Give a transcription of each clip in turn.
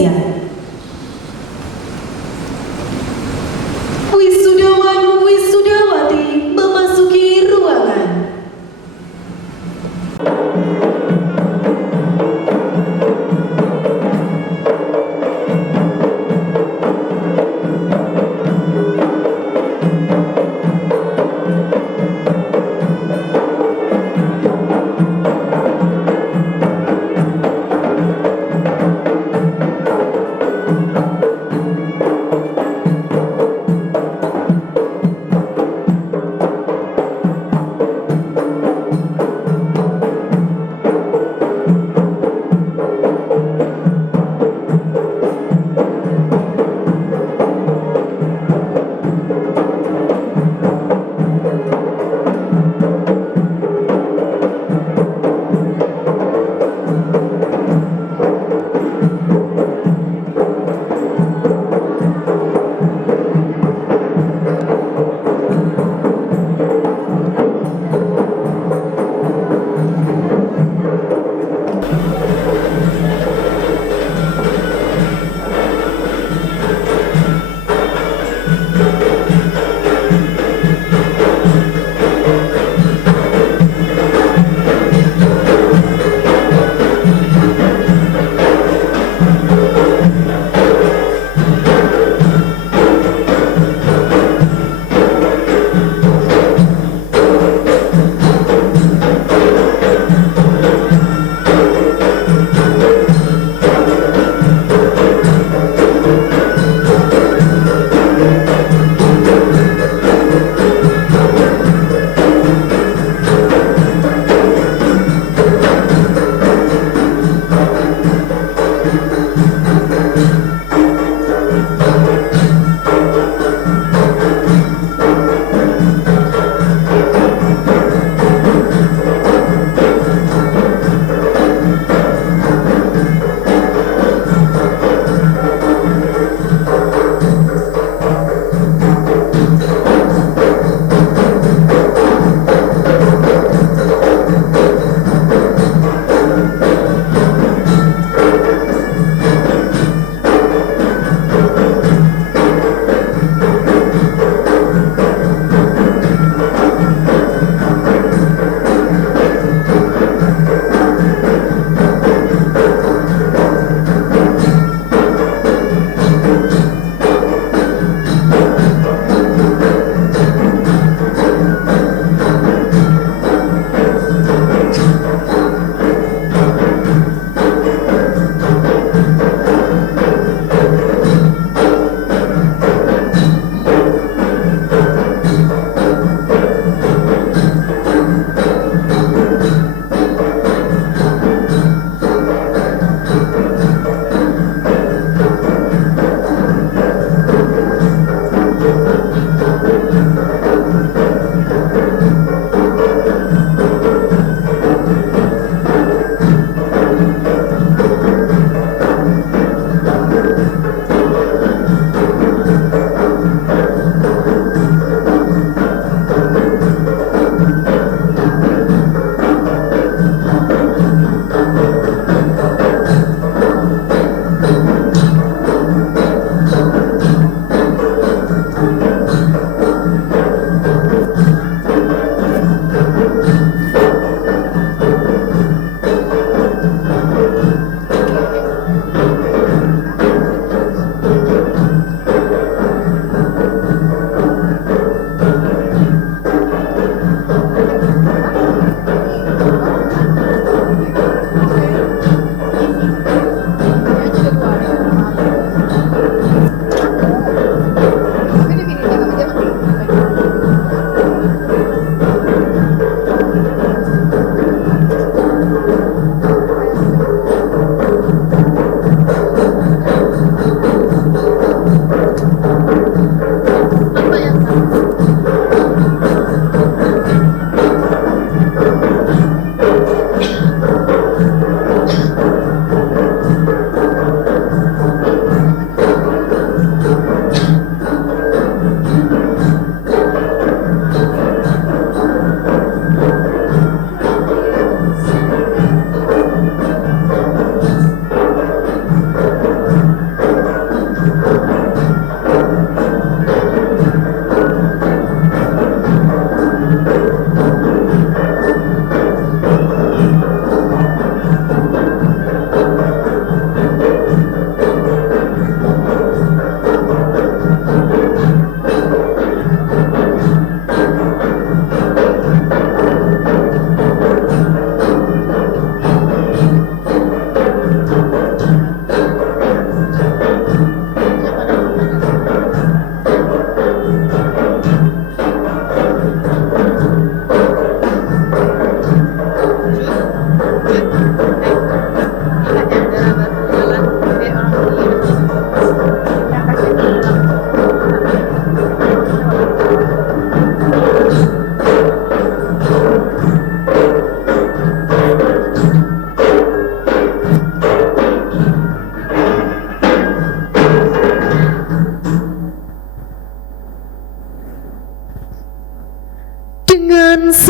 Indonesia. Wisudawan wisudawati memasuki ruangan.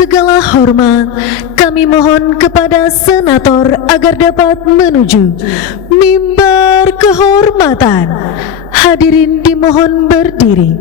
segala hormat, kami mohon kepada senator agar dapat menuju mimbar kehormatan. Hadirin dimohon berdiri.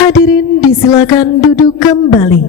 Hadirin disilakan duduk kembali.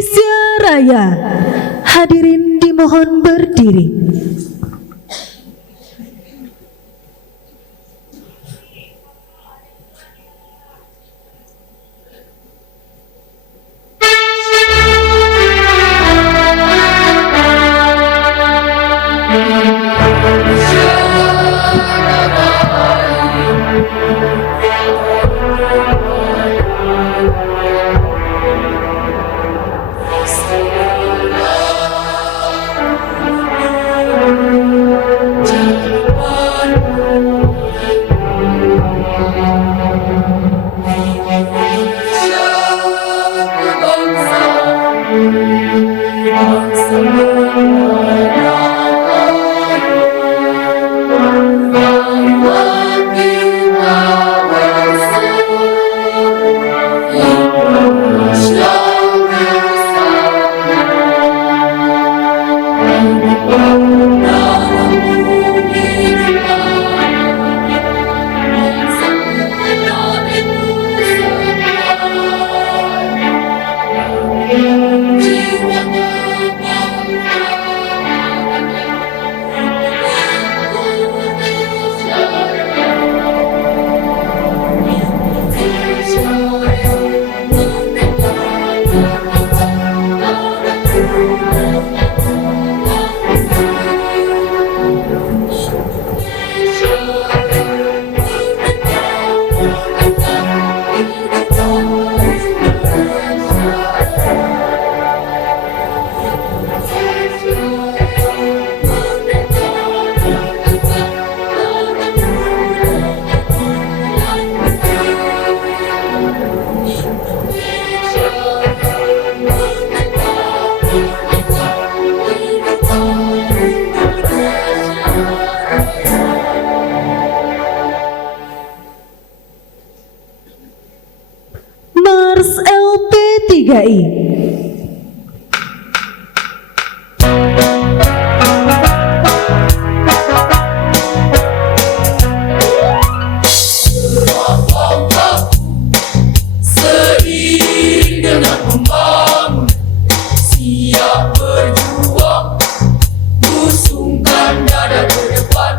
Indonesia Raya. Hadirin dimohon berdiri. Mars LP3I. Seiring dengan membangun, siap berjuang, busungkan dada ke depan,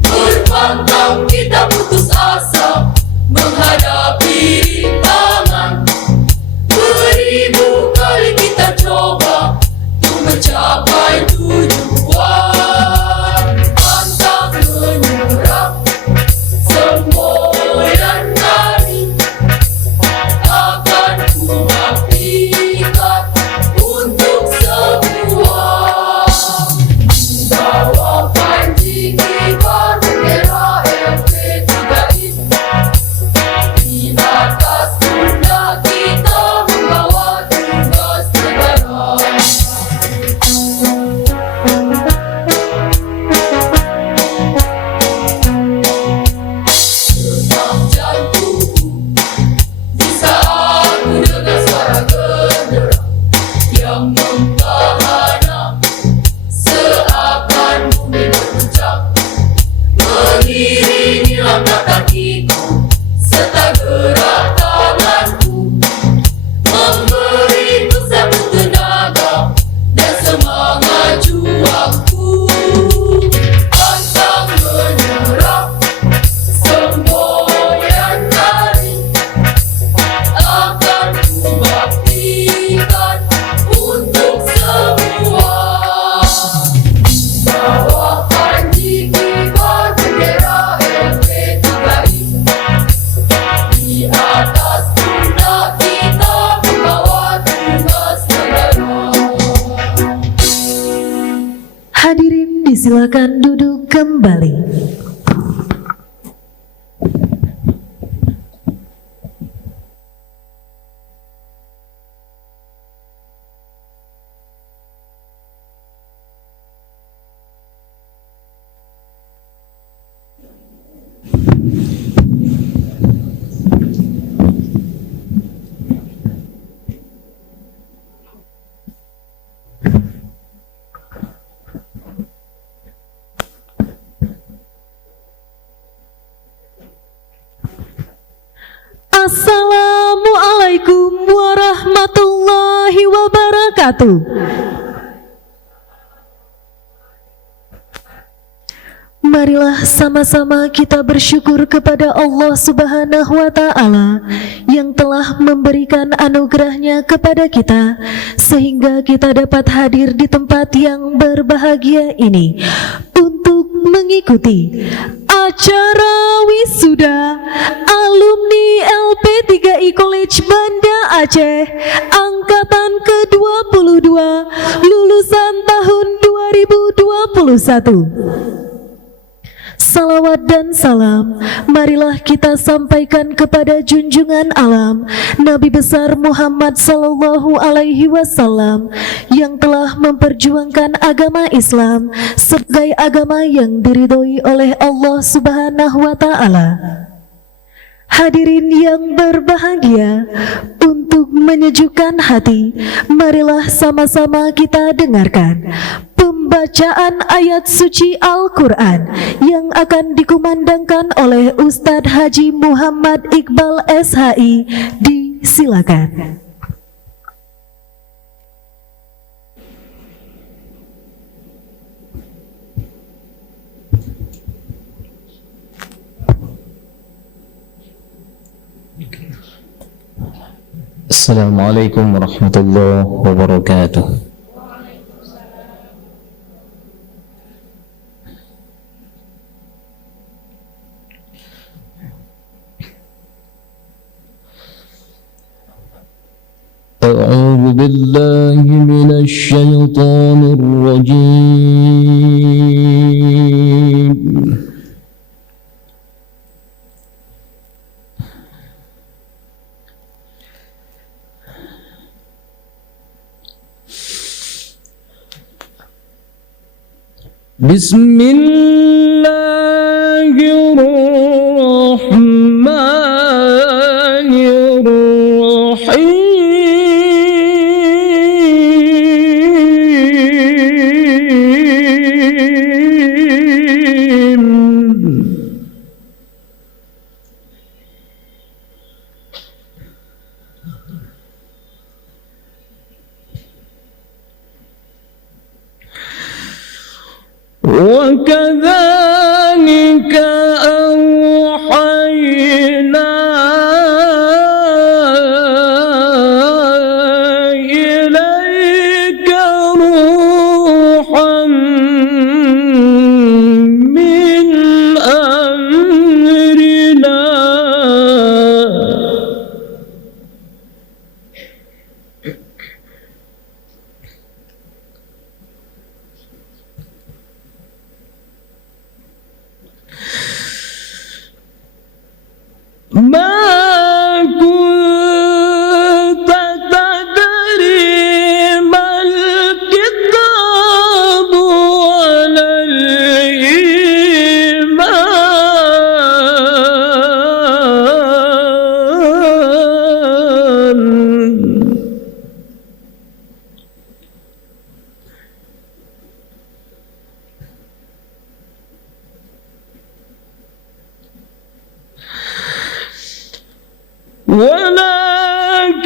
berpantang kita putus asa, menghadapi rintangan. Beribu kali kita coba untuk mencapai tujuan. Pantang menyerah, semboyan kali akan ku buktikan untuk semua. Bawa panji kibar bendera LP3I, di atas pundak kita membawa tugas negara. Detak jantungku di saat mendengar suara gendera yang membahana, seakan bumi berguncang, mengiringi langkah kakiku serta gerak tanganku, memberiku satu tenaga dan semangat juangku. Pantang menyerah, semboyan kali akan ku buktikan untuk semua. Bawa panji kibar bendera LP3I, di atas pundak kita membawa tugas negara. Hadirin disilakan duduk kembali. Marilah sama-sama kita bersyukur kepada Allah Subhanahu wa Ta'ala yang telah memberikan anugerahnya kepada kita sehingga kita dapat hadir di tempat yang berbahagia ini untuk mengikuti acara wisuda alumni LP3I College Banda Aceh angkatan ke-22 lulusan tahun 2021. Salawat dan salam marilah kita sampaikan kepada junjungan alam Nabi besar Muhammad sallallahu alaihi wasallam yang telah memperjuangkan agama Islam sebagai agama yang diridhoi oleh Allah Subhanahu wa Ta'ala. Hadirin yang berbahagia, untuk menyejukkan hati, marilah sama-sama kita dengarkan pembacaan ayat suci Al-Quran yang akan dikumandangkan oleh Ustadz Haji Muhammad Iqbal SHI. Disilakan. Assalamualaikum warahmatullahi wabarakatuh. A'udzu billahi minasy syaithanir rajim. Bismillahirrahmanirrahim. وكذلك أوحينا إليك روحا من أمرنا ما كنت تدري ما الكتاب ولا الإيمان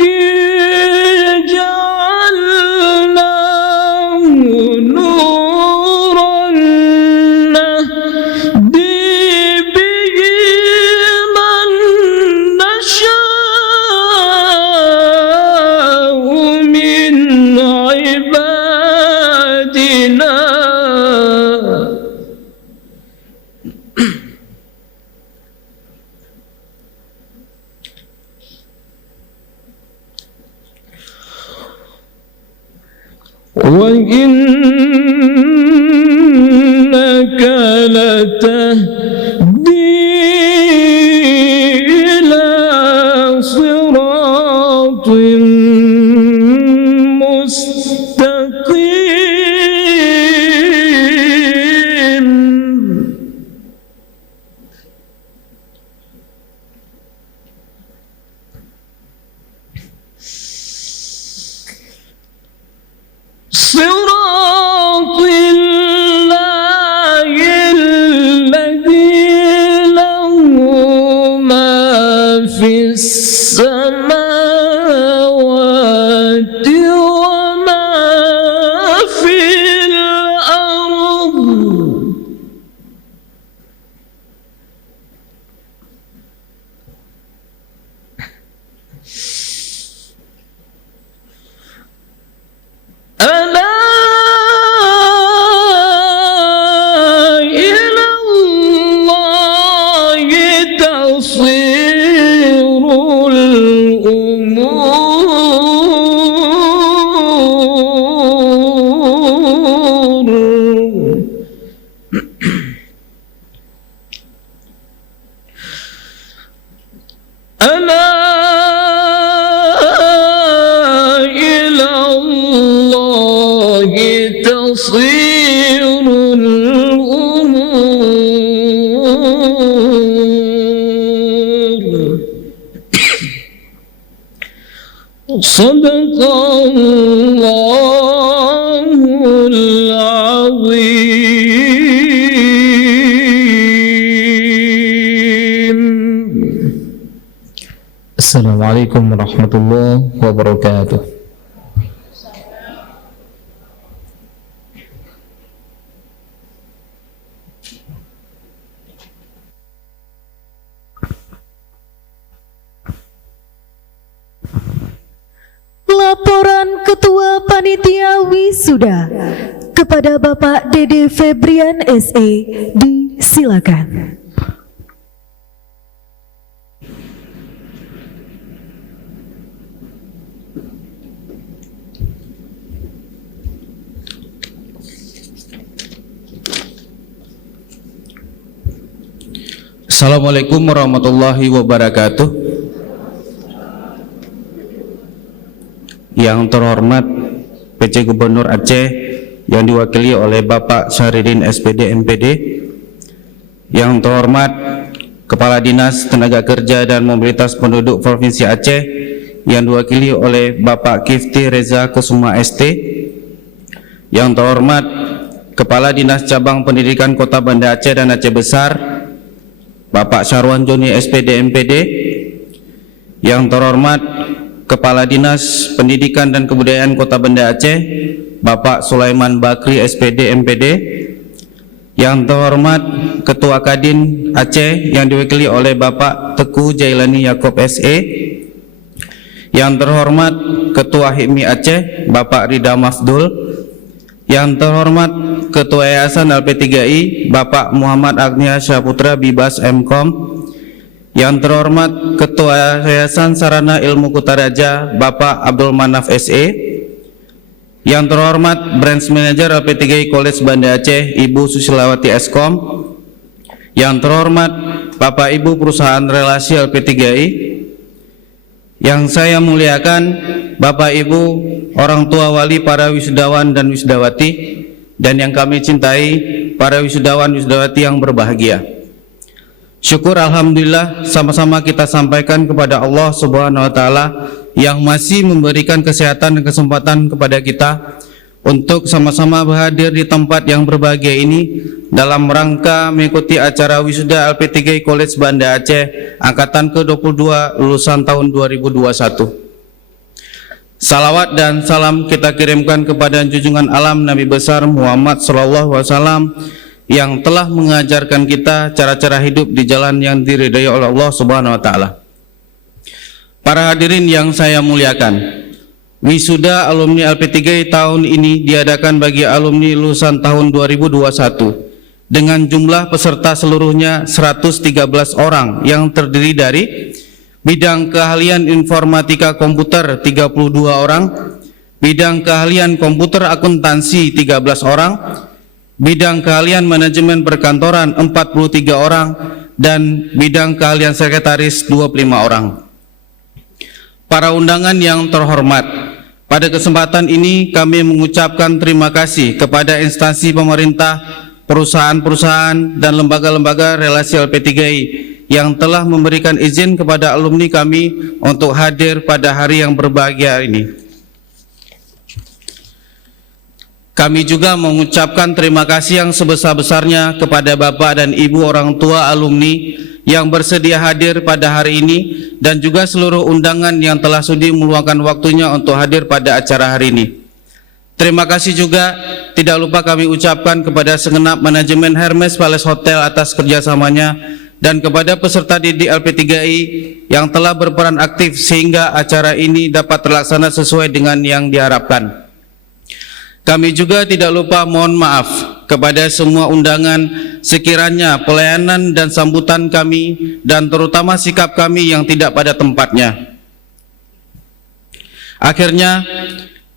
ولكن جعلناه نورا نهدي به من نشاء من عبادنا وإنك لتهدي إلى صراط مستقيم صراط الله الذي له ما في السماوات Sadaqallahul azim. Assalamualaikum warahmatullahi wabarakatuh. Laporan Ketua Panitia Wisuda kepada Bapak Dede Febrian SE disilakan. Assalamualaikum warahmatullahi wabarakatuh. Yang terhormat PJ Gubernur Aceh yang diwakili oleh Bapak Syahridin SPD MPD, yang terhormat Kepala Dinas Tenaga Kerja dan Mobilitas Penduduk Provinsi Aceh yang diwakili oleh Bapak Kifti Reza Kusuma ST, yang terhormat Kepala Dinas Cabang Pendidikan Kota Banda Aceh dan Aceh Besar Bapak Syarwan Joni SPD MPD, yang terhormat Kepala Dinas Pendidikan dan Kebudayaan Kota Banda Aceh Bapak Sulaiman Bakri SPD MPD, yang terhormat Ketua Kadin Aceh yang diwakili oleh Bapak Teguh Jailani Yaakob SE, yang terhormat Ketua HIMI Aceh Bapak Rida Mafdul, yang terhormat Ketua Yayasan LP3I Bapak Muhammad Agnia Syaputra Bibas Mkom, yang terhormat Ketua Yayasan Sarana Ilmu Kutaraja Bapak Abdul Manaf SE, yang terhormat Branch Manager LP3I College Banda Aceh Ibu Susilawati Eskom, yang terhormat Bapak Ibu Perusahaan Relasi LP3I, yang saya muliakan Bapak Ibu orang tua wali para wisudawan dan wisudawati, dan yang kami cintai para wisudawan wisudawati yang berbahagia. Syukur alhamdulillah sama-sama kita sampaikan kepada Allah Subhanahu wa taala yang masih memberikan kesehatan dan kesempatan kepada kita untuk sama-sama berhadir di tempat yang berbahagia ini dalam rangka mengikuti acara wisuda LP3I College Banda Aceh angkatan ke-22 lulusan tahun 2021. Salawat dan salam kita kirimkan kepada junjungan alam Nabi besar Muhammad sallallahu alaihi wasallam yang telah mengajarkan kita cara-cara hidup di jalan yang diridhai oleh Allah Subhanahu wa taala. Para hadirin yang saya muliakan, wisuda alumni LP3I tahun ini diadakan bagi alumni lulusan tahun 2021 dengan jumlah peserta seluruhnya 113 orang yang terdiri dari bidang keahlian informatika komputer 32 orang, bidang keahlian komputer akuntansi 13 orang, bidang keahlian manajemen perkantoran 43 orang, dan bidang keahlian sekretaris 25 orang. Para undangan yang terhormat, pada kesempatan ini kami mengucapkan terima kasih kepada instansi pemerintah, perusahaan-perusahaan, dan lembaga-lembaga relasi LP3I yang telah memberikan izin kepada alumni kami untuk hadir pada hari yang berbahagia ini. Kami juga mengucapkan terima kasih yang sebesar-besarnya kepada Bapak dan Ibu orang tua alumni yang bersedia hadir pada hari ini dan juga seluruh undangan yang telah sudi meluangkan waktunya untuk hadir pada acara hari ini. Terima kasih juga tidak lupa kami ucapkan kepada segenap manajemen Hermes Palace Hotel atas kerjasamanya dan kepada peserta didik LP3I yang telah berperan aktif sehingga acara ini dapat terlaksana sesuai dengan yang diharapkan. Kami juga tidak lupa mohon maaf kepada semua undangan sekiranya pelayanan dan sambutan kami dan terutama sikap kami yang tidak pada tempatnya. Akhirnya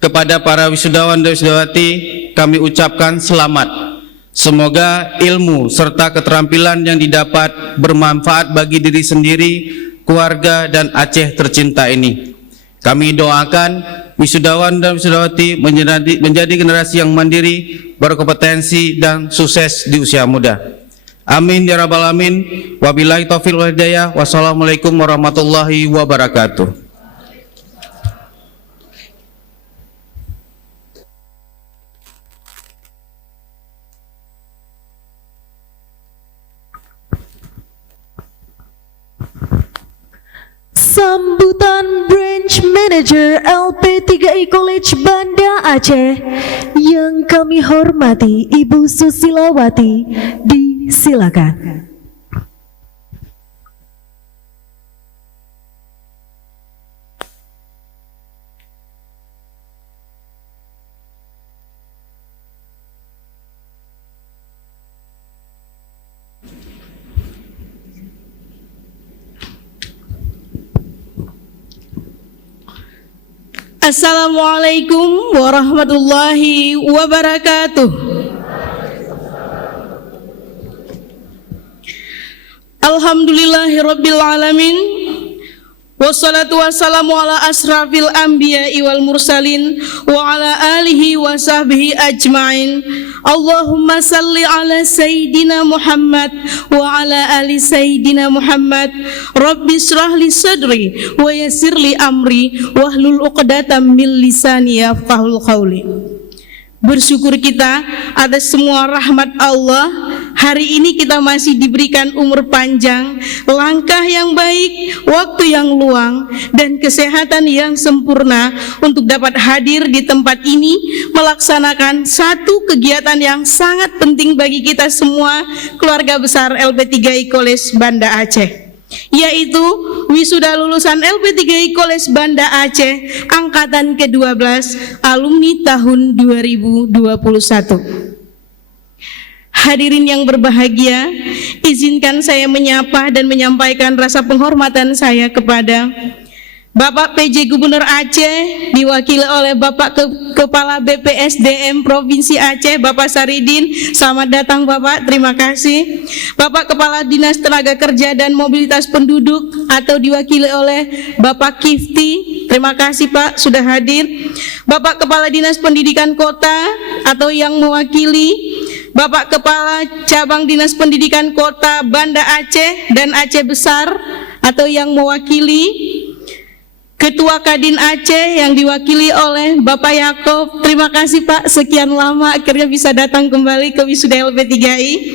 kepada para wisudawan dan wisudawati kami ucapkan selamat. Semoga ilmu serta keterampilan yang didapat bermanfaat bagi diri sendiri, keluarga, dan Aceh tercinta ini. Kami doakan wisudawan dan wisudawati menjadi generasi yang mandiri, berkompetensi, dan sukses di usia muda. Amin ya rabbal alamin. Wabillahi taufiq wal hidayah. Wassalamualaikum warahmatullahi wabarakatuh. Manager LP3I College Banda Aceh yang kami hormati Ibu Susilawati, disilakan. Assalamualaikum warahmatullahi wabarakatuh. Alhamdulillahirabbil alamin. Wassalatu wassalamu ala asrafil anbiya'i wal mursalin wa ala alihi wa sahbihi ajma'in. Allahumma salli ala Sayyidina Muhammad wa ala ali Sayyidina Muhammad. Rabbi shrah li sadri wa yassir li amri wahlul 'uqdatam min lisani yafqahul qawli. Bersyukur kita atas semua rahmat Allah. Hari ini kita masih diberikan umur panjang, langkah yang baik, waktu yang luang, dan kesehatan yang sempurna untuk dapat hadir di tempat ini melaksanakan satu kegiatan yang sangat penting bagi kita semua, keluarga besar LP3I College Banda Aceh, yaitu wisuda lulusan LP3I College Banda Aceh angkatan ke-12 alumni tahun 2021. Hadirin yang berbahagia, izinkan saya menyapa dan menyampaikan rasa penghormatan saya kepada Bapak PJ Gubernur Aceh, diwakili oleh Bapak Kepala BPSDM Provinsi Aceh, Bapak Saridin. Selamat datang Bapak, terima kasih. Bapak Kepala Dinas Tenaga Kerja dan Mobilitas Penduduk atau diwakili oleh Bapak Kifti, terima kasih Pak sudah hadir. Bapak Kepala Dinas Pendidikan Kota atau yang mewakili Bapak Kepala Cabang Dinas Pendidikan Kota Banda Aceh dan Aceh Besar atau yang mewakili Ketua Kadin Aceh yang diwakili oleh Bapak Yakob. Terima kasih Pak, sekian lama akhirnya bisa datang kembali ke wisuda LP3I.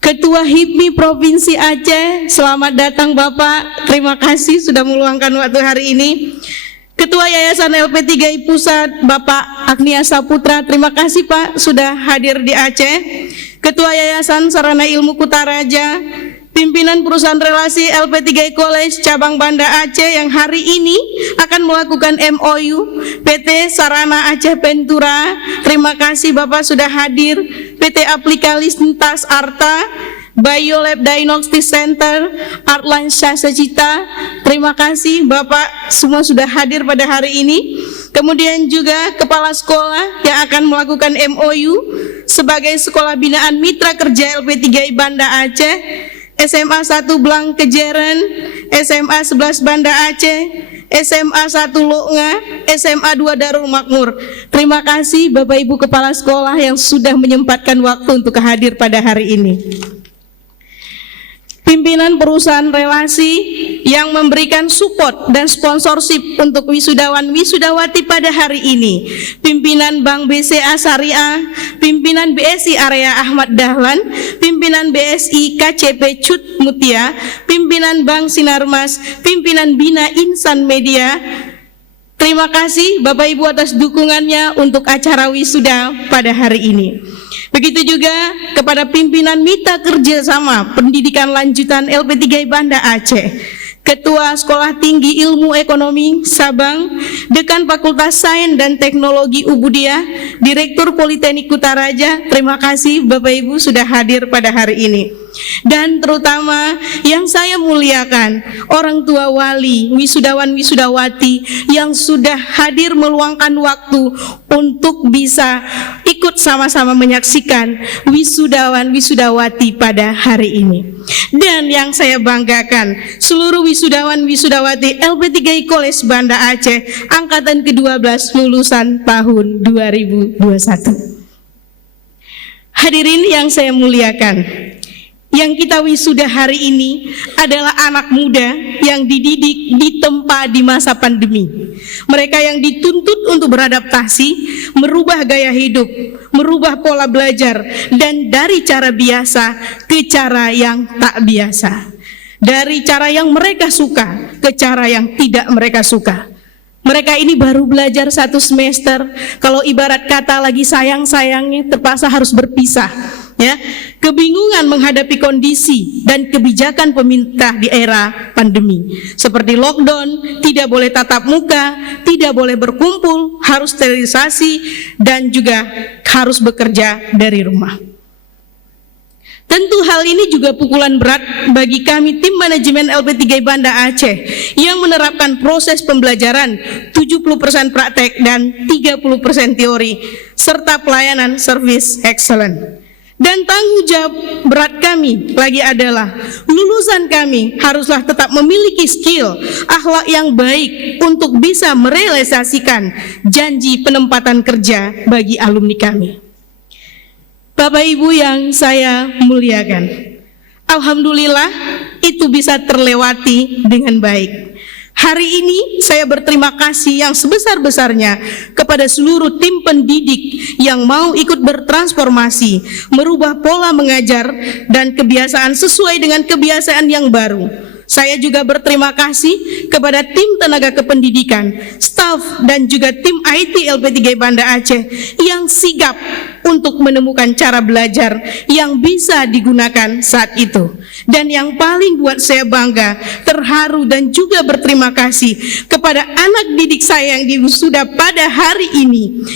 Ketua HIPMI Provinsi Aceh, selamat datang Bapak, terima kasih sudah meluangkan waktu hari ini. Ketua Yayasan LP3I Pusat, Bapak Agnia Saputra, terima kasih Pak sudah hadir di Aceh. Ketua Yayasan Sarana Ilmu Kutaraja, pimpinan perusahaan relasi LP3I College Cabang Banda Aceh yang hari ini akan melakukan MOU PT Sarana Aceh Pentura, terima kasih Bapak sudah hadir. PT Aplikalistas Arta, Biolab Diagnostic Center, Artline Syasacita, terima kasih Bapak semua sudah hadir pada hari ini. Kemudian juga kepala sekolah yang akan melakukan MOU sebagai sekolah binaan mitra kerja LP3I Banda Aceh, SMA 1 Blang Kejeren, SMA 11 Banda Aceh, SMA 1 Loknga, SMA 2 Darul Makmur. Terima kasih Bapak Ibu Kepala Sekolah yang sudah menyempatkan waktu untuk hadir pada hari ini. Pimpinan perusahaan relasi yang memberikan support dan sponsorship untuk wisudawan wisudawati pada hari ini. Pimpinan Bank BCA Syariah, pimpinan BSI Area Ahmad Dahlan, pimpinan BSI KCP Cut Mutia, pimpinan Bank Sinarmas, pimpinan Bina Insan Media. Terima kasih Bapak Ibu atas dukungannya untuk acara wisuda pada hari ini. Begitu juga kepada pimpinan Mitra Kerjasama Pendidikan Lanjutan LP3I Banda Aceh, Ketua Sekolah Tinggi Ilmu Ekonomi Sabang, Dekan Fakultas Sains dan Teknologi Ubudiah, Direktur Politeknik Kutaraja. Terima kasih Bapak Ibu sudah hadir pada hari ini. Dan terutama yang saya muliakan, orang tua wali, wisudawan wisudawati yang sudah hadir meluangkan waktu untuk bisa ikut sama-sama menyaksikan wisudawan wisudawati pada hari ini. Dan yang saya banggakan, seluruh wisudawan wisudawati LP3I College Banda Aceh angkatan ke-12 lulusan tahun 2021. Hadirin yang saya muliakan, yang kita wisuda hari ini adalah anak muda yang dididik ditempa di masa pandemi. Mereka yang dituntut untuk beradaptasi, merubah gaya hidup, merubah pola belajar, dan dari cara biasa ke cara yang tak biasa, dari cara yang mereka suka ke cara yang tidak mereka suka. Mereka ini baru belajar 1 semester. Kalau ibarat kata lagi sayang-sayangnya terpaksa harus berpisah, ya. Kebingungan menghadapi kondisi dan kebijakan pemerintah di era pandemi, seperti lockdown, tidak boleh tatap muka, tidak boleh berkumpul, harus sterilisasi, dan juga harus bekerja dari rumah. Tentu hal ini juga pukulan berat bagi kami tim manajemen LP3I Banda Aceh yang menerapkan proses pembelajaran 70% praktek dan 30% teori serta pelayanan service excellent. Dan tanggung jawab berat kami lagi adalah lulusan kami haruslah tetap memiliki skill akhlak yang baik untuk bisa merealisasikan janji penempatan kerja bagi alumni kami. Bapak Ibu yang saya muliakan, alhamdulillah itu bisa terlewati dengan baik. Hari ini saya berterima kasih yang sebesar-besarnya kepada seluruh tim pendidik yang mau ikut bertransformasi, merubah pola mengajar dan kebiasaan sesuai dengan kebiasaan yang baru. Saya juga berterima kasih kepada tim tenaga kependidikan, staf dan juga tim IT LP3I Banda Aceh yang sigap untuk menemukan cara belajar yang bisa digunakan saat itu. Dan yang paling buat saya bangga, terharu dan juga berterima kasih kepada anak didik saya yang diwisuda pada hari ini.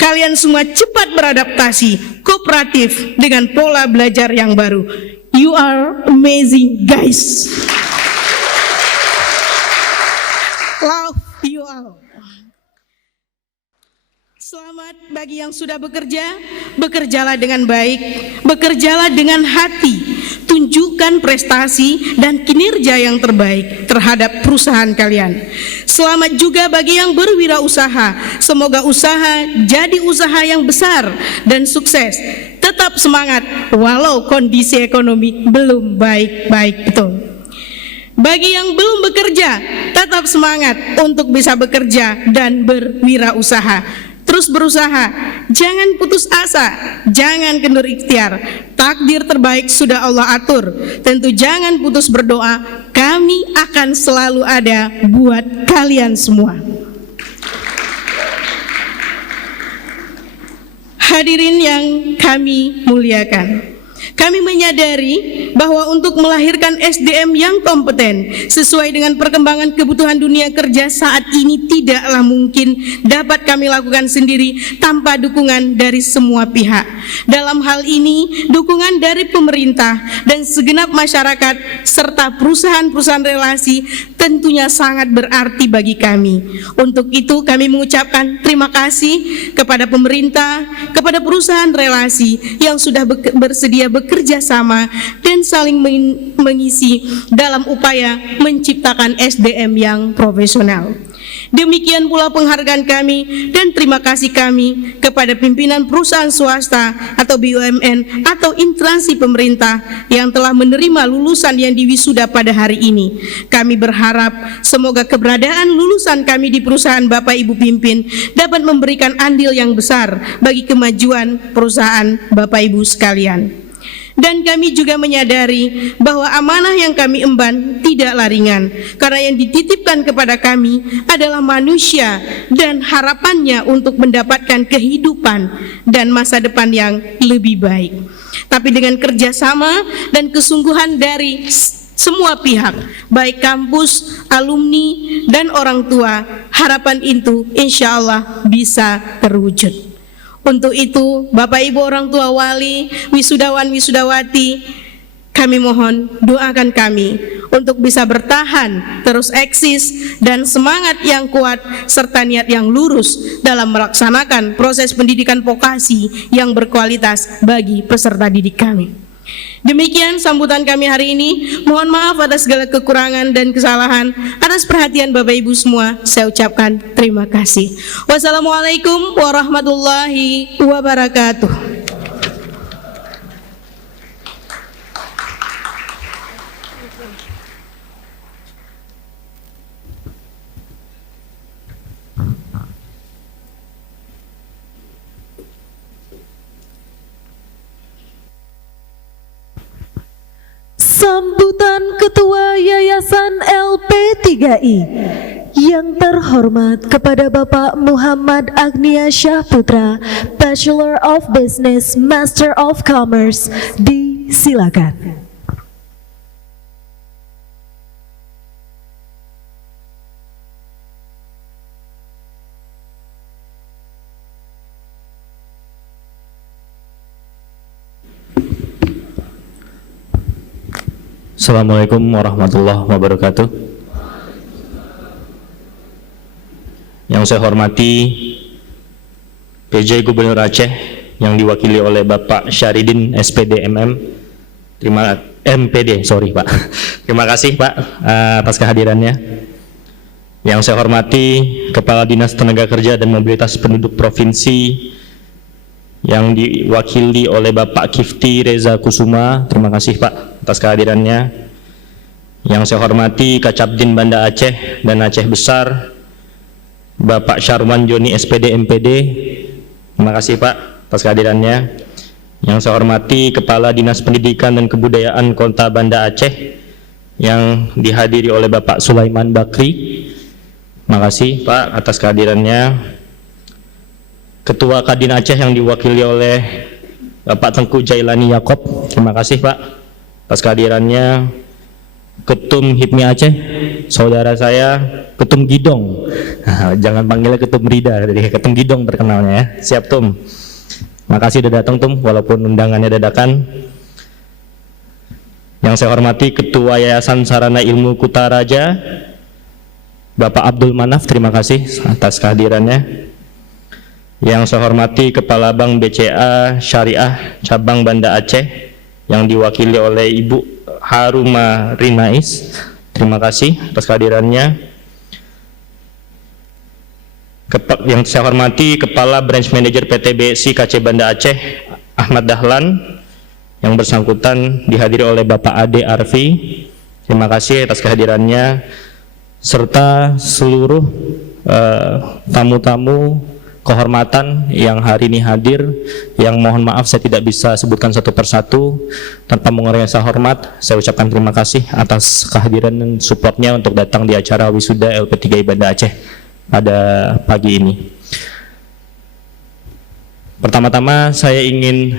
Kalian semua cepat beradaptasi, kooperatif dengan pola belajar yang baru. You are amazing, guys. Love you all. Selamat bagi yang sudah bekerja, bekerjalah dengan baik, bekerjalah dengan hati, tunjukkan prestasi dan kinerja yang terbaik terhadap perusahaan kalian. Selamat juga bagi yang berwirausaha, semoga usaha jadi usaha yang besar dan sukses. Tetap semangat walau kondisi ekonomi belum baik-baik betul. Bagi yang belum bekerja, tetap semangat untuk bisa bekerja dan berwirausaha. Terus berusaha, jangan putus asa, jangan kendur ikhtiar. Takdir terbaik sudah Allah atur. Tentu jangan putus berdoa, kami akan selalu ada buat kalian semua. Hadirin yang kami muliakan, kami menyadari bahwa untuk melahirkan SDM yang kompeten sesuai dengan perkembangan kebutuhan dunia kerja saat ini tidaklah mungkin dapat kami lakukan sendiri tanpa dukungan dari semua pihak. Dalam hal ini, dukungan dari pemerintah dan segenap masyarakat serta perusahaan-perusahaan relasi tentunya sangat berarti bagi kami. Untuk itu kami mengucapkan terima kasih kepada pemerintah, kepada perusahaan relasi yang sudah bersedia bekerja sama dan saling mengisi dalam upaya menciptakan SDM yang profesional. Demikian pula penghargaan kami dan terima kasih kami kepada pimpinan perusahaan swasta atau BUMN atau instansi pemerintah yang telah menerima lulusan yang diwisuda pada hari ini. Kami berharap semoga keberadaan lulusan kami di perusahaan Bapak Ibu pimpin dapat memberikan andil yang besar bagi kemajuan perusahaan Bapak Ibu sekalian. Dan kami juga menyadari bahwa amanah yang kami emban tidaklah ringan, karena yang dititipkan kepada kami adalah manusia dan harapannya untuk mendapatkan kehidupan dan masa depan yang lebih baik. Tapi dengan kerjasama dan kesungguhan dari semua pihak, baik kampus, alumni, dan orang tua, harapan itu insya Allah bisa terwujud. Untuk itu, Bapak Ibu orang tua wali, wisudawan wisudawati, kami mohon doakan kami untuk bisa bertahan, terus eksis, dan semangat yang kuat serta niat yang lurus dalam melaksanakan proses pendidikan vokasi yang berkualitas bagi peserta didik kami. Demikian sambutan kami hari ini. Mohon maaf atas segala kekurangan dan kesalahan. Atas perhatian Bapak Ibu semua, saya ucapkan terima kasih. Wassalamualaikum warahmatullahi wabarakatuh. Sambutan Ketua Yayasan LP3I Yang terhormat kepada Bapak Muhammad Agnia Syahputra, Bachelor of Business, Master of Commerce, disilakan. Assalamualaikum warahmatullahi wabarakatuh. Yang saya hormati PJ Gubernur Aceh yang diwakili oleh Bapak Syaridin SPD MPD, Pak. Terima kasih Pak atas kehadirannya. Yang saya hormati Kepala Dinas Tenaga Kerja dan Mobilitas Penduduk Provinsi yang diwakili oleh Bapak Kifti Reza Kusuma, terima kasih Pak atas kehadirannya. Yang saya hormati Kacapdin Banda Aceh dan Aceh Besar, Bapak Syarwan Joni SPD MPD, terima kasih Pak atas kehadirannya. Yang saya hormati Kepala Dinas Pendidikan dan Kebudayaan Kota Banda Aceh yang dihadiri oleh Bapak Sulaiman Bakri, terima kasih Pak atas kehadirannya. Ketua Kadin Aceh yang diwakili oleh Bapak Tengku Jailani Yakob, terima kasih Pak atas kehadirannya. Ketum HIPMI Aceh, saudara saya Ketum Gidong, jangan panggilnya Ketum Rida, jadi Ketum Gidong terkenalnya ya. Siap Tum, terima kasih udah datang Tum walaupun undangannya dadakan. Yang saya hormati Ketua Yayasan Sarana Ilmu Kutaraja, Bapak Abdul Manaf, terima kasih atas kehadirannya. Yang saya hormati Kepala Bank BCA Syariah Cabang Banda Aceh yang diwakili oleh Ibu Haruma Rinais, terima kasih atas kehadirannya. Yang saya hormati Kepala Branch Manager PT BSI KC Banda Aceh Ahmad Dahlan yang bersangkutan dihadiri oleh Bapak Ade Arfi, terima kasih atas kehadirannya, serta seluruh tamu-tamu kehormatan yang hari ini hadir, yang mohon maaf saya tidak bisa sebutkan satu persatu. Tanpa mengurangi rasa hormat, saya ucapkan terima kasih atas kehadiran dan supportnya untuk datang di acara wisuda LP3I Banda Aceh pada pagi ini. Pertama-tama saya ingin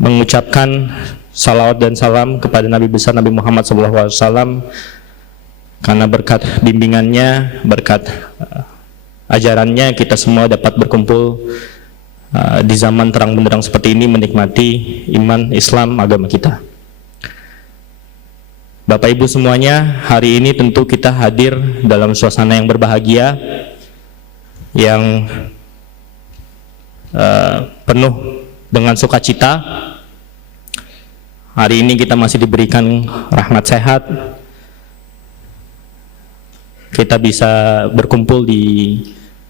mengucapkan salawat dan salam kepada Nabi besar Nabi Muhammad SAW, karena berkat bimbingannya, berkat ajarannya kita semua dapat berkumpul di zaman terang benderang seperti ini menikmati iman Islam agama kita. Bapak Ibu semuanya, hari ini tentu kita hadir dalam suasana yang berbahagia, yang penuh dengan sukacita. Hari ini kita masih diberikan rahmat sehat, kita bisa berkumpul di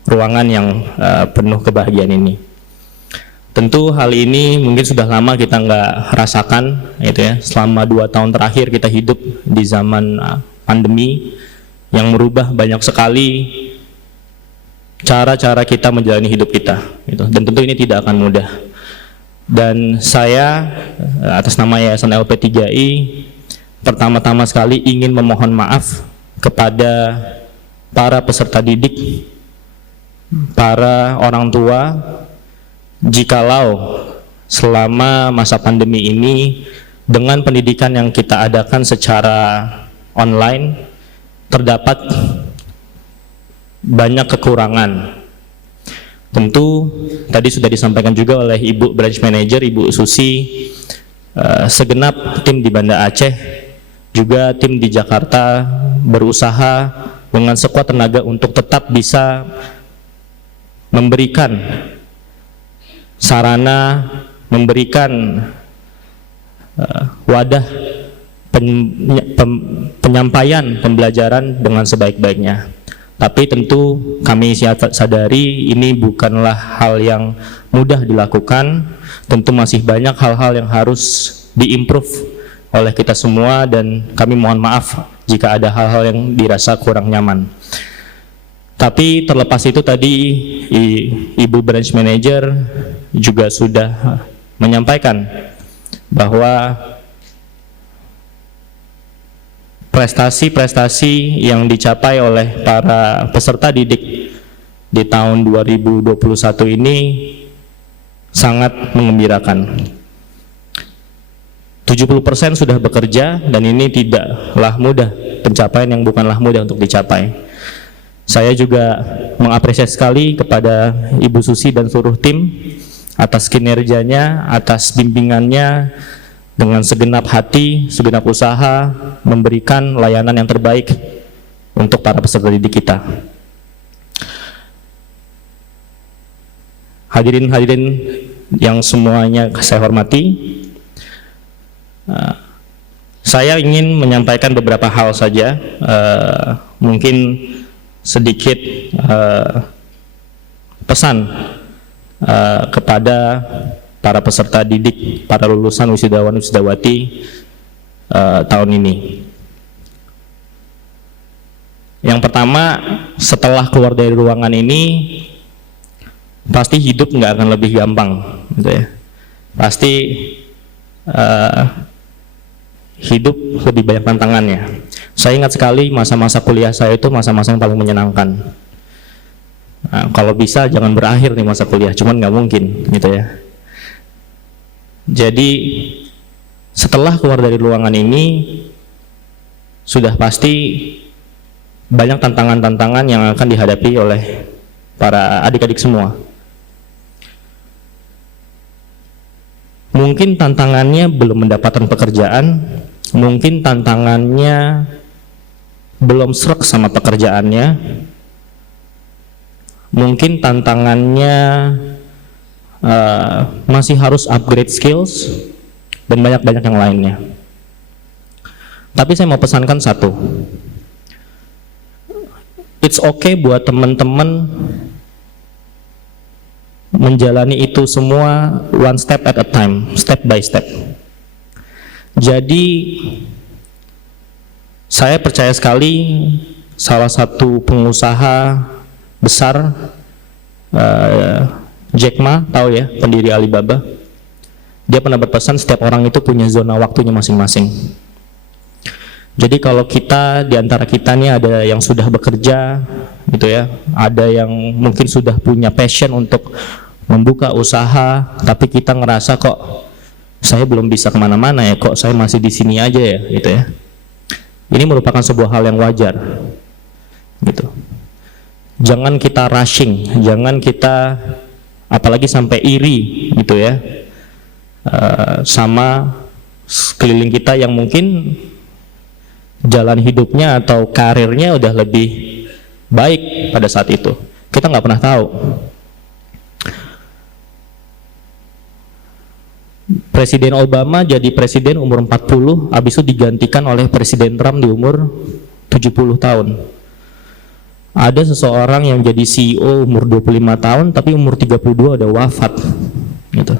ruangan yang penuh kebahagiaan ini. Tentu hal ini mungkin sudah lama kita nggak rasakan, gitu ya. Selama 2 tahun terakhir kita hidup di zaman pandemi yang merubah banyak sekali cara-cara kita menjalani hidup kita, gitu. Dan tentu ini tidak akan mudah. Dan saya atas nama Yayasan LP3I pertama-tama sekali ingin memohon maaf kepada para peserta didik, para orang tua, jikalau selama masa pandemi ini dengan pendidikan yang kita adakan secara online terdapat banyak kekurangan. Tentu tadi sudah disampaikan juga oleh Ibu Branch Manager, Ibu Susi, segenap tim di Banda Aceh, juga tim di Jakarta berusaha dengan sekuat tenaga untuk tetap bisa memberikan sarana, memberikan wadah penyampaian pembelajaran dengan sebaik-baiknya. Tapi tentu kami sadari ini bukanlah hal yang mudah dilakukan. Tentu masih banyak hal-hal yang harus diimprove oleh kita semua, dan kami mohon maaf jika ada hal-hal yang dirasa kurang nyaman. Tapi terlepas itu tadi Ibu Branch Manager juga sudah menyampaikan bahwa prestasi-prestasi yang dicapai oleh para peserta didik di tahun 2021 ini sangat mengembirakan. 70% sudah bekerja dan ini tidaklah mudah, pencapaian yang bukanlah mudah untuk dicapai. Saya juga mengapresiasi sekali kepada Ibu Susi dan seluruh tim atas kinerjanya, atas bimbingannya dengan segenap hati, segenap usaha memberikan layanan yang terbaik untuk para peserta didik kita. Hadirin-hadirin yang semuanya saya hormati, saya ingin menyampaikan beberapa hal saja, mungkin sedikit pesan kepada para peserta didik, para lulusan wisudawan wisudawati tahun ini. Yang pertama, setelah keluar dari ruangan ini, pasti hidup nggak akan lebih gampang, gitu ya. Pasti hidup lebih banyak tantangannya. Saya ingat sekali masa-masa kuliah saya itu masa-masa yang paling menyenangkan. Nah, kalau bisa jangan berakhir nih masa kuliah, cuman nggak mungkin, gitu ya. Jadi setelah keluar dari ruangan ini, sudah pasti banyak tantangan-tantangan yang akan dihadapi oleh para adik-adik semua. Mungkin tantangannya belum mendapatkan pekerjaan, mungkin tantangannya belum srek sama pekerjaannya, mungkin tantangannya masih harus upgrade skills, dan banyak-banyak yang lainnya. Tapi saya mau pesankan satu, it's okay buat teman-teman menjalani itu semua one step at a time, step by step. Jadi saya percaya sekali salah satu pengusaha besar, Jack Ma, tahu ya, pendiri Alibaba, dia pernah berpesan setiap orang itu punya zona waktunya masing-masing. Jadi kalau kita, di antara kita nih ada yang sudah bekerja gitu ya, ada yang mungkin sudah punya passion untuk membuka usaha, tapi kita ngerasa kok saya belum bisa kemana-mana ya, kok saya masih di sini aja ya, gitu ya. Ini merupakan sebuah hal yang wajar, gitu. Jangan kita rushing, jangan kita apalagi sampai iri, gitu ya, sama sekeliling kita yang mungkin jalan hidupnya atau karirnya udah lebih baik pada saat itu. Kita nggak pernah tahu. Presiden Obama jadi presiden umur 40, habis itu digantikan oleh Presiden Trump di umur 70 tahun. Ada seseorang yang jadi CEO umur 25 tahun, tapi umur 32 udah wafat, gitu.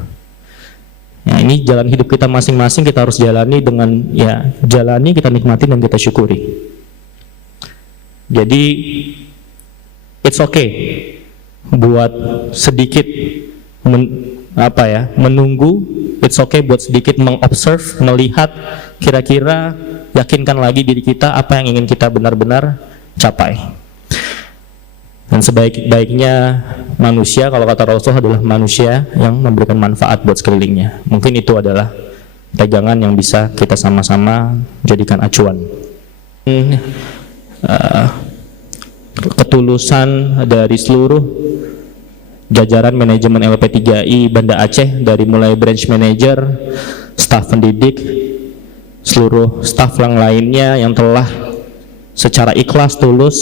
Nah, ini jalan hidup kita masing-masing, kita harus jalani dengan, ya, jalani, kita nikmati dan kita syukuri. Jadi it's okay buat sedikit menunggu, it's okay buat sedikit mengobserve, melihat, kira-kira yakinkan lagi diri kita apa yang ingin kita benar-benar capai. Dan sebaik-baiknya manusia, kalau kata Rasul, adalah manusia yang memberikan manfaat buat sekelilingnya. Mungkin itu adalah pegangan yang bisa kita sama-sama jadikan acuan. Ketulusan dari seluruh jajaran manajemen LP3I Banda Aceh, dari mulai branch manager, staf pendidik, seluruh staf yang lainnya yang telah secara ikhlas, tulus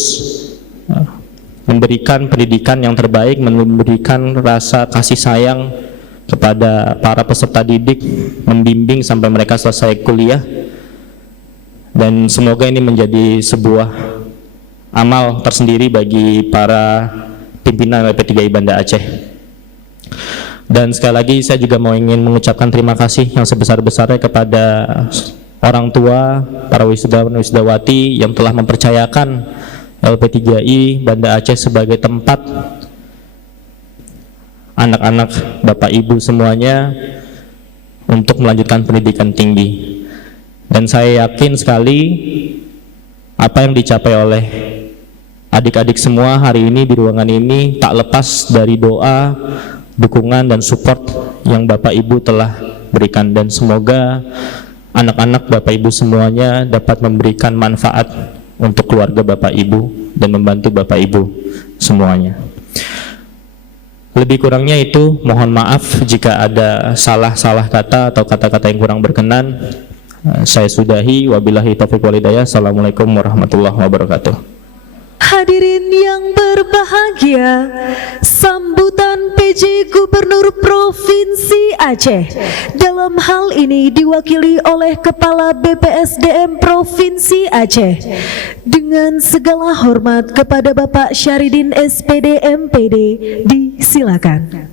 memberikan pendidikan yang terbaik, memberikan rasa kasih sayang kepada para peserta didik, membimbing sampai mereka selesai kuliah. Dan semoga ini menjadi sebuah amal tersendiri bagi para pimpinan LP3I Banda Aceh. Dan sekali lagi saya juga ingin mengucapkan terima kasih yang sebesar-besarnya kepada orang tua, para wisudawan wisudawati yang telah mempercayakan LP3I Banda Aceh sebagai tempat anak-anak Bapak Ibu semuanya untuk melanjutkan pendidikan tinggi. Dan saya yakin sekali apa yang dicapai oleh adik-adik semua hari ini di ruangan ini tak lepas dari doa, dukungan dan support yang Bapak Ibu telah berikan, dan semoga anak-anak Bapak Ibu semuanya dapat memberikan manfaat untuk keluarga Bapak Ibu dan membantu Bapak Ibu semuanya. Lebih kurangnya itu mohon maaf jika ada salah-salah kata atau kata-kata yang kurang berkenan. Saya sudahi, wabillahi taufiq wal hidayah. Assalamualaikum warahmatullahi wabarakatuh. Hadirin yang berbahagia, sambutan PJ Gubernur Provinsi Aceh dalam hal ini diwakili oleh Kepala BPSDM Provinsi Aceh. Dengan segala hormat kepada Bapak Syaridin SPD MPD, disilakan.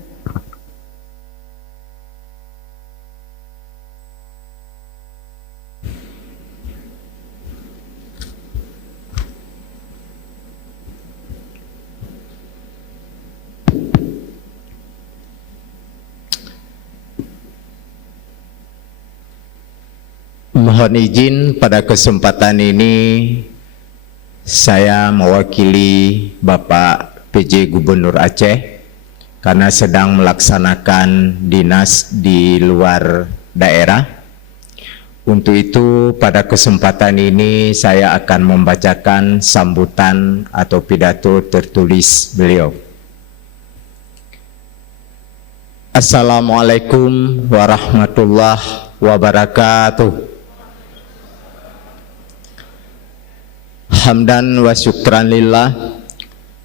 Mohon izin pada kesempatan ini saya mewakili Bapak PJ Gubernur Aceh karena sedang melaksanakan dinas di luar daerah. Untuk itu pada kesempatan ini saya akan membacakan sambutan atau pidato tertulis beliau. Assalamualaikum warahmatullahi wabarakatuh. Hamdan wa syukran lillah,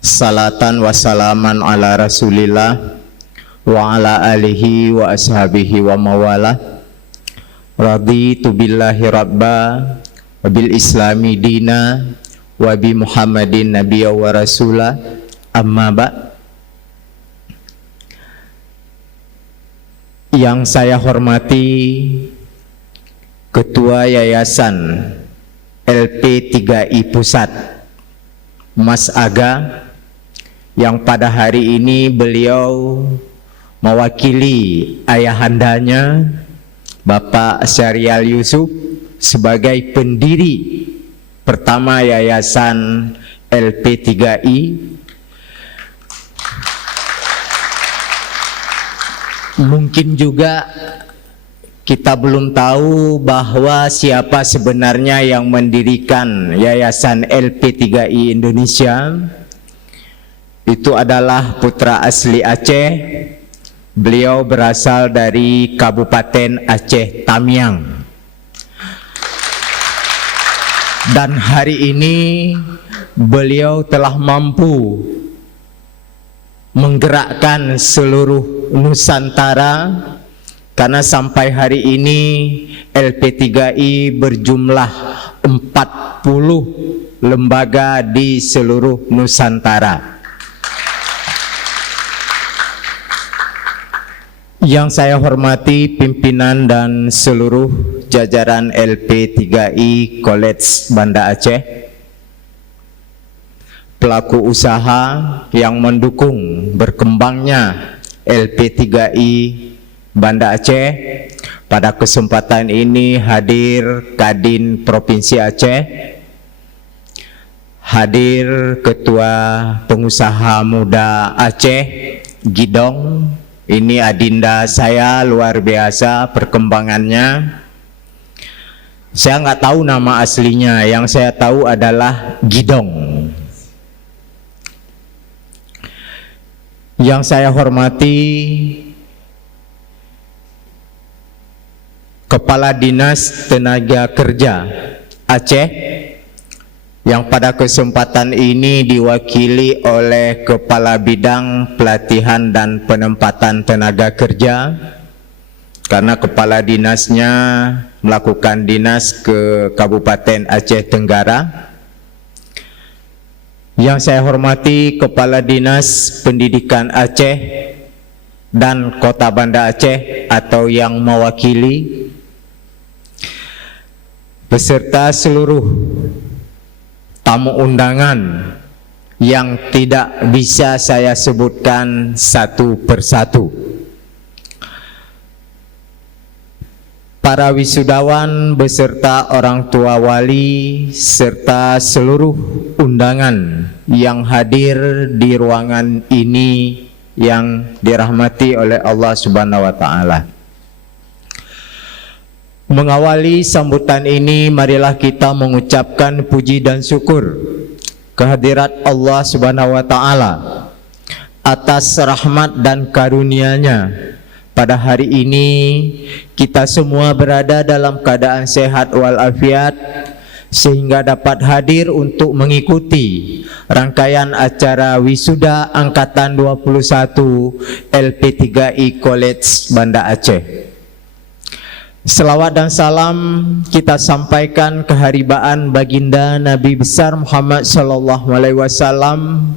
salatan wa salaman ala rasulillah wa ala alihi wa ashabihi wa mawala. Raditu billahi rabba wa bil islami dina wa bi muhammadin nabiyya wa rasula, amma ba'. Yang saya hormati Ketua Yayasan LP3I Pusat, Mas Aga, yang pada hari ini beliau mewakili ayahandanya Bapak Syarial Yusuf sebagai pendiri pertama Yayasan LP3I. Mungkin juga kita belum tahu bahwa siapa sebenarnya yang mendirikan Yayasan LP3I Indonesia. Itu adalah putra asli Aceh. Beliau berasal dari Kabupaten Aceh Tamiang. Dan hari ini beliau telah mampu menggerakkan seluruh Nusantara, karena sampai hari ini LP3I berjumlah 40 lembaga di seluruh Nusantara. Yang saya hormati pimpinan dan seluruh jajaran LP3I College Banda Aceh, pelaku usaha yang mendukung berkembangnya LP3I Banda Aceh. Pada kesempatan ini hadir Kadin Provinsi Aceh, hadir Ketua Pengusaha Muda Aceh Gidong. Ini adinda saya, luar biasa perkembangannya. Saya nggak tahu nama aslinya, yang saya tahu adalah Gidong. Yang saya hormati Kepala Dinas Tenaga Kerja Aceh, yang pada kesempatan ini diwakili oleh Kepala Bidang Pelatihan dan Penempatan Tenaga Kerja, karena kepala dinasnya melakukan dinas ke Kabupaten Aceh Tenggara. Yang saya hormati Kepala Dinas Pendidikan Aceh dan Kota Banda Aceh atau yang mewakili, beserta seluruh tamu undangan yang tidak bisa saya sebutkan satu persatu. para wisudawan beserta orang tua wali serta seluruh undangan yang hadir di ruangan ini yang dirahmati oleh Allah Subhanahu wa taala. Mengawali sambutan ini, marilah kita mengucapkan puji dan syukur kehadirat Allah Subhanahu wa taala atas rahmat dan karunia-Nya. Pada hari ini kita semua berada dalam keadaan sehat walafiat sehingga dapat hadir untuk mengikuti rangkaian acara wisuda angkatan 21 LP3I College Banda Aceh. Selawat dan salam kita sampaikan keharibaan baginda Nabi besar Muhammad sallallahu alaihi wasallam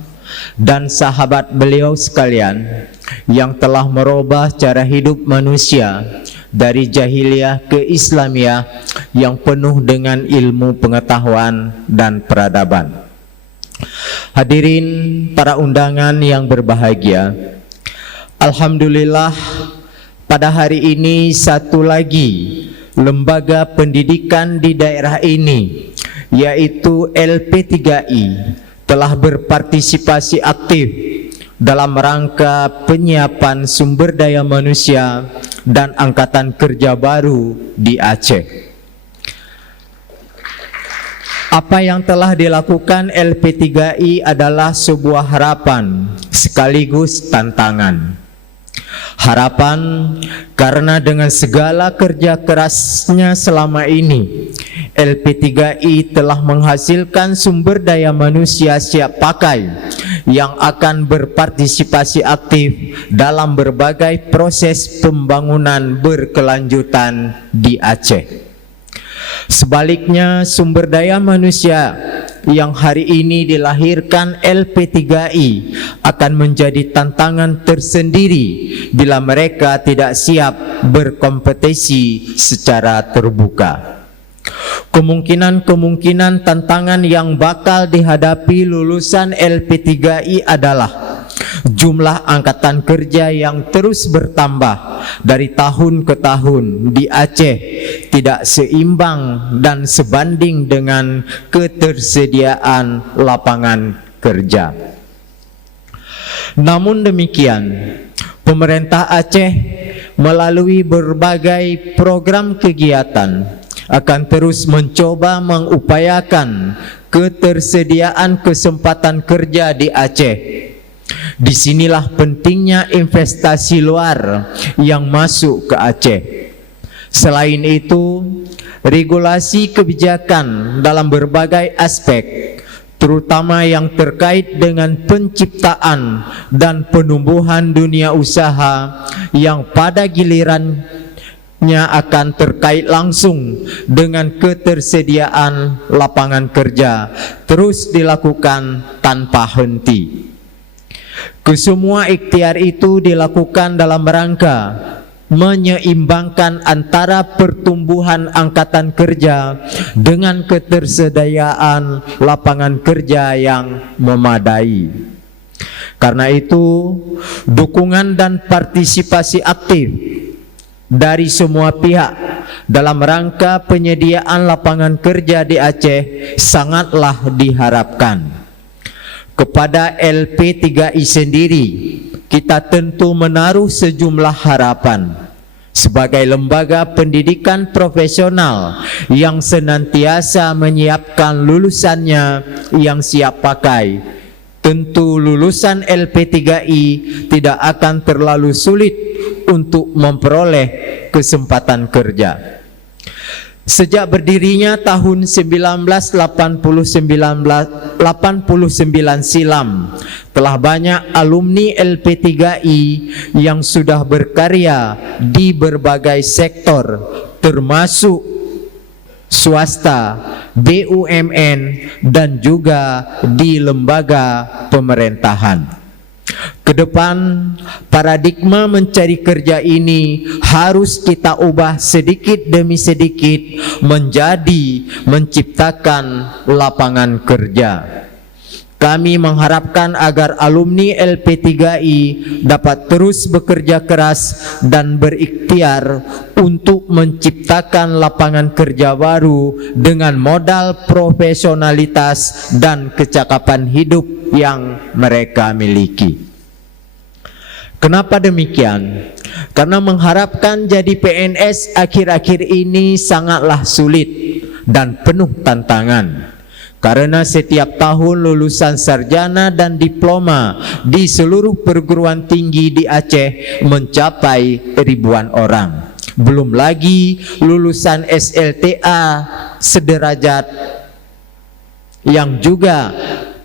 dan sahabat beliau sekalian yang telah merubah cara hidup manusia dari jahiliyah ke Islamiyah yang penuh dengan ilmu pengetahuan dan peradaban. Hadirin para undangan yang berbahagia, alhamdulillah pada hari ini satu lagi lembaga pendidikan di daerah ini, yaitu LP3I, telah berpartisipasi aktif dalam rangka penyiapan sumber daya manusia dan angkatan kerja baru di Aceh. Apa yang telah dilakukan LP3I adalah sebuah harapan sekaligus tantangan. Harapan karena dengan segala kerja kerasnya selama ini, LP3I telah menghasilkan sumber daya manusia siap pakai yang akan berpartisipasi aktif dalam berbagai proses pembangunan berkelanjutan di Aceh. Sebaliknya, sumber daya manusia yang hari ini dilahirkan LP3I akan menjadi tantangan tersendiri bila mereka tidak siap berkompetisi secara terbuka. Kemungkinan tantangan yang bakal dihadapi lulusan LP3I adalah jumlah angkatan kerja yang terus bertambah dari tahun ke tahun di Aceh tidak seimbang dan sebanding dengan ketersediaan lapangan kerja. Namun demikian, pemerintah Aceh melalui berbagai program kegiatan akan terus mencoba mengupayakan ketersediaan kesempatan kerja di Aceh. Disinilah pentingnya investasi luar yang masuk ke Aceh. Selain itu, regulasi kebijakan dalam berbagai aspek, terutama yang terkait dengan penciptaan dan penumbuhan dunia usaha yang pada gilirannya akan terkait langsung dengan ketersediaan lapangan kerja, terus dilakukan tanpa henti. Kesemua ikhtiar itu dilakukan dalam rangka menyeimbangkan antara pertumbuhan angkatan kerja dengan ketersediaan lapangan kerja yang memadai. Karena itu, dukungan dan partisipasi aktif dari semua pihak dalam rangka penyediaan lapangan kerja di Aceh sangatlah diharapkan. Kepada LP3I sendiri, kita tentu menaruh sejumlah harapan. Sebagai lembaga pendidikan profesional yang senantiasa menyiapkan lulusannya yang siap pakai, tentu lulusan LP3I tidak akan terlalu sulit untuk memperoleh kesempatan kerja. Sejak berdirinya tahun 1989 silam, telah banyak alumni LP3I yang sudah berkarya di berbagai sektor, termasuk swasta, BUMN, dan juga di lembaga pemerintahan. Kedepan, paradigma mencari kerja ini harus kita ubah sedikit demi sedikit menjadi menciptakan lapangan kerja. kami mengharapkan agar alumni LP3I dapat terus bekerja keras dan berikhtiar untuk menciptakan lapangan kerja baru dengan modal profesionalitas dan kecakapan hidup yang mereka miliki. Kenapa demikian? Karena mengharapkan jadi PNS akhir-akhir ini sangatlah sulit dan penuh tantangan. Karena setiap tahun lulusan sarjana dan diploma di seluruh perguruan tinggi di Aceh mencapai ribuan orang. Belum lagi lulusan SLTA sederajat yang juga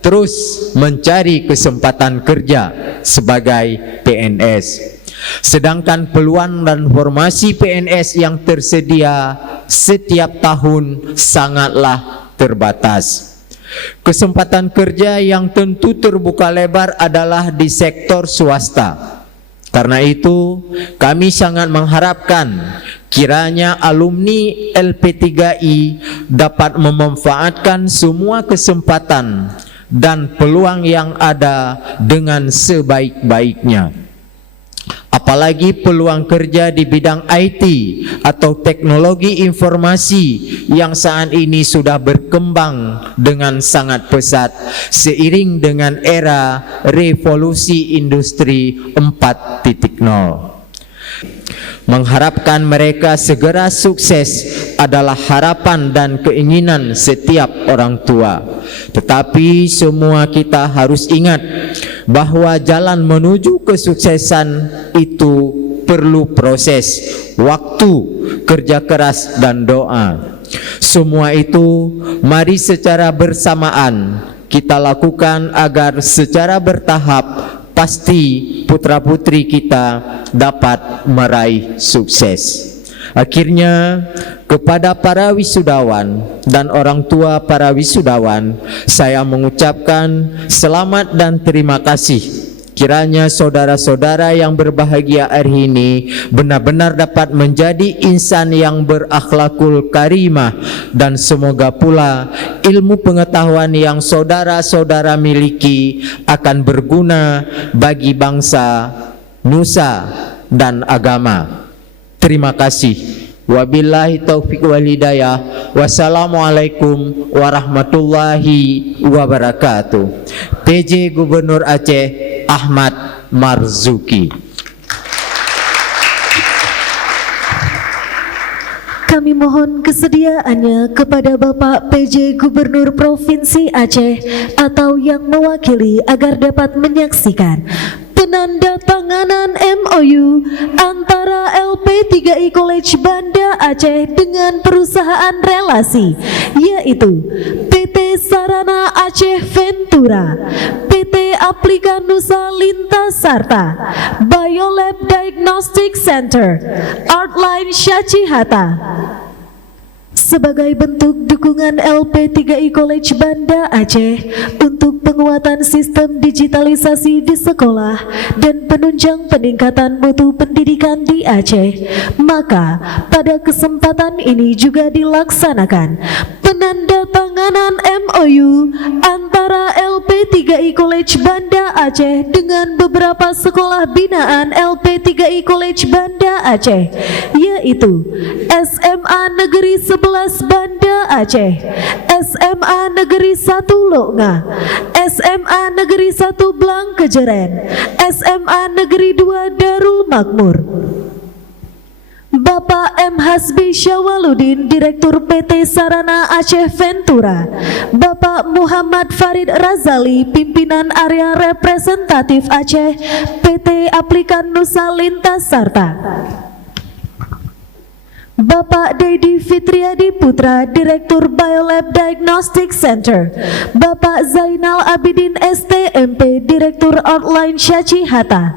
terus mencari kesempatan kerja sebagai PNS. Sedangkan peluang dan formasi PNS yang tersedia setiap tahun sangatlah terbatas. Kesempatan kerja yang tentu terbuka lebar adalah di sektor swasta. Karena itu, kami sangat mengharapkan kiranya alumni LP3I dapat memanfaatkan semua kesempatan dan peluang yang ada dengan sebaik-baiknya. Apalagi peluang kerja di bidang IT atau teknologi informasi yang saat ini sudah berkembang dengan sangat pesat seiring dengan era revolusi industri 4.0. Mengharapkan mereka segera sukses adalah harapan dan keinginan setiap orang tua. Tetapi semua kita harus ingat bahwa jalan menuju kesuksesan itu perlu proses, waktu, kerja keras dan doa. Semua itu mari secara bersamaan kita lakukan agar secara bertahap pasti putra-putri kita dapat meraih sukses. Akhirnya, kepada para wisudawan dan orang tua para wisudawan, saya mengucapkan selamat dan terima kasih. Kiranya saudara-saudara yang berbahagia hari ini benar-benar dapat menjadi insan yang berakhlakul karimah, dan semoga pula ilmu pengetahuan yang saudara-saudara miliki akan berguna bagi bangsa, nusa, dan agama. Terima kasih. Wabillahi taufiq wal hidayah. Wassalamualaikum warahmatullahi wabarakatuh. PJ Gubernur Aceh Ahmad Marzuki. Kami mohon kesediaannya kepada Bapak PJ Gubernur Provinsi Aceh atau yang mewakili agar dapat menyaksikan penandatanganan MOU antara LP3I College Banda Aceh dengan perusahaan relasi, yaitu PT Sarana Aceh Ventura, PT Aplika Nusa Lintasarta, Biolab Diagnostic Center, Artline Syacihata. Sebagai bentuk dukungan LP3I College Banda Aceh untuk penguatan sistem digitalisasi di sekolah dan penunjang peningkatan mutu pendidikan di Aceh, maka pada kesempatan ini juga dilaksanakan penandatanganan MOU antara LP3I College Banda Aceh dengan beberapa sekolah binaan LP3I College Banda Aceh, yaitu SMA Negeri 11 Banda Aceh, SMA Negeri 1 Loknga, SMA Negeri 1 Blang Kejeren, SMA Negeri 2 Darul Makmur. Bapak M. Hasbi Syawaludin, Direktur PT Sarana Aceh Ventura, Bapak Muhammad Farid Razali, Pimpinan Area Representatif Aceh PT Aplikan Nusa Lintasarta, Bapak Dedi Fitriadi Putra, Direktur Biolab Diagnostic Center, Bapak Zainal Abidin STMP, Direktur Outline Syacihata,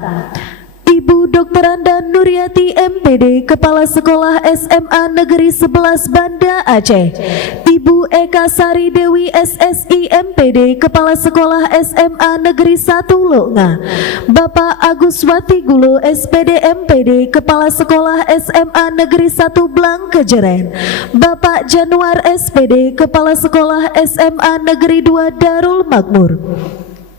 Ibu Dr. Anda Nuryati MPD, Kepala Sekolah SMA Negeri 11 Banda Aceh. Ibu Eka Sari Dewi SSI MPD, Kepala Sekolah SMA Negeri 1 Longa. Bapak Agus Wati Gulo SPD MPD, Kepala Sekolah SMA Negeri 1 Blang Kejeren. Bapak Januar SPD, Kepala Sekolah SMA Negeri 2 Darul Makmur.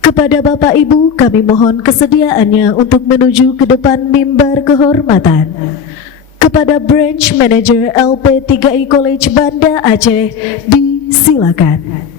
Kepada Bapak Ibu kami mohon kesediaannya untuk menuju ke depan mimbar kehormatan. Kepada Branch Manager LP3I College Banda Aceh disilakan.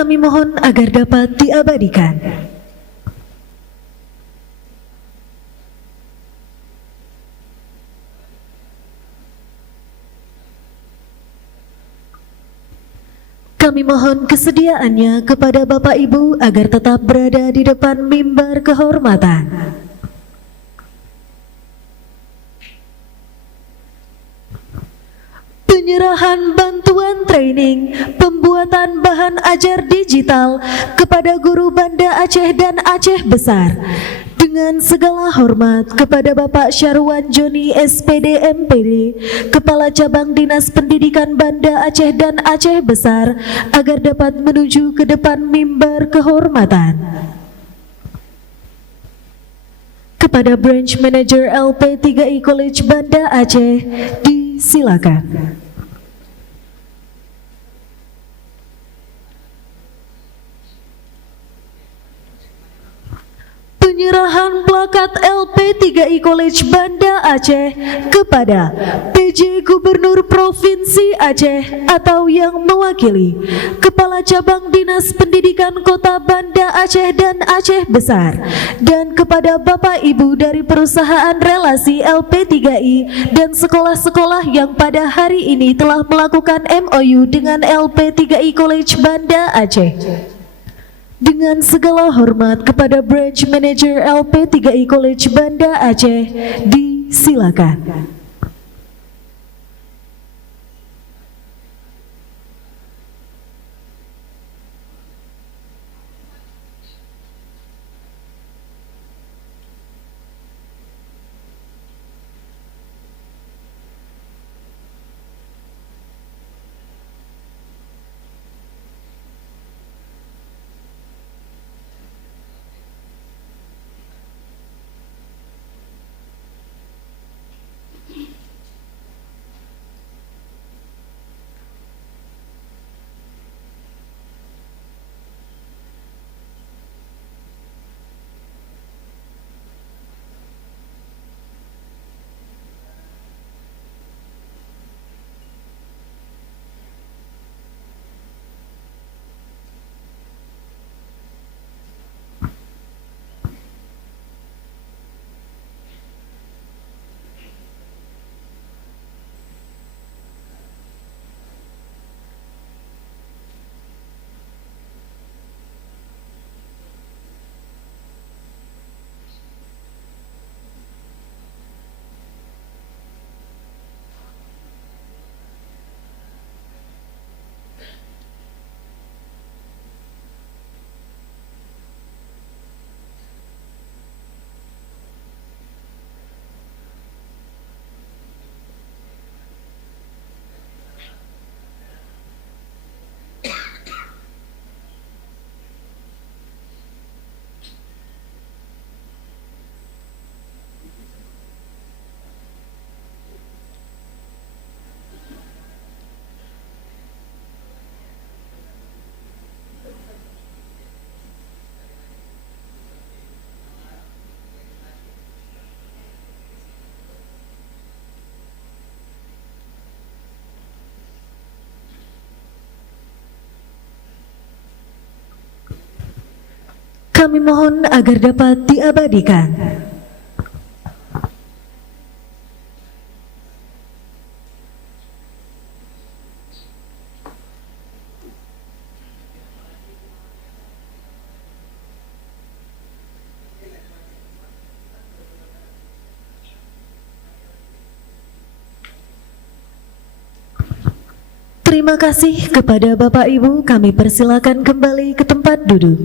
Kami mohon agar dapat diabadikan. Kami mohon kesediaannya kepada Bapak Ibu agar tetap berada di depan mimbar kehormatan. Penyerahan bantuan training pembuatan bahan ajar digital kepada guru Banda Aceh dan Aceh Besar. Dengan segala hormat kepada Bapak Syarwan Joni SPD MPD, Kepala Cabang Dinas Pendidikan Banda Aceh dan Aceh Besar, agar dapat menuju ke depan mimbar kehormatan. Kepada Branch Manager LP3I College Banda Aceh, disilakan. Penyerahan plakat LP3I College Banda Aceh kepada PJ Gubernur Provinsi Aceh atau yang mewakili Kepala Cabang Dinas Pendidikan Kota Banda Aceh dan Aceh Besar, dan kepada Bapak Ibu dari perusahaan relasi LP3I dan sekolah-sekolah yang pada hari ini telah melakukan MOU dengan LP3I College Banda Aceh. Dengan segala hormat kepada Branch Manager LP3I College Banda Aceh, disilakan. Kami mohon agar dapat diabadikan. Terima kasih kepada Bapak Ibu, kami persilakan kembali ke tempat duduk.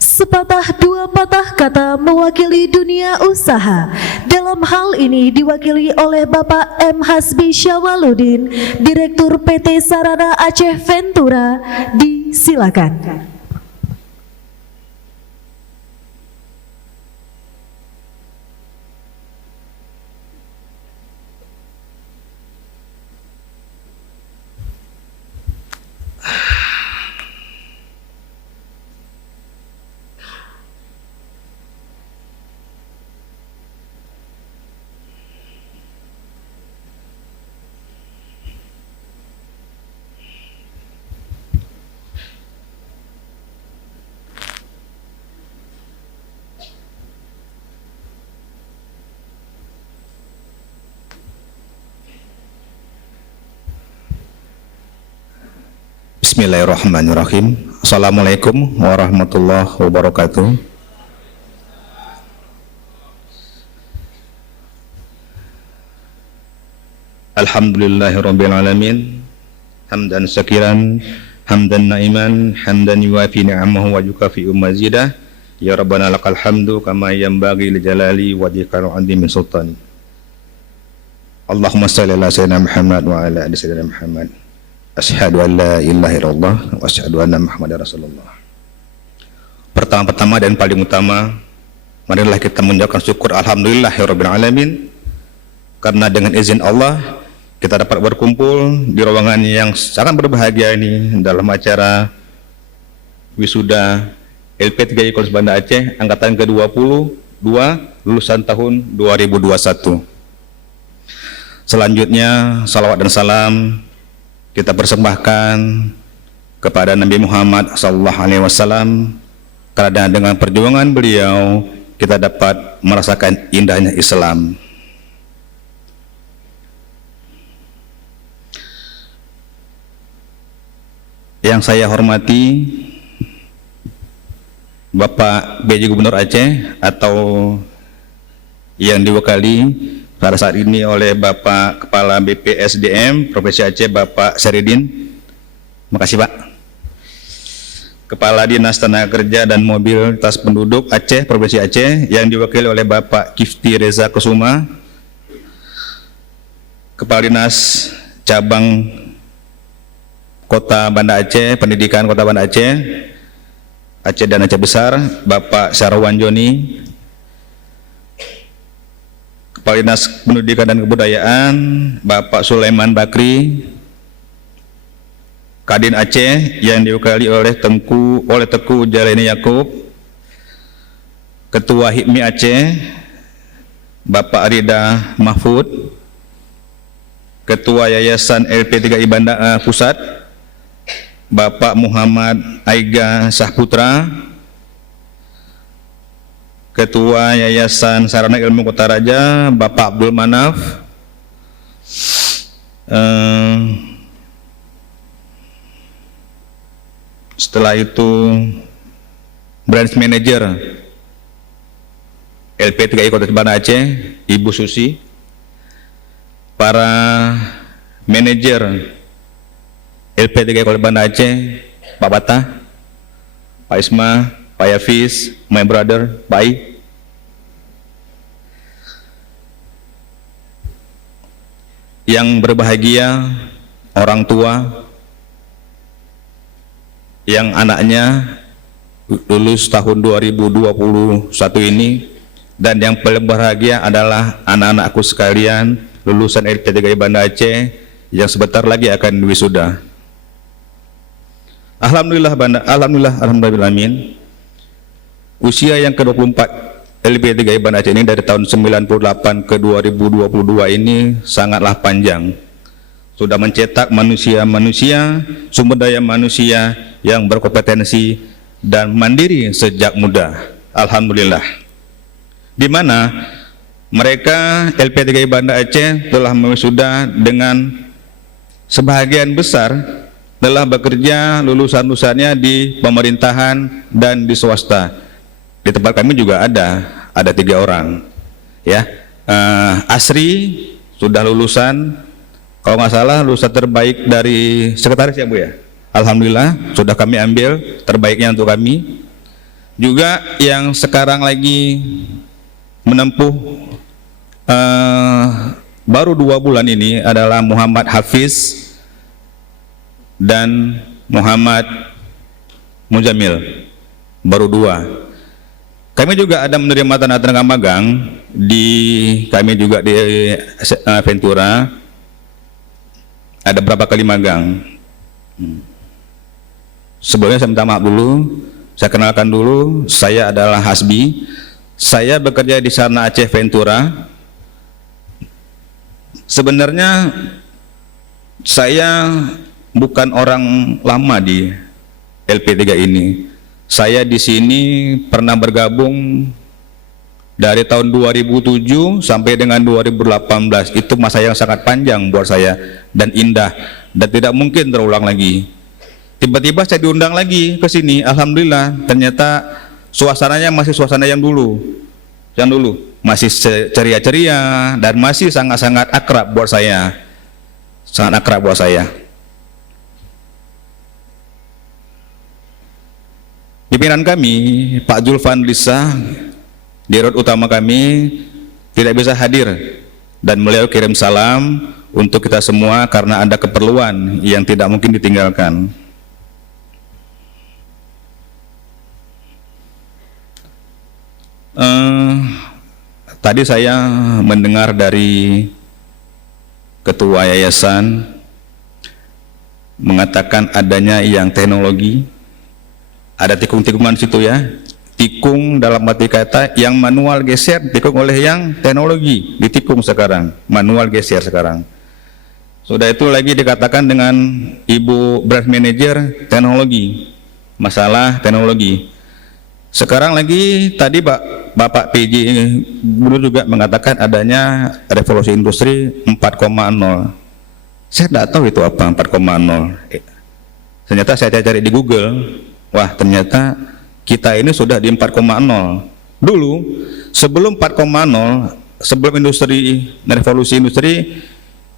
Sepatah dua patah kata mewakili dunia usaha. Dalam hal ini diwakili oleh Bapak M. Hasbi Syawaludin, Direktur PT Sarana Aceh Ventura, disilakan. Bismillahirrahmanirrahim. Assalamualaikum warahmatullahi wabarakatuh. Alhamdulillahirabbil alamin. Hamdan syakiran, hamdan na'iman, hamdan yuwafi ni'amahu wa yukafi'u mazidah. Ya Rabbana lakal hamdu kama yanbaghi li jalali wajhikal 'azimi sultani. Allahumma shalli ala sayyidina Muhammad wa ala ali sayyidina Muhammad. Asyhadu an la ilaha illallah wa asyhadu anna Muhammadar Rasulullah. Pertama-tama dan paling utama, marilah kita mengucapkan syukur alhamdulillahirabbil alamin, karena dengan izin Allah kita dapat berkumpul di ruangan yang sangat berbahagia ini dalam acara wisuda LP3I College Banda Aceh angkatan ke-22 lulusan tahun 2021. Selanjutnya salawat dan salam kita persembahkan kepada Nabi Muhammad SAW, karena dengan perjuangan beliau kita dapat merasakan indahnya Islam. Yang saya hormati Bapak PJ Gubernur Aceh atau yang diwakili pada saat ini oleh Bapak Kepala BPSDM Provinsi Aceh Bapak Syahridin. Makasih Pak. Kepala Dinas Tenaga Kerja dan Mobilitas Penduduk Aceh Provinsi Aceh yang diwakili oleh Bapak Kifti Reza Kusuma. Kepala Dinas Cabang Kota Banda Aceh, Pendidikan Kota Banda Aceh, Aceh dan Aceh Besar, Bapak Syarwan Joni. Kepala Dinas Pendidikan dan Kebudayaan, Bapak Sulaiman Bakri. Kadin Aceh yang diwakili oleh Teku Jaleni Yakub. Ketua HIPMI Aceh, Bapak Rida Mahfud. Ketua Yayasan LP3I Banda Pusat, Bapak Muhammad Aiga Sahputra. Ketua Yayasan Sarana Ilmu Kota Raja, Bapak Abdul Manaf. Setelah itu Branch Manager LP3I Kota Banda Aceh, Ibu Susi. Para manajer LP3I Kota Banda Aceh, Pak Bata, Pak Isma, Pak Yafis, my brother, Pak. Yang berbahagia orang tua yang anaknya lulus tahun 2021 ini, dan yang paling berbahagia adalah anak-anakku sekalian lulusan LP3I Banda Aceh yang sebentar lagi akan wisuda. Alhamdulillah. Usia yang ke-24 LP3I Banda Aceh ini dari tahun 98 ke 2022 ini sangatlah panjang. Sudah mencetak manusia-manusia, sumber daya manusia yang berkompetensi dan mandiri sejak muda. Alhamdulillah. Di mana mereka LP3I Banda Aceh telah mewisuda dengan sebahagian besar telah bekerja lulusan-lulusannya di pemerintahan dan di swasta. Di tempat kami juga ada 3 orang, ya. Asri sudah lulusan, kalau nggak salah lulusan terbaik dari sekretaris ya Bu ya. Alhamdulillah sudah kami ambil terbaiknya untuk kami. Juga yang sekarang lagi menempuh baru 2 bulan ini adalah Muhammad Hafiz dan Muhammad Mujamil, baru 2. Kami juga ada menerima tenaga magang kami juga di Ventura, ada berapa kali magang. Sebelumnya saya minta maaf dulu, saya kenalkan dulu, saya adalah Hasbi. Saya bekerja di Sarna Aceh Ventura. Sebenarnya saya bukan orang lama di LP3 ini. Saya di sini pernah bergabung dari tahun 2007 sampai dengan 2018. Itu masa yang sangat panjang buat saya dan indah dan tidak mungkin terulang lagi. Tiba-tiba saya diundang lagi ke sini, alhamdulillah ternyata suasananya masih suasana yang dulu. Masih ceria-ceria dan masih sangat-sangat akrab buat saya. Sangat akrab buat saya. Pimpinan kami, Pak Zulfan Lisa, Dirut utama kami tidak bisa hadir dan beliau kirim salam untuk kita semua karena ada keperluan yang tidak mungkin ditinggalkan. Tadi saya mendengar dari ketua yayasan mengatakan adanya yang teknologi, ada tikung-tikungan situ ya, tikung dalam arti kata yang manual geser tikung oleh yang teknologi, ditikung sekarang, manual geser sekarang. Sudah itu lagi dikatakan dengan Ibu Branch Manager teknologi, masalah teknologi. Sekarang lagi tadi Bapak PJ Gubernur juga mengatakan adanya revolusi industri 4,0. Saya tidak tahu itu apa 4,0. Ternyata saya cari di Google, wah ternyata kita ini sudah di 4,0. Dulu sebelum 4,0, sebelum industri revolusi industri,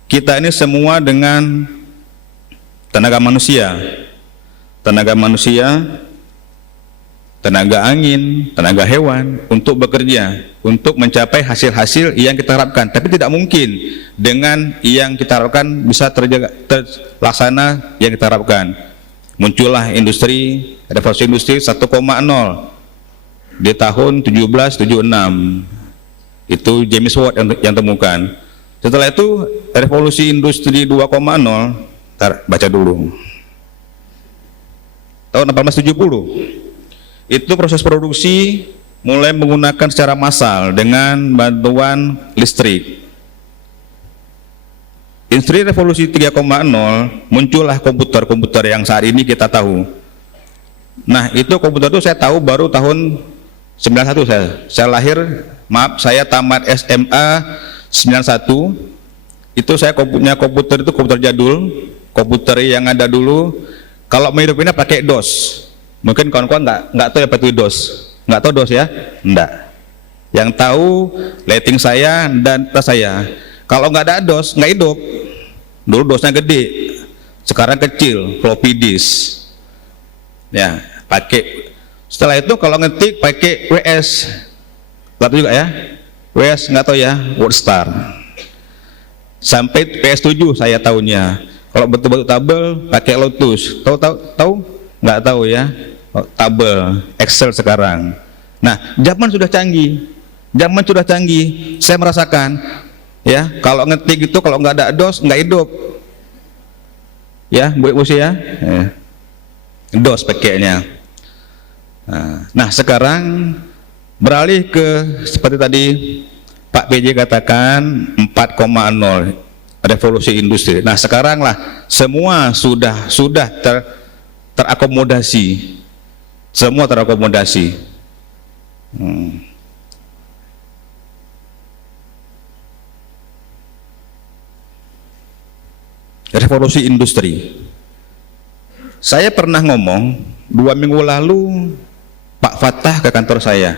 kita ini semua dengan tenaga manusia, tenaga angin, tenaga hewan untuk bekerja, untuk mencapai hasil-hasil yang kita harapkan. Tapi tidak mungkin dengan yang kita harapkan bisa terlaksana yang kita harapkan. Muncullah industri, revolusi industri 1,0 di tahun 1776. Itu James Watt yang temukan. Setelah itu revolusi industri 2,0, baca dulu. Tahun 1870. Itu proses produksi mulai menggunakan secara massal dengan bantuan listrik. Industri revolusi 3,0 muncullah komputer yang saat ini kita tahu. Nah itu komputer itu saya tahu baru tahun 91 saya lahir, maaf saya tamat SMA 91. Itu saya punya komputer itu komputer jadul, komputer yang ada dulu. Kalau menghidupinnya pakai DOS. Mungkin kawan-kawan nggak tahu apa itu DOS, nggak tahu DOS ya, enggak. Yang tahu lighting saya dan tas saya. Kalau nggak ada DOS nggak hidup. Dulu DOSnya gede, sekarang kecil, floppy disk. Ya, pakai. Setelah itu kalau ngetik pakai WS, nggak tahu juga ya, WS nggak tahu ya, WordStar. Sampai PS7 saya tahunya. Kalau betul-betul tabel pakai Lotus, tahu? Nggak tahu ya, tabel Excel sekarang. Nah zaman sudah canggih, saya merasakan ya, kalau ngetik itu kalau nggak ada DOS nggak hidup ya, Bu ya, DOS pakainya. Nah sekarang beralih ke seperti tadi Pak PJ katakan 4,0 revolusi industri. Nah sekarang lah semua sudah terakomodasi, semua terakomodasi. Revolusi industri. Saya pernah ngomong 2 minggu lalu Pak Fatah ke kantor saya.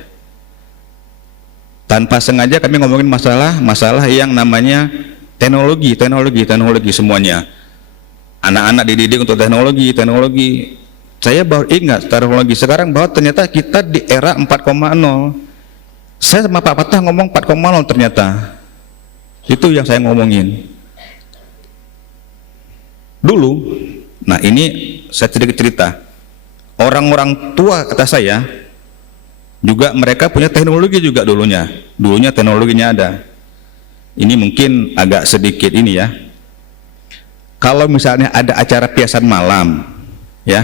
Tanpa sengaja kami ngomongin masalah yang namanya teknologi semuanya. Anak-anak dididik untuk teknologi. Saya baru ingat teknologi sekarang bahwa ternyata kita di era 4,0. Saya sama Pak Fatah ngomong 4,0 ternyata. Itu yang saya ngomongin. Dulu, nah ini saya sedikit cerita. Orang-orang tua kata saya juga mereka punya teknologi juga dulunya. Dulunya teknologinya ada. Ini mungkin agak sedikit ini ya. Kalau misalnya ada acara piasan malam, ya,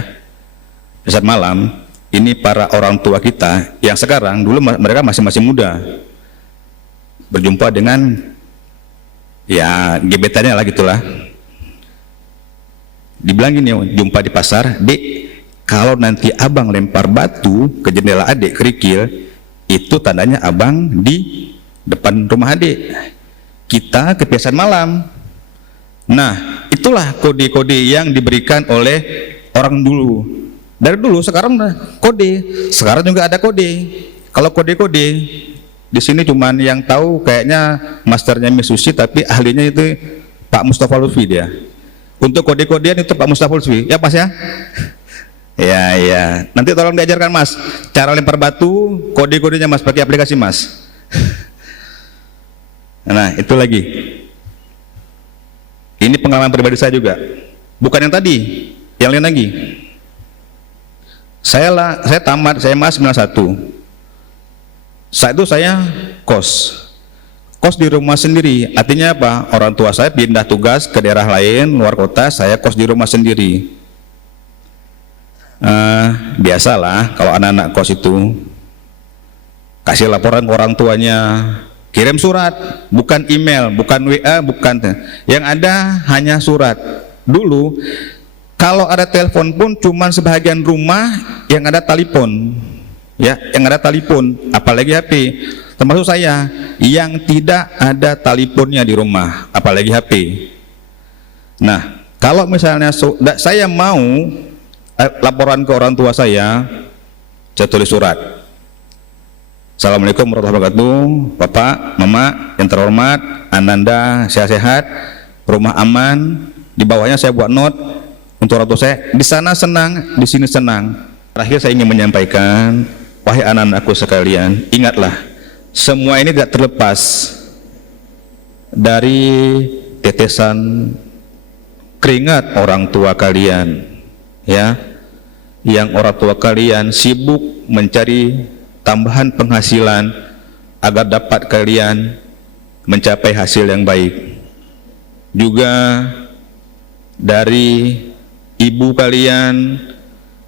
piasan malam, ini para orang tua kita yang sekarang, dulu mereka masih muda, berjumpa dengan, ya, gebetannya lah gitulah. Dibilang gini, jumpa di pasar, Dek, kalau nanti abang lempar batu ke jendela adik kerikil, itu tandanya abang di depan rumah adik. Kita ke piasan malam. Nah, itulah kode-kode yang diberikan oleh orang dulu. Dari dulu sekarang kode, sekarang juga ada kode. Kalau kode-kode di sini cuman yang tahu kayaknya masternya Miss Susi, tapi ahlinya itu Pak Mustafa Lutfi dia. Untuk kode-kodean itu Pak Mustafa Lutfi, ya Mas ya? Ya, ya. Nanti tolong diajarkan Mas, cara lempar batu, kode-kodenya Mas pakai aplikasi Mas. Nah, itu lagi. Ini pengalaman pribadi saya juga. Bukan yang tadi, yang lain lagi. Saya tamat, saya mas 91. Saat itu saya kos di rumah sendiri. Artinya apa? Orang tua saya pindah tugas ke daerah lain, luar kota, saya kos di rumah sendiri. Biasalah kalau anak-anak kos itu kasih laporan ke orang tuanya, kirim surat, bukan email, bukan WA, bukan. Yang ada hanya surat. Dulu kalau ada telepon pun cuman sebagian rumah yang ada telepon. Ya, yang ada telepon, apalagi HP. Termasuk saya yang tidak ada teleponnya di rumah, apalagi HP. Nah, kalau misalnya saya mau laporan ke orang tua saya tulis surat. Assalamualaikum warahmatullahi wabarakatuh, Bapak, Mama yang terhormat, Ananda sehat-sehat, rumah aman. Di bawahnya saya buat note untuk orang tua saya, di sana senang, di sini senang. Terakhir saya ingin menyampaikan, wahai anak-anakku sekalian, ingatlah, semua ini tidak terlepas dari tetesan keringat orang tua kalian, ya, yang orang tua kalian sibuk mencari tambahan penghasilan agar dapat kalian mencapai hasil yang baik. Juga dari ibu kalian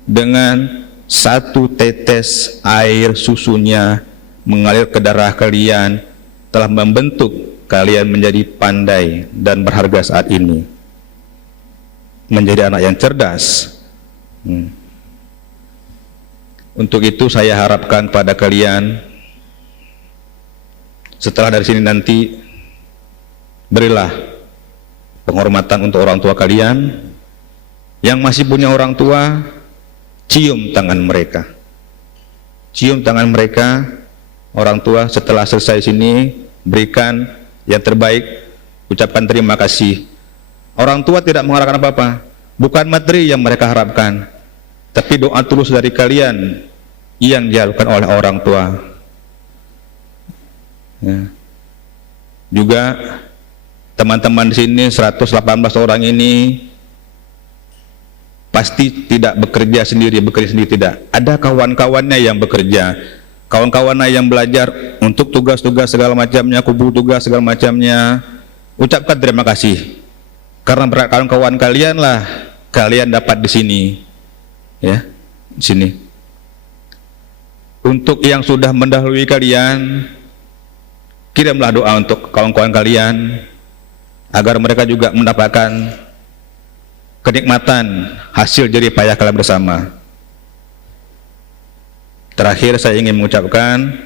dengan satu tetes air susunya mengalir ke darah kalian telah membentuk kalian menjadi pandai dan berharga saat ini, menjadi anak yang cerdas. Untuk itu saya harapkan kepada kalian, setelah dari sini nanti berilah penghormatan untuk orang tua kalian. Yang masih punya orang tua, cium tangan mereka, cium tangan mereka. Orang tua setelah selesai sini berikan yang terbaik, ucapkan terima kasih. Orang tua tidak mengharapkan apa-apa, bukan materi yang mereka harapkan, tapi doa tulus dari kalian yang dilakukan oleh orang tua. Ya. Juga teman-teman di sini 118 orang ini pasti tidak bekerja sendiri, tidak. Ada kawan-kawannya yang bekerja, kawan-kawannya yang belajar untuk tugas-tugas segala macamnya, kubu tugas segala macamnya. Ucapkan terima kasih, karena berkat kawan-kawan kalian lah kalian dapat di sini, ya, di sini. Untuk yang sudah mendahului kalian, kirimlah doa untuk kawan-kawan kalian agar mereka juga mendapatkan kenikmatan hasil jerih payah kalian bersama. Terakhir saya ingin mengucapkan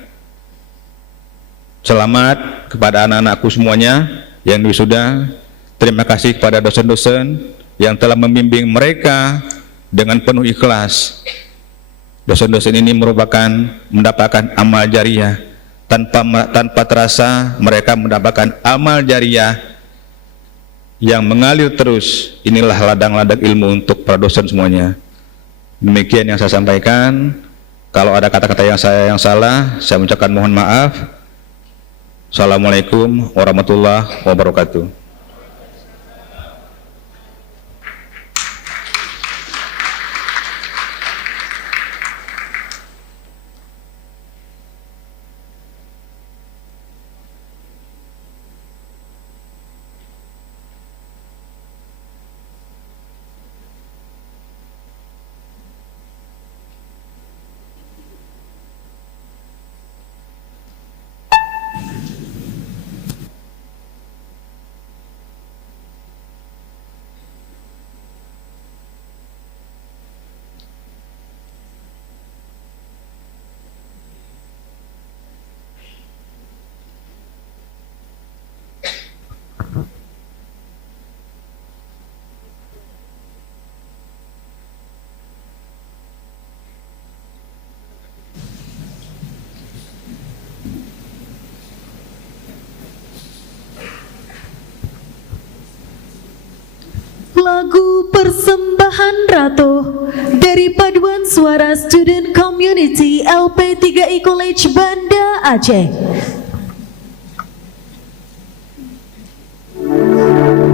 selamat kepada anak-anakku semuanya yang wisuda. Terima kasih kepada dosen-dosen yang telah membimbing mereka dengan penuh ikhlas. Dosen-dosen ini mendapatkan amal jariah, tanpa terasa mereka mendapatkan amal jariah yang mengalir terus. Inilah ladang-ladang ilmu untuk para dosen semuanya. Demikian yang saya sampaikan. Kalau ada kata-kata yang salah, saya mengucapkan mohon maaf. Assalamualaikum warahmatullahi wabarakatuh. Lagu persembahan Ratu dari paduan suara Student Community LP3I College Banda Aceh. Assalamualaikum,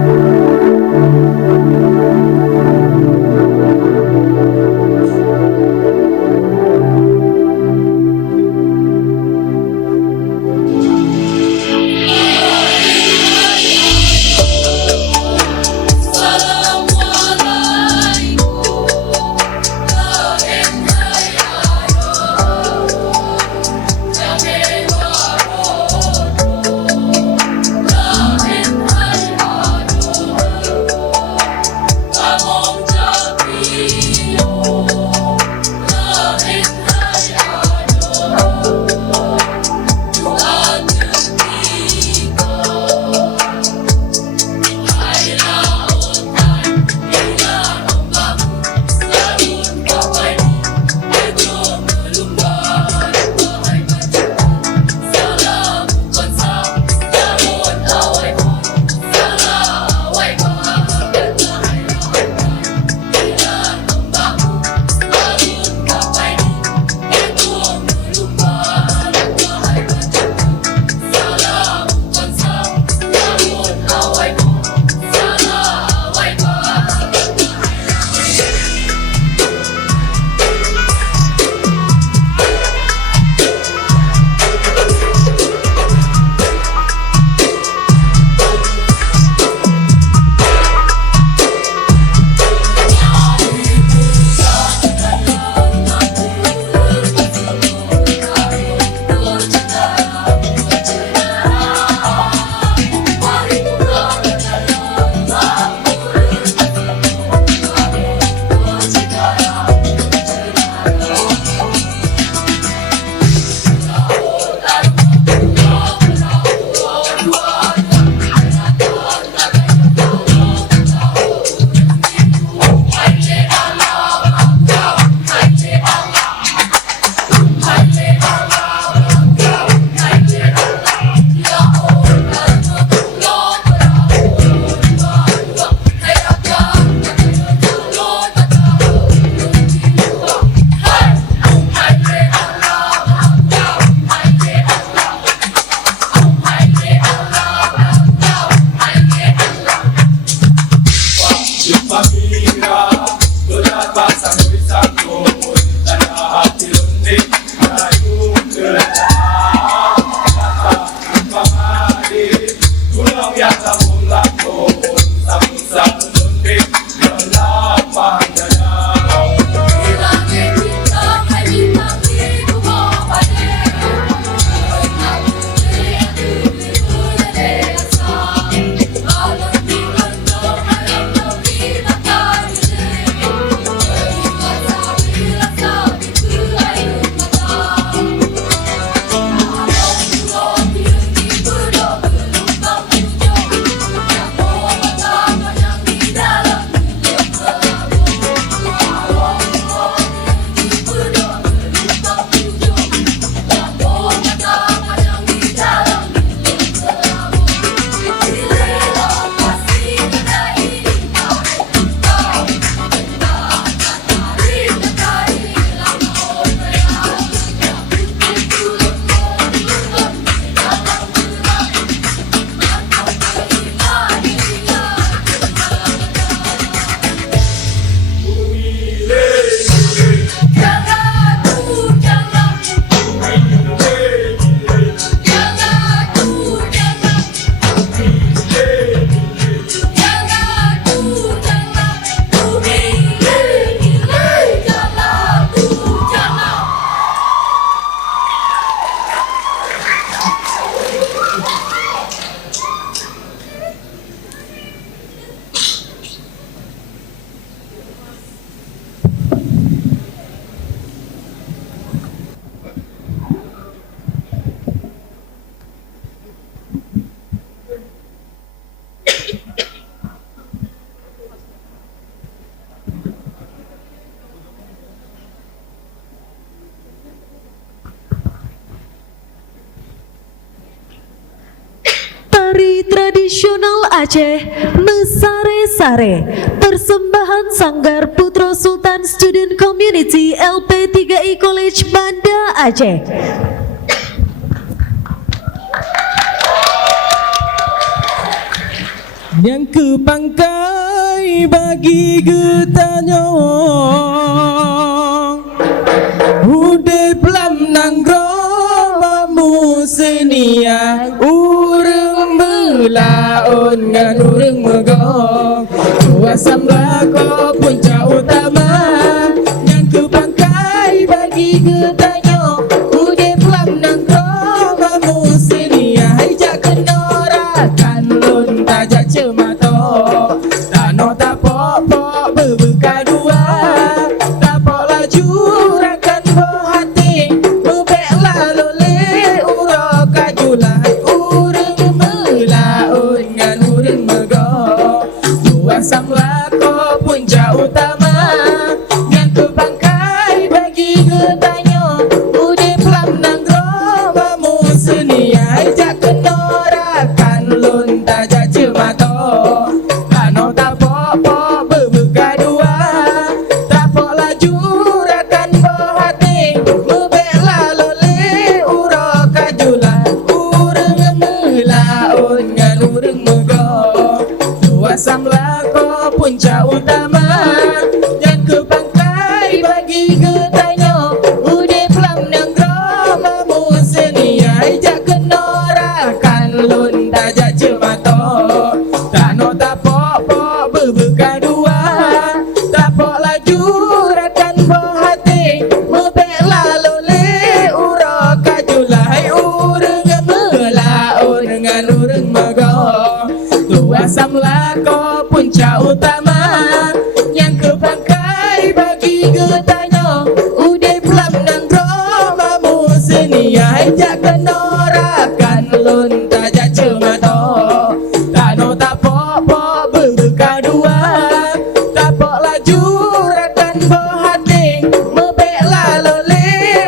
tradisional Aceh, Mesare-Sare. Persembahan Sanggar Putra Sultan Student Community LP3I College Banda Aceh. Yang ke pangkai bagi getanya Ude pelam nanggro mamu senia Ureng belaon ngan ureng megong Kuasam lako puncak utama Yang ke pangkai bagi getanya Ude pelam nanggro mamu senia Hijak kenorakan lun tajak cemato Tano tapok-pok berbuka dua Tapok laju rakan berhati Bebek lalu le urok kajulah Ureng melaun ngan ureng megong Kuasam lako puncak utama Yang ke bangkai bagi getanya Ude pelam nanggro mamu senia Ijak kenorakan lun tajak cemato Tano tapok-pok berbuka dua Tapok laju rakan berhati Bebek lalu le urok kajulah Ureng melaun ngan ureng megong Kuasam lako puncak utama Yang ke bangkai bagi getanya Ude pelam nanggro mamu senia Ijak kenorakan lun tajak cemato Tano tapok-pok berbuka dua Tapok laju rakan berhati Bebek lalu le urok kajulah Ureng melaun dengan ureng megong Kuasam lako puncak utama Yang ke bangkai bagi getanya Ude pelam nanggro mamu senia Ijak kenorakan lun tajak cemato Tano tapok-pok berbuka dua Tapok laju rakan berhati Bebek lalu le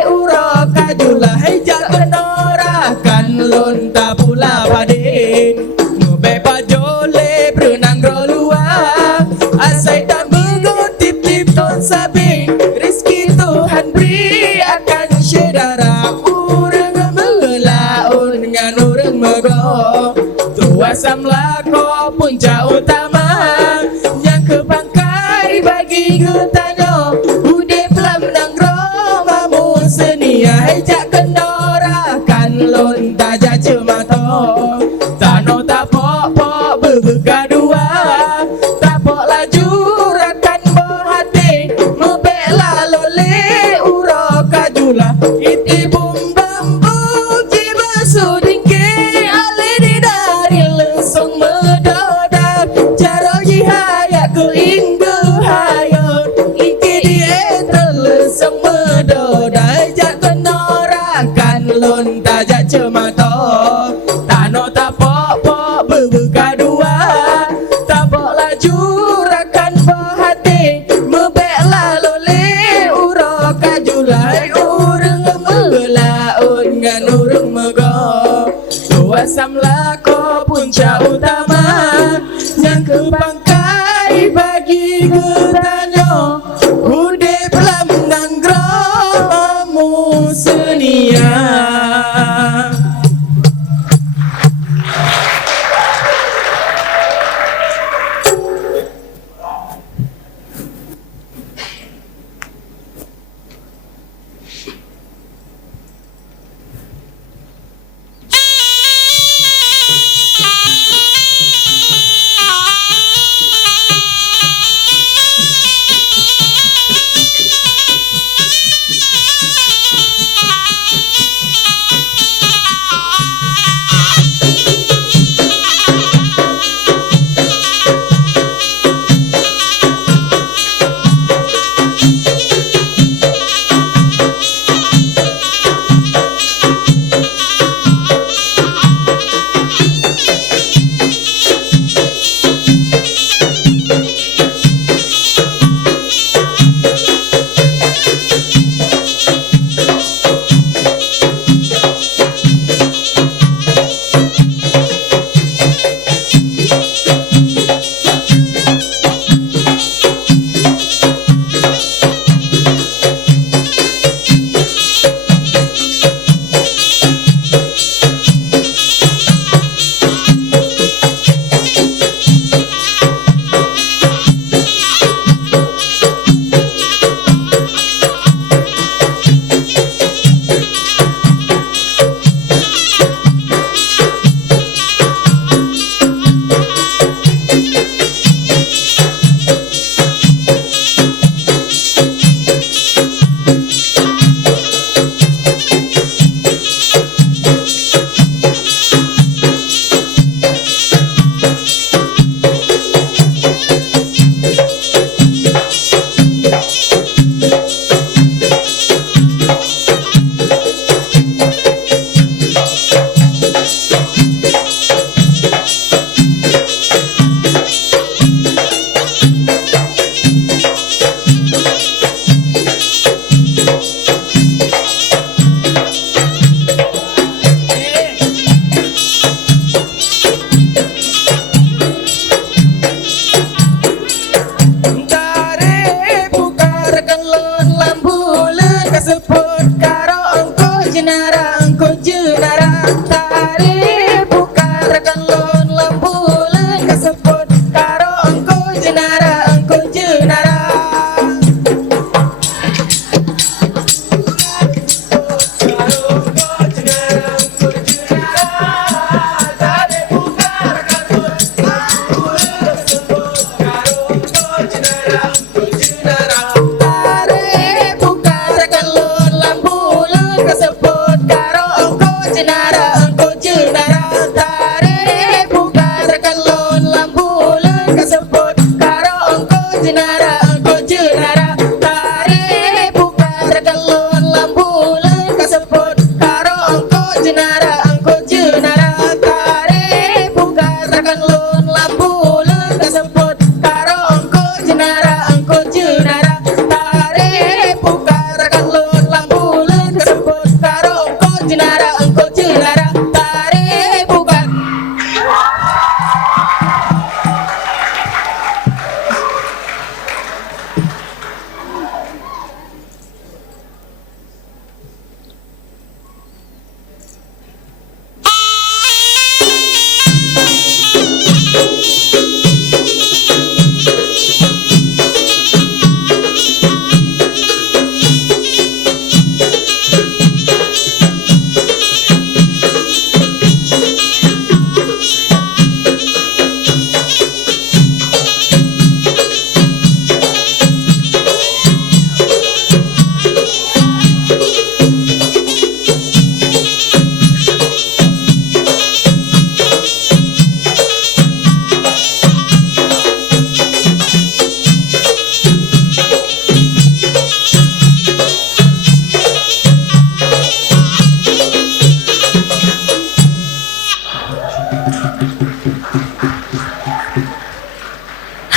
urok kajulah Ijak kenorakan lun tak pula padin Bebek pajole berenang luar Asai tak mengutip-tip ton sabi Rizki Tuhan beri akan syedara Ureng melaun dengan ureng megong Tuasam lako puncak utama Yang ke bangkai bagi getanya Ude pelam nanggro mamu senia Ijak kenorakan lun tajak cemato Tano tapok-pok berbuka dua Tapok laju rakan berhati Bebek lalu le urok kajulah Iti bum bambu jiba sudingke Ale di dari lesung medodak Jaro jihaya ke inggu hayon Iki die terlesung medodak Ijak kenorakan lun tajak cemato Tano tapok-pok berbuka dua Tapok laju rakan berhati Bebek lalu le urok kajulah Ureng melaun ngan ureng megong Kuasam lako puncak utama Yang ke bangkai bagi getanya Ude pelam nanggro mamu senia engkau jenara Tarik bukan rekan lon lambulan kaseput karo engkau jenara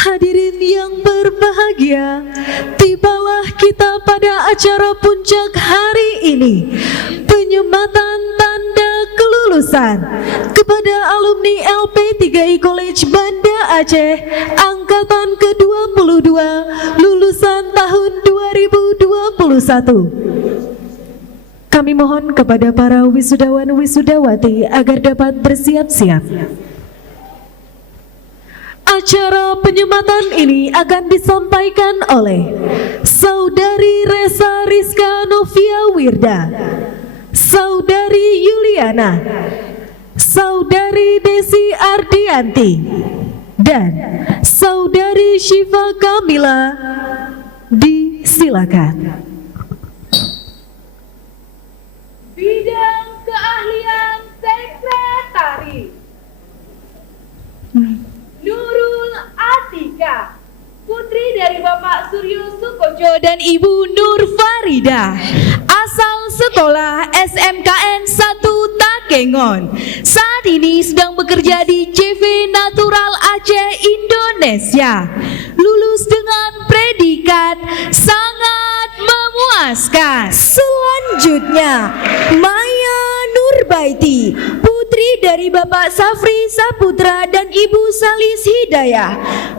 Hadirin yang berbahagia, tibalah kita pada acara puncak hari ini, penyematan tanda kelulusan kepada alumni LP3I College Banda Aceh angkatan ke-22 lulusan tahun 2021. Kami mohon kepada para wisudawan wisudawati agar dapat bersiap-siap. Acara penyematan ini akan disampaikan oleh Saudari Resa Rizka Novia Wirda, Saudari Yuliana, Saudari Desi Ardianti, dan Saudari Syifa Kamila. Disilakan. Bidang keahlian sekretari Nurul Atika, putri dari Bapak Suryo Sukojo dan Ibu Nur Farida, asal sekolah SMKN 1 Takengon. Saat ini sedang bekerja di CV Natural Aceh, Indonesia. Lulus dengan predikat sangat memuaskan. Selanjutnya, Maya Nurbaiti, putri dari Bapak Safri Saputra dan Ibu Salis Hidayah,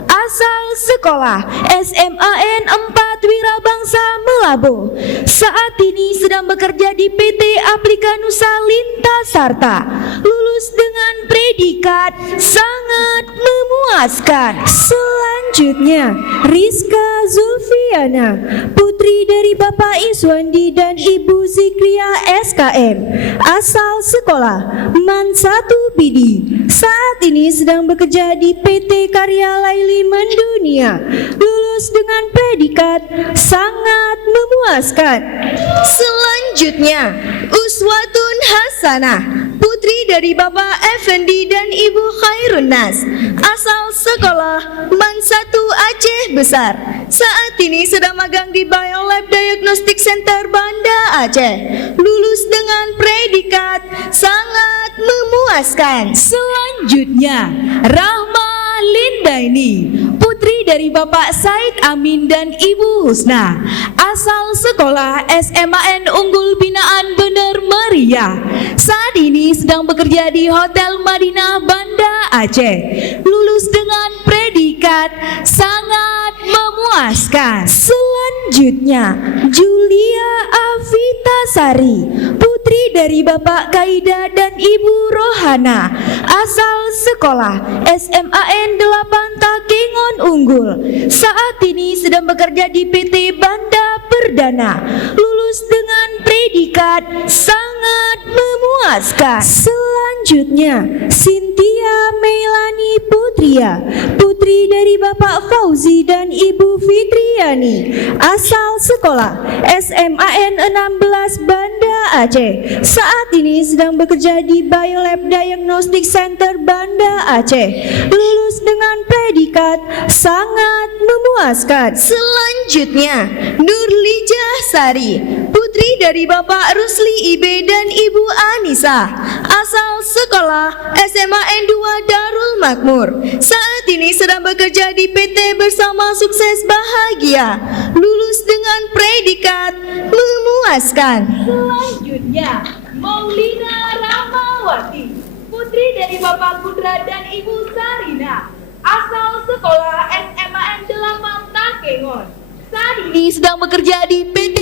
asal sekolah SMAN 4 Wirabangsa Melabu. Saat ini sedang bekerja di PT Aplika Nusa Lintasarta. Lulus dengan predikat sangat memuaskan. Selanjutnya, Rizka Zulfiana, putri dari Bapak Iswandi dan Ibu Zikria SKM, asal sekolah MAN 1 Bidi. Saat ini sedang bekerja di PT Karya Laili Mendunia. Lulus dengan predikat sangat memuaskan. Selanjutnya, Uswatun Hasanah, putri dari Bapak Effendi dan Ibu Khairun Nas, asal sekolah MAN 1 Aceh Besar. Saat ini sedang magang di Biolab Diagnostic Center Banda Aceh. Lulus dengan predikat sangat memuaskan. Selanjutnya, Rahma Lindaini, putri dari Bapak Said Amin dan Ibu Husna, asal sekolah SMAN Unggul Binaan Bener Meriah. Saat ini sedang bekerja di Hotel Madinah Banda Aceh. Lulus dengan predikat sangat memuaskan. memuaskan. Selanjutnya, Julia Avitasari, putri dari Bapak Kaida dan Ibu Rohana, asal sekolah SMAN 8 Takengon Unggul. Saat ini sedang bekerja di PT Banda Perdana, lulus dengan predikat sangat memuaskan. Selanjutnya, Cynthia Melani Putria, putri dari Bapak Fauzi dan Ibu Fitriani, asal sekolah SMAN 16 Banda Aceh. Saat ini sedang bekerja di Biolab Diagnostic Center Banda Aceh, lulus dengan predikat sangat memuaskan. Selanjutnya, Nurlijah Sari, putri dari Bapak Rusli Ibe dan Ibu Anissa, asal sekolah SMAN 2 Darul Makmur. Saat ini sedang bekerja di PT Bersama Sukses Bahagia, lulus dengan predikat memuaskan. Selanjutnya, Maulina Rahmawati, putri dari Bapak Putra dan Ibu Sarina, asal sekolah SMAN 8 Takengon. Saat ini sedang bekerja di PT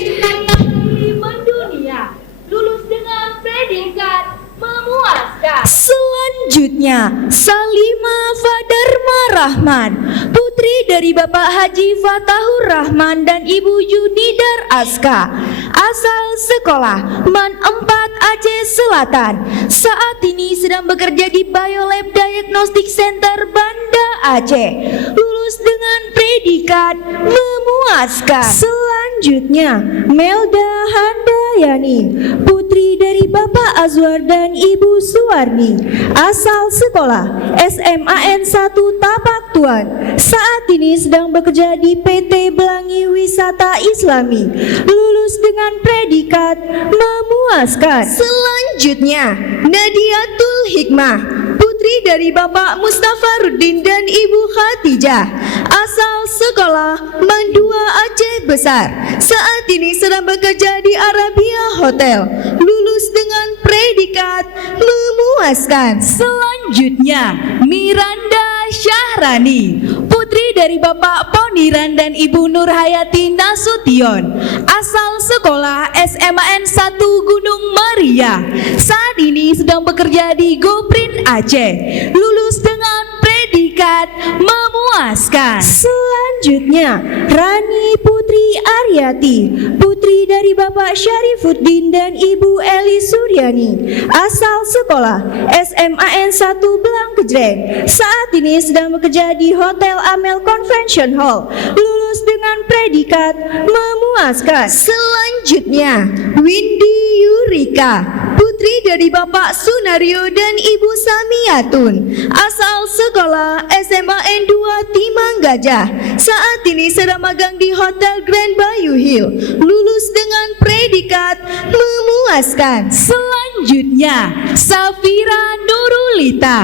Mendunia, lulus dengan predikat memuaskan. Selanjutnya, Salima Fadarma Rahman, putri dari Bapak Haji Fatahur Rahman dan Ibu Junidar Aska, asal sekolah MAN 4 Aceh Selatan. Saat ini sedang bekerja di Biolab Diagnostic Center Banda Aceh, lulus dengan predikat memuaskan. Selanjutnya, Melda Handayani, putri dari Bapak Azwar dan Ibu Suwarni, asal sekolah SMAN 1 Tapak Tuan. Saat ini sedang bekerja di PT Belangi Wisata Islami, lulus dengan predikat memuaskan. Selanjutnya, Nadiatul Hikmah, putri dari Bapak Mustafa Ruddin dan Ibu Khatijah, asal sekolah MAN 2 Aceh Besar. Saat ini sedang bekerja di Arabia Hotel, lulus dengan predikat memuaskan. Selanjutnya, Miranda Syahrani, putri dari Bapak Poniran dan Ibu Nurhayati Nasution, asal sekolah SMAN 1 Gunung Maria. Saat ini sedang bekerja di Goprin Aceh, lulus dengan predikat memuaskan. Selanjutnya, Rani Putri Aryati, putri dari Bapak Syarifuddin dan Ibu Eli Suryani, asal sekolah SMAN 1 Blangkejreng. Saat ini sedang bekerja di Hotel Amel Convention Hall, lulus dengan predikat memuaskan. Selanjutnya, Windy Yurika, putri dari Bapak Sunario dan Ibu Samiyatun, asal sekolah SMAN 2 Timang Gajah. Saat ini sedang magang di Hotel Grand Bayou Hill, lulus dengan predikat memuaskan. Selanjutnya, Safira Nurulita,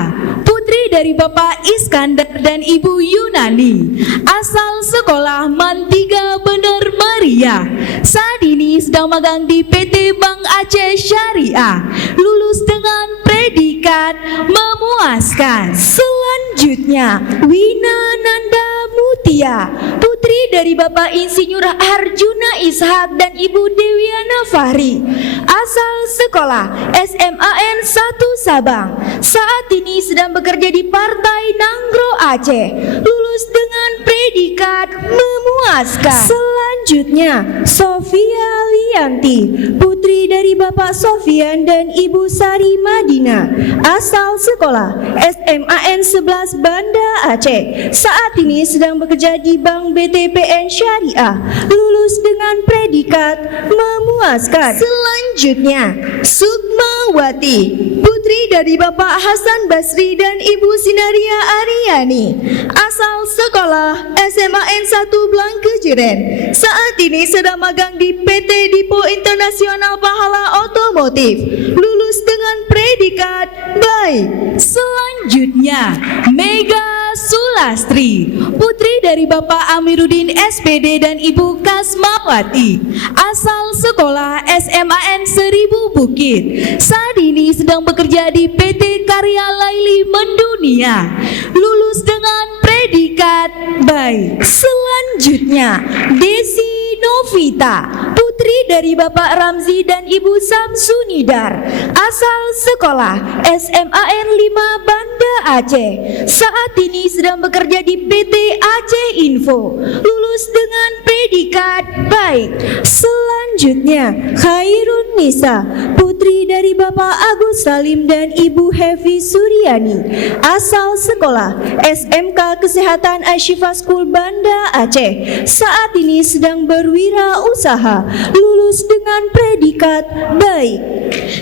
putri dari Bapak Iskandar dan Ibu Yunani, asal sekolah MAN 3 Bener Maria. Saat ini sedang magang di PT Bank Aceh Syariah, lulus dengan predikat memuaskan. Selanjutnya, Wina Nanda Mutia, putri dari Bapak Insinyur Harjuna Ishak dan Ibu Dewiana Fahri, asal sekolah SMAN 1 Sabang. Saat ini sedang bekerja di Partai Nanggro Aceh, lulus dengan predikat memuaskan. Selanjutnya, Sofia Lianti, putri dari Bapak Sofian dan Ibu Sari Madina, asal sekolah SMAN 11 Banda Aceh. Saat ini sedang bekerja di Bank BTPN Syariah, lulus dengan predikat memuaskan. Selanjutnya, Sukmawati, putri dari Bapak Hasan Basri dan Ibu Sinaria Aryani, asal sekolah SMAN 1 Blangkejreng. Saat ini sedang magang di PT Dipo Internasional Pahala Otomotif, lulus dengan predikat baik. Selanjutnya, Mega Sulastri, putri dari Bapak Amiruddin SPD dan Ibu Kasmawati, asal sekolah SMAN 1000 Bukit. Saat ini sedang bekerja di PT Karya Laili Mendunia, lulus dengan predikat predikat baik. Selanjutnya, Desi Novita, putri dari Bapak Ramzi dan Ibu Samsunidar, asal sekolah SMAN 5 Banda Aceh. Saat ini sedang bekerja di PT Aceh Info, lulus dengan predikat baik. Selanjutnya, Khairun Nisa, putri dari Bapak Agus Salim dan Ibu Hevi Suryani, asal sekolah SMK Kesehatan Ashifa School Banda Aceh. Saat ini sedang berwirausaha, lulus dengan predikat baik.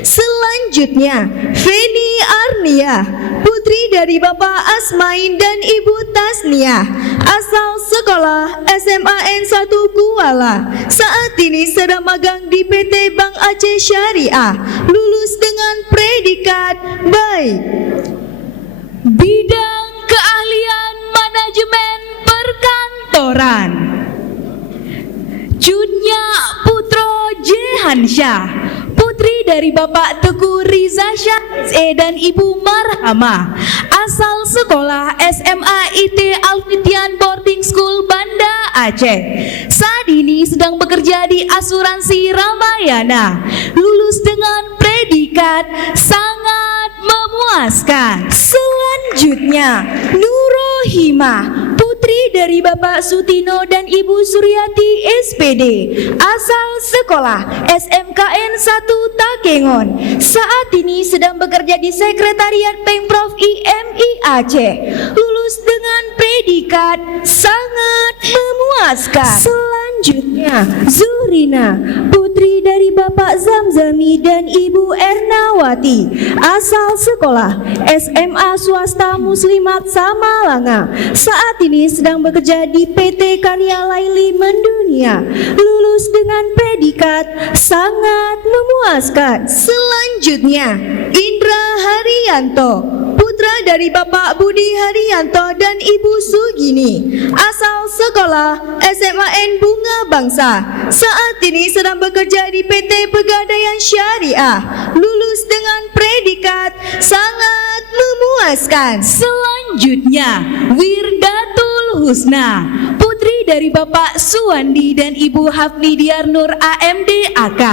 Selanjutnya, Feni Arnia, putri dari Bapak Asmain dan Ibu Tasnia, asal sekolah SMAN 1 Kuala. Saat ini sedang magang di PT Bank Aceh Syariah, lulus dengan predikat baik. Bidang keahlian manajemen perkantoran, Judnya Putro Jehansyah, putri dari Bapak Teguh Riza Syah dan Ibu Marhamah, asal sekolah SMA IT Alfitian Boarding School Banda Aceh. Saat ini sedang bekerja di asuransi Ramayana, lulus dengan predikat sangat memuaskan. Selanjutnya, Nurohimah, putri dari Bapak Sutino dan Ibu Suryati SPD, asal sekolah SMKN 1 Takengon. Saat ini sedang bekerja di Sekretariat Pemprov IMI Aceh, lulus dengan predikat sangat memuaskan. Selanjutnya, Zuhrina, putri dari Bapak Zamzami dan Ibu Ernawati, asal sekolah SMA Swasta Muslimat Samalanga. Saat ini sedang bekerja di PT Karya Laili Mendunia, lulus dengan predikat sangat memuaskan. Selanjutnya, Indra Haryanto, putra dari Bapak Budi Haryanto dan Ibu Sugini, asal sekolah SMAN Bunga Bangsa. Saat ini sedang bekerja di PT Pegadaian Syariah, lulus dengan predikat sangat memuaskan. Selanjutnya, Wirdatul Husna, putri dari Bapak Suwandi dan Ibu Hafni Diarnur AMD AK,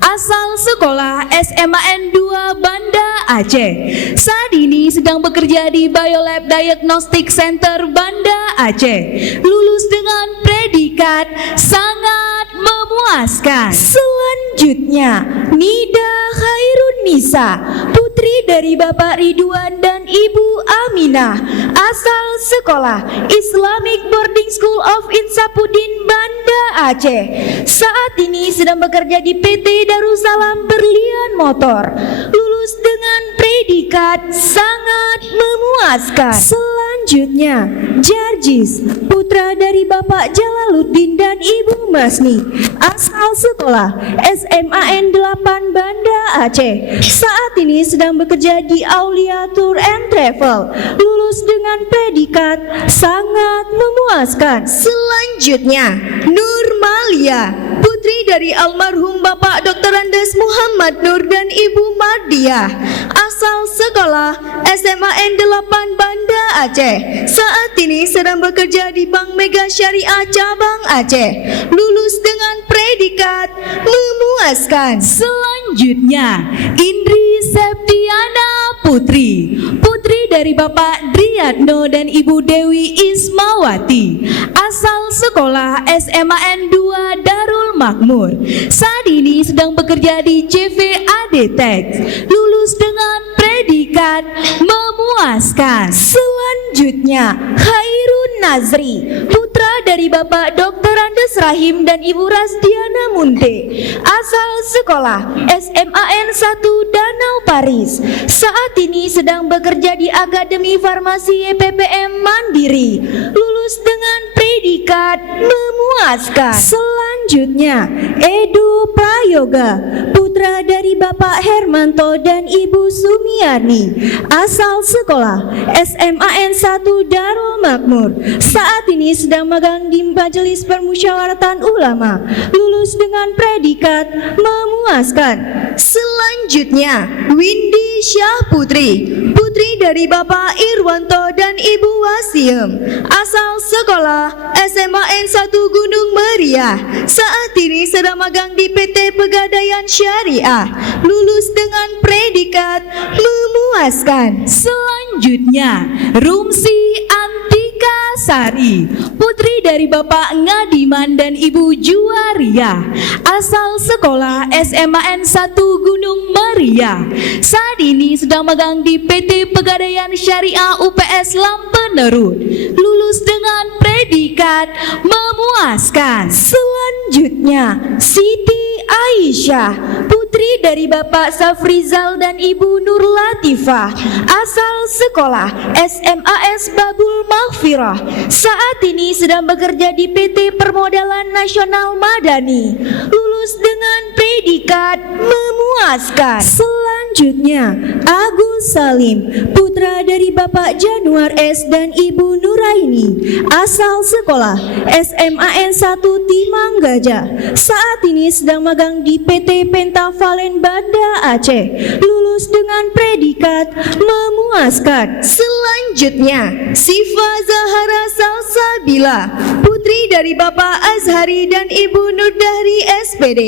asal sekolah SMAN 2 Banda Aceh. Saat ini sedang bekerja di Biolab Diagnostic Center Banda Aceh, lulus dengan predikat sangat memuaskan. Selanjutnya, Nida Khairun Nisa, putri dari Bapak Ridwan dan Ibu Aminah, asal sekolah Islamic Boarding School of Insapudin Banda Aceh. Saat ini sedang bekerja di PT Darussalam Berlian Motor, lulus dengan predikat sangat memuaskan. Selanjutnya, Jarjis, putra dari Bapak Jalaluddin dan Ibu Masni, asal sekolah SMAN 8 Banda Aceh. Saat ini sedang bekerja di Aulia Tour and Travel, lulus dengan predikat sangat memuaskan. Selanjutnya, Nurmalia, putri dari almarhum Bapak Dr. Andes Muhammad Nur dan Ibu Mardiah, asal sekolah SMAN 8 Banda Aceh. Saat ini sedang bekerja di Bank Mega Syariah Cabang Aceh, lulus dengan predikat memuaskan. Selanjutnya, Indri Septiana Putri, putri dari Bapak Driyatno dan Ibu Dewi Ismawati, asal sekolah SMAN 2 Darul Makmur. Saat ini sedang bekerja di CVAD Tech, lulus dengan predikat memuaskan. Selanjutnya, Khairun Nazri, putra dari Bapak Dr. Andes Rahim dan Ibu Rasdiana Munte, asal sekolah SMAN 1 Danau Paris. Saat ini sedang bekerja di Akademi Farmasi EPPM Mandiri, lulus dengan predikat memuaskan. Selanjutnya, Edu Prayoga, putra dari Bapak Hermanto dan Ibu Sumiarni, asal sekolah SMAN 1 Darul Makmur. Saat ini sedang magang di Majelis Permusyawaratan Ulama, lulus dengan predikat memuaskan. Selanjutnya, Windy Aisyah Putri, putri dari Bapak Irwanto dan Ibu Wasiem, asal sekolah SMA N1 Gunung Meriah. Saat ini sedang magang di PT Pegadaian Syariah, lulus dengan predikat memuaskan. Selanjutnya, Rumsi Antika Sari, putri dari Bapak Ngadiman dan Ibu Juwaria, asal sekolah SMA N1 Gunung Meriah. Saat ini sedang magang di PT Pegadaian Syariah UPS Lampenerut, lulus dengan predikat memuaskan. Selanjutnya, Siti Aisyah, putri dari Bapak Safrizal dan Ibu Nur Latifah, asal sekolah SMAS Babul Maghfirah. Saat ini sedang bekerja di PT Permodalan Nasional Madani, lulus dengan predikat memuaskan. Selanjutnya, Agus Salim, putra dari Bapak Januar S dan Ibu Nuraini, asal sekolah SMAN 1 Timang Gajah. Saat ini sedang magang di PT Pentavalen Banda Aceh, lulus dengan predikat memuaskan. Selanjutnya, Sifa Zahara Salsabila, putri dari Bapak Azhari dan Ibu Nurdahri SPD,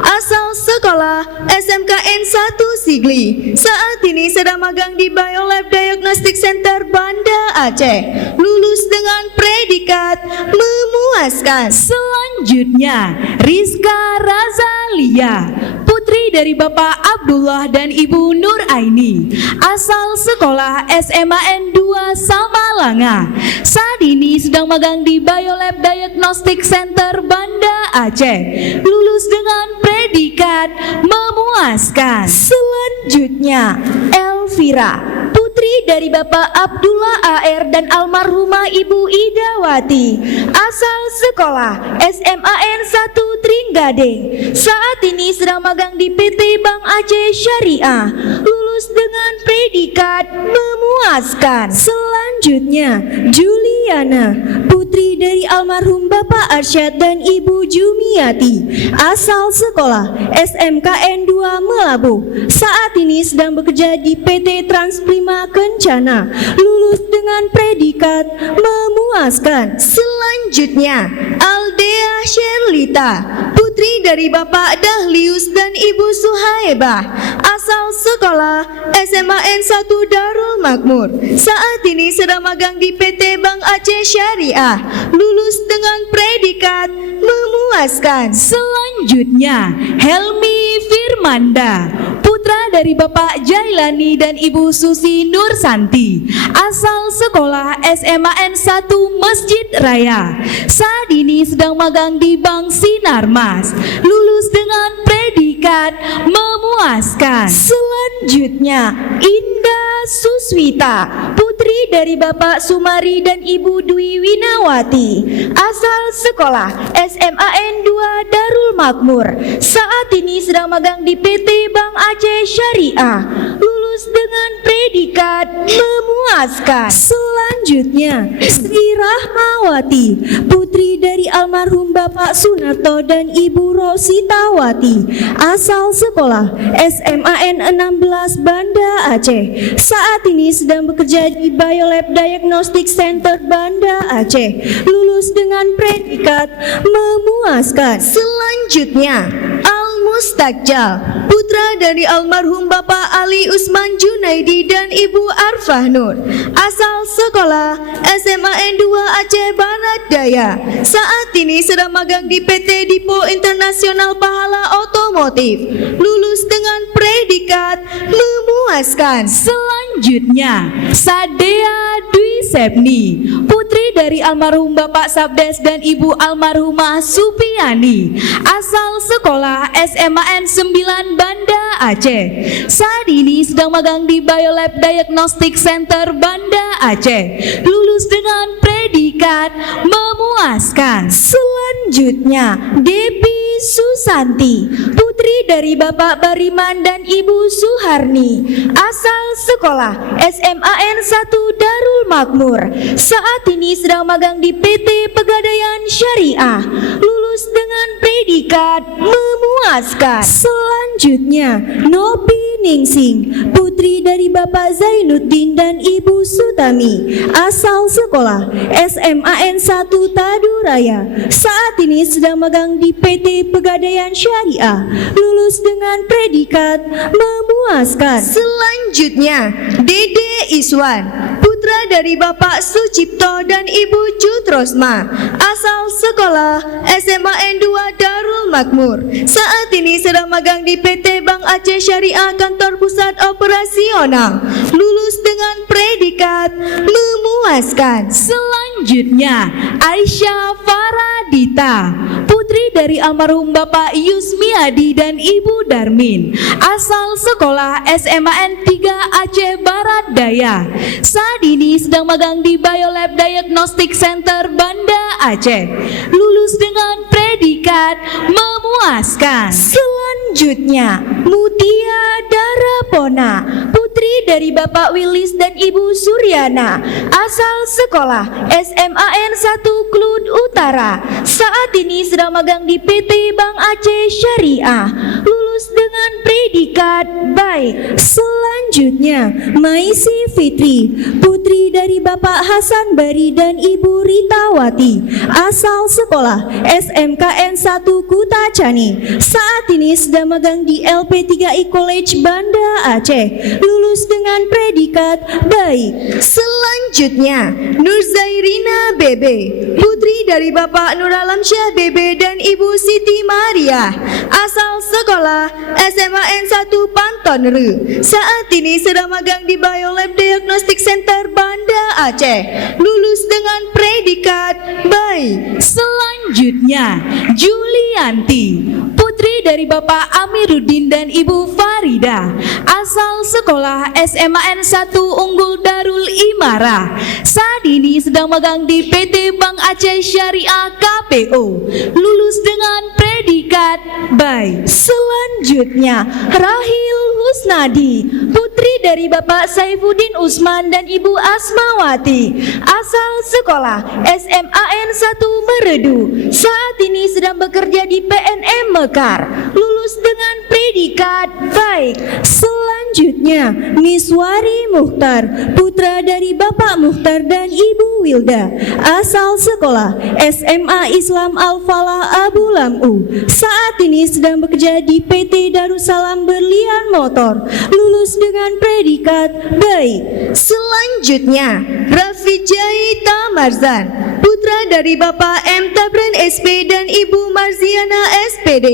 asal sekolah SMKN 1 Sigli. Saat ini sedang magang di Biolab Diagnostic Center Banda Aceh, lulus dengan predikat memuaskan. Selanjutnya, Rizka Razalia, putri dari Bapak Abdullah dan Ibu Nur Aini, asal sekolah SMAN 2 Samalanga. Saat ini sedang magang di Biolab Diagnostic Center Banda Aceh, lulus dengan predikat memuaskan. Selanjutnya, Elvira, putri dari Bapak Abdullah AR dan almarhumah Ibu Idawati, asal sekolah SMAN 1 Trenggading. Saat ini sedang magang di PT Bank Aceh Syariah, lulus dengan predikat memuaskan. Selanjutnya, Juliana, putri dari almarhum Bapak Arsyad dan Ibu Jumiati, asal sekolah SMKN 2 Melabuh. Saat ini sedang bekerja di PT Transprima Kencana, lulus dengan predikat memuaskan. Selanjutnya, Aldea Sherlita, putri dari Bapak Dahlius dan Ibu Suhaibah, asal sekolah SMAN 1 Darul Makmur. Saat ini sedang magang di PT Bank Aceh Syariah, lulus dengan predikat memuaskan. Selanjutnya, Helmi Firmanda, putra dari Bapak Jailani dan Ibu Susi Nursanti, asal sekolah SMAN 1 Masjid Raya. Saat ini sedang magang di Bank Sinarmas, lulus dengan predikat memuaskan. Selanjutnya, Indah Suswita, putri dari Bapak Sumari dan Ibu Dwi Winawati, asal sekolah SMAN 2 Darul Makmur. Saat ini sedang magang di PT Bank Aceh Syariah, lulus dengan predikat memuaskan. Selanjutnya, Sri Rahmawati, putri dari almarhum Bapak Sunarto dan Ibu Rositawati, asal sekolah SMAN 16 Banda Aceh. Saat ini sedang bekerja di Biolab Diagnostic Center Banda Aceh, lulus dengan predikat memuaskan. Selanjutnya, Al-Mustakjal, putra dari almarhum Bapak Ali Usman Junaidi dan Ibu Arfah Nur, asal sekolah SMAN 2 Aceh Barat Daya. Saat ini sedang magang di PT Dipo Internasional Pahala Otomotif, lulus dengan predikat memuaskan. Selanjutnya, Sadea Dwi Sepni, putri dari almarhum Bapak Sabdes dan Ibu almarhumah Supiani, asal sekolah SMAN 9 Banda Aceh. Saat ini sedang magang di Biolab Diagnostic Center Banda Aceh, lulus dengan predikat memuaskan. Selanjutnya, Depi Susanti, putri dari Bapak Bariman dan Ibu Suharni, asal sekolah SMAN 1 Darul Makmur. Saat ini sedang magang di PT Pegadaian Syariah, lulus dengan predikat memuaskan. Selanjutnya, Nopi Ningsing, putri putri dari Bapak Zainuddin dan Ibu Sutami, asal sekolah SMAN 1 Taduraya. Saat ini sedang magang di PT Pegadaian Syariah, lulus dengan predikat memuaskan. Selanjutnya, Dede Iswan, putra dari Bapak Sucipto dan Ibu Jutrosma, asal sekolah SMAN 2 Darul Makmur. Saat ini sedang magang di PT Bank Aceh Syariah Kantor Pusat Operasional, lulus dengan predikat memuaskan. Selanjutnya, Aisyah Faradita, putri dari almarhum Bapak Yusmiadi dan Ibu Darmin, asal sekolah SMAN 3 Aceh Barat Daya. Saat ini sedang magang di Biolab Diagnostic Center Banda Aceh, lulus dengan predikat memuaskan. Selanjutnya, Mutia Darapona, putri dari Bapak Wilis dan Ibu Suryana, asal sekolah SMAN 1 Klud Utara. Saat ini sedang magang di PT Bank Aceh Syariah, lulus dengan predikat baik. Selanjutnya, Maisi Fitri, putri dari Bapak Hasan Bari dan Ibu Ritawati, asal sekolah SMKN 1 Kutacani. Saat ini sedang magang di LP3I College Banda Aceh, lulus dengan predikat baik. Selanjutnya, Nurzairina Bebe, putri dari Bapak Nur Alamsyah Bebe dan Ibu Siti Maria, asal sekolah SMAN 1 Pantonru. Saat ini sedang magang di Biolab Diagnostic Center Banda Aceh, lulus dengan predikat baik. Selanjutnya, Julianti, putri dari Bapak Amiruddin dan Ibu Farida, asal sekolah SMAN 1 Unggul Darul Imara. Saat ini sedang magang di PT Bank Aceh Syariah KPO, lulus dengan predikat baik. Selanjutnya, Rahil Husnadi, putri dari Bapak Saifuddin Usman dan Ibu Asmawati, asal sekolah SMAN 1 Meredu. Saat ini sedang bekerja di PNM Mekar, lulus dengan predikat baik. Selanjutnya, Miswari Mukhtar, putra dari Bapak Mukhtar dan Ibu Wilda, asal sekolah SMA Islam Al-Falah Abu Lam'u. Saat ini sedang bekerja di PT Darussalam Berlian Motor, lulus dengan predikat baik. Selanjutnya, Rafijai Tamarzan, putra dari Bapak M. Tabran SP dan Ibu Marziana SPD,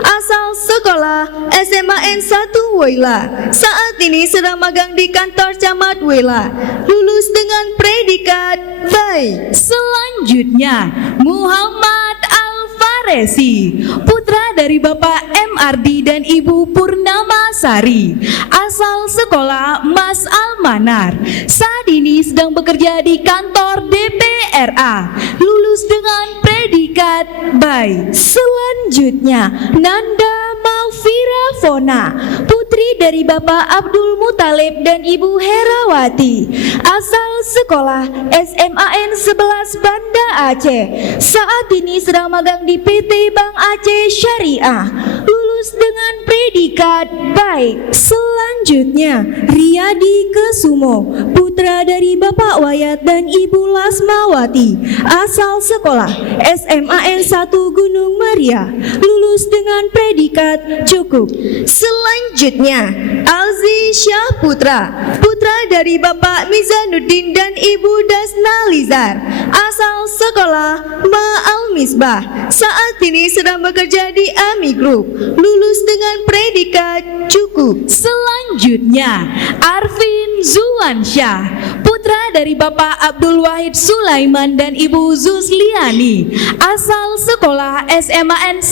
asal sekolah SMAN 1 Wela. Saat ini sedang magang di kantor Camat Wela, lulus dengan predikat baik. Selanjutnya, Muhammad Al-Faresi, putra dari Bapak MRD dan Ibu Purnamasari, asal sekolah Mas Almanar. Saat ini sedang bekerja di kantor DPRA, lulus dengan predikat baik. Selanjutnya, Nanda Malvira Fona, putri dari Bapak Abdul Muthalib dan Ibu Herawati, asal sekolah SMAN 11 Banda Aceh. Saat ini sedang magang di PT Bank Aceh Syariah, lulus dengan predikat baik. Selanjutnya, Riyadi Kesumo, putra dari Bapak Wayat dan Ibu Lasmawati, asal sekolah SMAN 1 Gunung Maria, lulus dengan predikat cukup. Selanjutnya, Alzi Syah Putra, putra dari Bapak Mizanuddin dan Ibu Dasnalizar, asal sekolah Ma'al Misbah. Saat ini sedang bekerja di AMI Group, lulus dengan predikat cukup. Selanjutnya, Arvin Zuansyah, putra dari Bapak Abdul Wahid Sulaiman dan Ibu Zuzliani, asal sekolah SMAN 1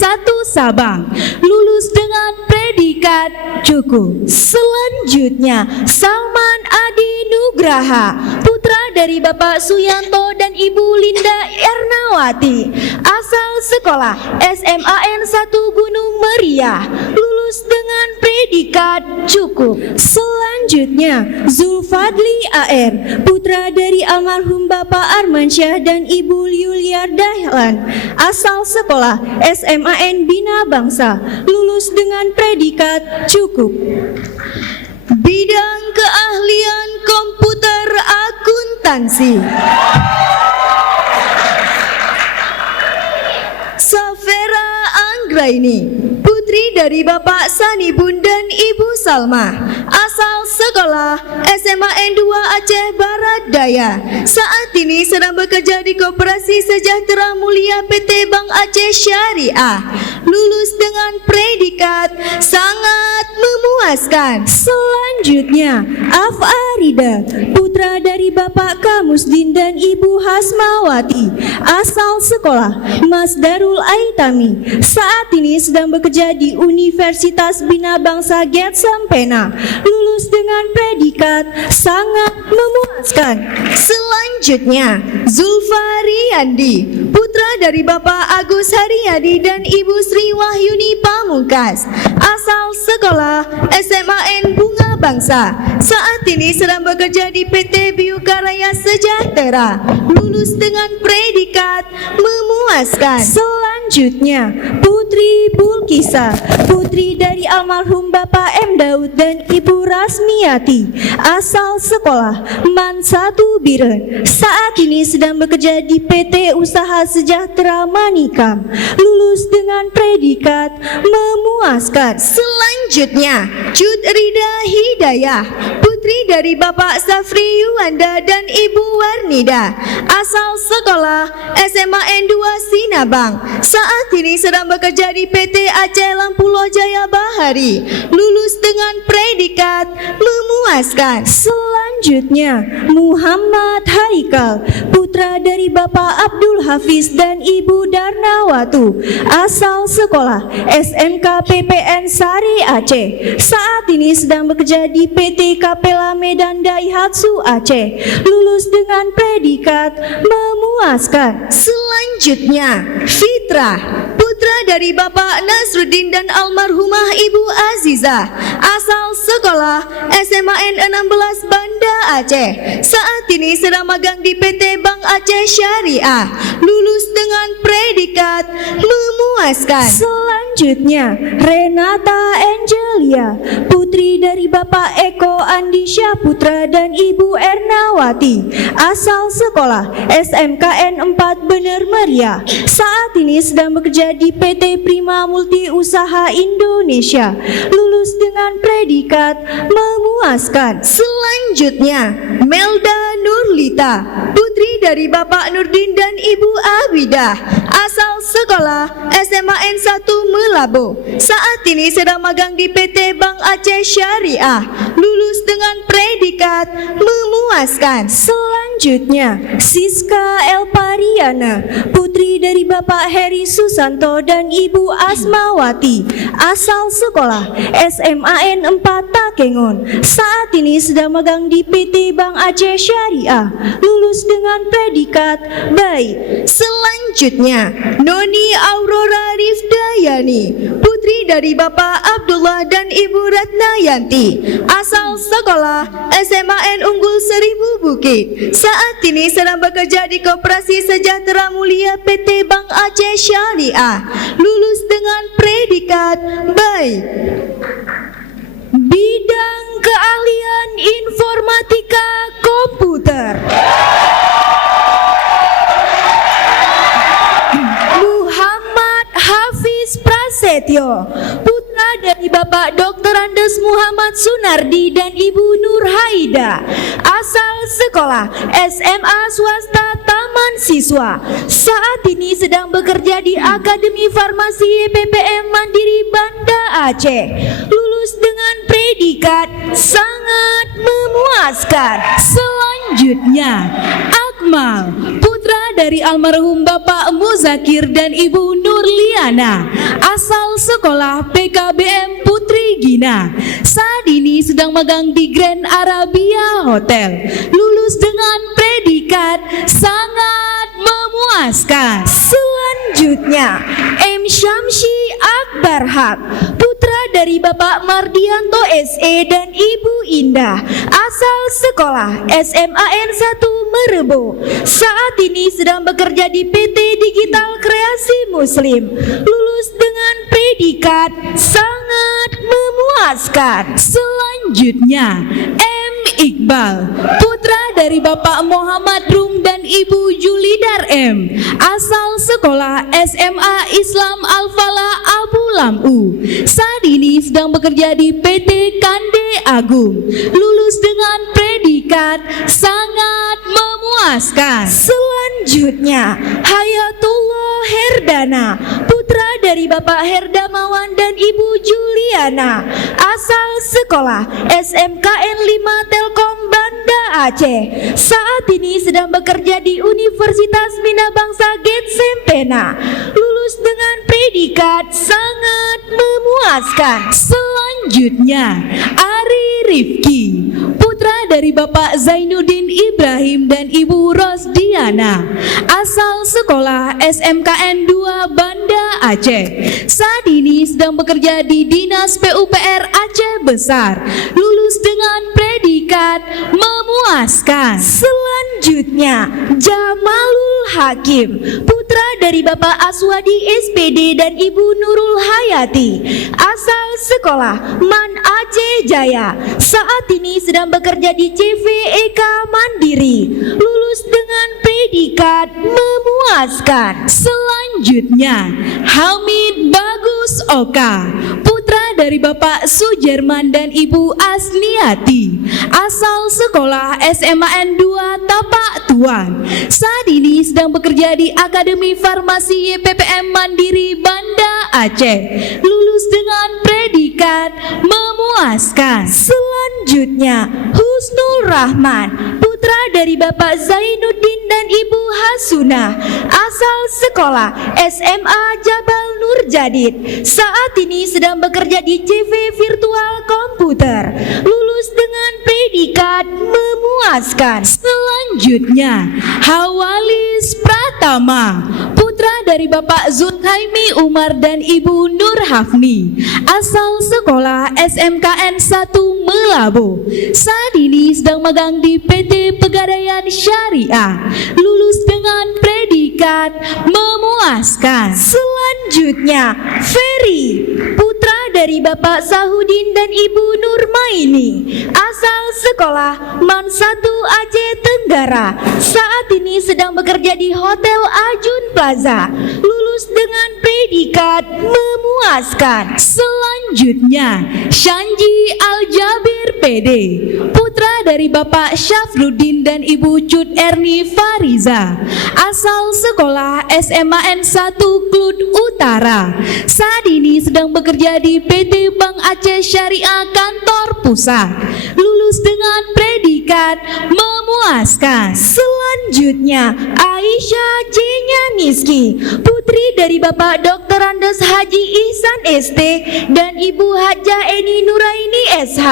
Sabang, lulus dengan predikat cukup. Selanjutnya, Salman Adi Nugraha, putra dari Bapak Suyanto dan Ibu Linda Ernawati, asal sekolah SMAN 1 Gunung Meriah, lulus dengan predikat cukup. Selanjutnya, Zulfadli AR, putra dari almarhum Bapak Armansyah dan Ibu Yuliar Dahlan, asal sekolah SMAN Bina Bangsa, lulus dengan predikat cukup. Bidang akuntansi. Safera Anggraini, putri dari Bapak Sanibun dan Ibu Salma, asal sekolah SMA N2 Aceh Barat Daya. Saat ini sedang bekerja di Koperasi Sejahtera Mulia PT Bank Aceh Syariah. Lulus dengan predikat sangat memuaskan. Selanjutnya, Afarida, putra dari Bapak Kamusdin dan Ibu Hasmawati, asal sekolah Mas Darul Aitami. Saat ini sedang bekerja di Universitas Bina Bangsa Getsampena. Lulus dengan predikat sangat memuaskan. Selanjutnya, Zulfa Riyandi, putra dari Bapak Agus Haryadi dan Ibu Sri Wahyuni Pamungkas, asal sekolah SMA N Bunga Bangsa. Saat ini sedang bekerja di PT Biokarya Sejahtera. Lulus dengan predikat memuaskan. Selanjutnya, Putri Bulkisa, putri dari almarhum Bapak M. Daud dan Ibu Rasmiati, asal sekolah Man 1 Biren. Saat ini sedang bekerja di PT Usaha Sejahtera Manikam. Lulus dengan predikat memuaskan. Selanjutnya, Cut Rida Hidayah, putri dari Bapak Safri Yuanda dan Ibu Warnida, asal sekolah SMA N2 Sinabang. Saat ini sedang bekerja di PT Aceh Lampulo Jaya Bahari. Lulus dengan predikat memuaskan. Selanjutnya, Muhammad Haikal, putra dari Bapak Abdul Hafiz dan Ibu Darnawatu, asal sekolah SMK PPN Sari Aceh. Saat ini sedang bekerja di PT Kapela Medan Daihatsu Aceh. Lulus dengan predikat memuaskan. Selanjutnya, Fitra, putra dari Bapak Nasruddin dan almarhumah Ibu Azizah, asal sekolah SMA N16 Banda Aceh. Saat ini sedang magang di PT Bank Aceh Syariah. Lulus dengan predikat memuaskan. Selanjutnya, Renata Angelia, putri dari Bapak Eko Andi Syahputra dan Ibu Ernawati, asal sekolah SMKN 4 Bener Meriah. Saat ini sedang bekerja di PT Prima Multi Usaha Indonesia. Lulus dengan predikat memuaskan. Selanjutnya, Melda Nurlita, putri dari Bapak Nurdin dan Ibu Abidah, asal sekolah SMA N1 Melabo. Saat ini sedang magang di PT Bank Aceh Syariah. Lulus dengan predikat memuaskan. Selanjutnya, Siska Elpariana, putri dari Bapak Heri Susanto dan Ibu Asmawati, asal sekolah SMAN 4 Takengon. Saat ini sedang magang di PT Bank Aceh Syariah. Lulus dengan predikat baik. Selanjutnya, Noni Aurora Rifdayani, putri dari Bapak Abdullah dan Ibu Ratnayanti, asal sekolah SMAN Unggul Seribu Bukit. Saat ini sedang bekerja di Koperasi Sejahtera Mulia PT Bank Aceh Syariah. Lulus dengan predikat baik. Bidang keahlian informatika komputer. Muhammad Hafiz Prasetyo, putra dari Bapak Dr. Andes Muhammad Sunardi dan Ibu Nur Haida, asal sekolah SMA swasta Taman Siswa. Saat ini sedang bekerja di Akademi Farmasi PPM Mandiri Banda Aceh. Lulus dengan predikat sangat memuaskan. Selanjutnya, Akmal, putra dari almarhum Bapak Muzakir dan Ibu Nurliana, asal sekolah PKBM Putri Gina. Saat ini sedang magang di Grand Arabia Hotel. Lulus dengan predikat sangat memuaskan. Selanjutnya, M. Syamsi Akbar Haq, putra dari Bapak Mardianto SE dan Ibu Indah, asal sekolah SMAN 1 Merebo. Saat ini sedang bekerja di PT Digital Kreasi Muslim. Lulus dengan predikat sangat memuaskan. Selanjutnya, M. Iqbal, putra dari Bapak Muhammad Rum dan Ibu Julidar M, asal sekolah SMA Islam Al-Falah Abu Lam'u. Saat ini sedang bekerja di PT Kande Agung, lulus dengan predikat sangat memuaskan. Selanjutnya, Hayatullah Herdana, putra dari Bapak Herdamawan dan Ibu Juliana, asal sekolah SMKN 5 Telkom Banda Aceh. Saat ini sedang bekerja di Universitas Bina Bangsa Getsempena, lulus dengan predikat sangat memuaskan. Selanjutnya, Ari Rifki, putra dari Bapak Zainuddin Ibrahim dan Ibu Rosdiana, asal sekolah SMKN 2 Banda Aceh. Saat ini sedang bekerja di Dinas PUPR Aceh Besar, lulus dengan predikat memuaskan. Selanjutnya, Jamalul Hakim, putra dari Bapak Aswadi SPD dan Ibu Nurul Hayati, asal sekolah MAN Aceh Jaya. Saat ini sedang bekerja di CVEK Mandiri, lulus dengan predikat memuaskan. Selanjutnya, Hamid Bagus Oka, putra dari Bapak Sujerman dan Ibu Asniati, asal sekolah SMAN 2 Tapak Tuan. Saat ini sedang bekerja di Akademi Farmasi YPPM Mandiri Banda Aceh, lulus dengan predikat memuaskan. Selanjutnya, Husnul Rahman, putra dari Bapak Zainuddin dan Ibu Hasuna, asal sekolah SMA Jabal Nur Jadid. Saat ini sedang bekerja di CV Virtual Komputer, lulus dengan predikat memuaskan. Selanjutnya, Hawalis Pratama, putra dari Bapak Zulhaimi Umar dan Ibu Nur Hafni, asal sekolah SMKN 1 Melabo. Saat ini sedang magang di PT Pegadaian Syariah, lulus dengan predikat memuaskan. Selanjutnya, Ferry, putra dari Bapak Sahudin dan Ibu Nurmaini, asal sekolah MAN 1 Aceh Tenggara. Saat ini sedang bekerja di Hotel Ajun Plaza, lulus dengan predikat memuaskan. Selanjutnya, Shanji Aljabir PD, putra dari Bapak Syafruddin dan Ibu Cut Erni Fariza, asal sekolah SMAN 1 Klut Utara. Saat ini sedang bekerja di PT Bank Aceh Syariah Kantor Pusat, lulus dengan predikat memuaskan. Selanjutnya, Aisyah Jenyaniski, putri dari Bapak Dr. Andes Haji Ihsan ST dan Ibu Haja Eni Nuraini SH,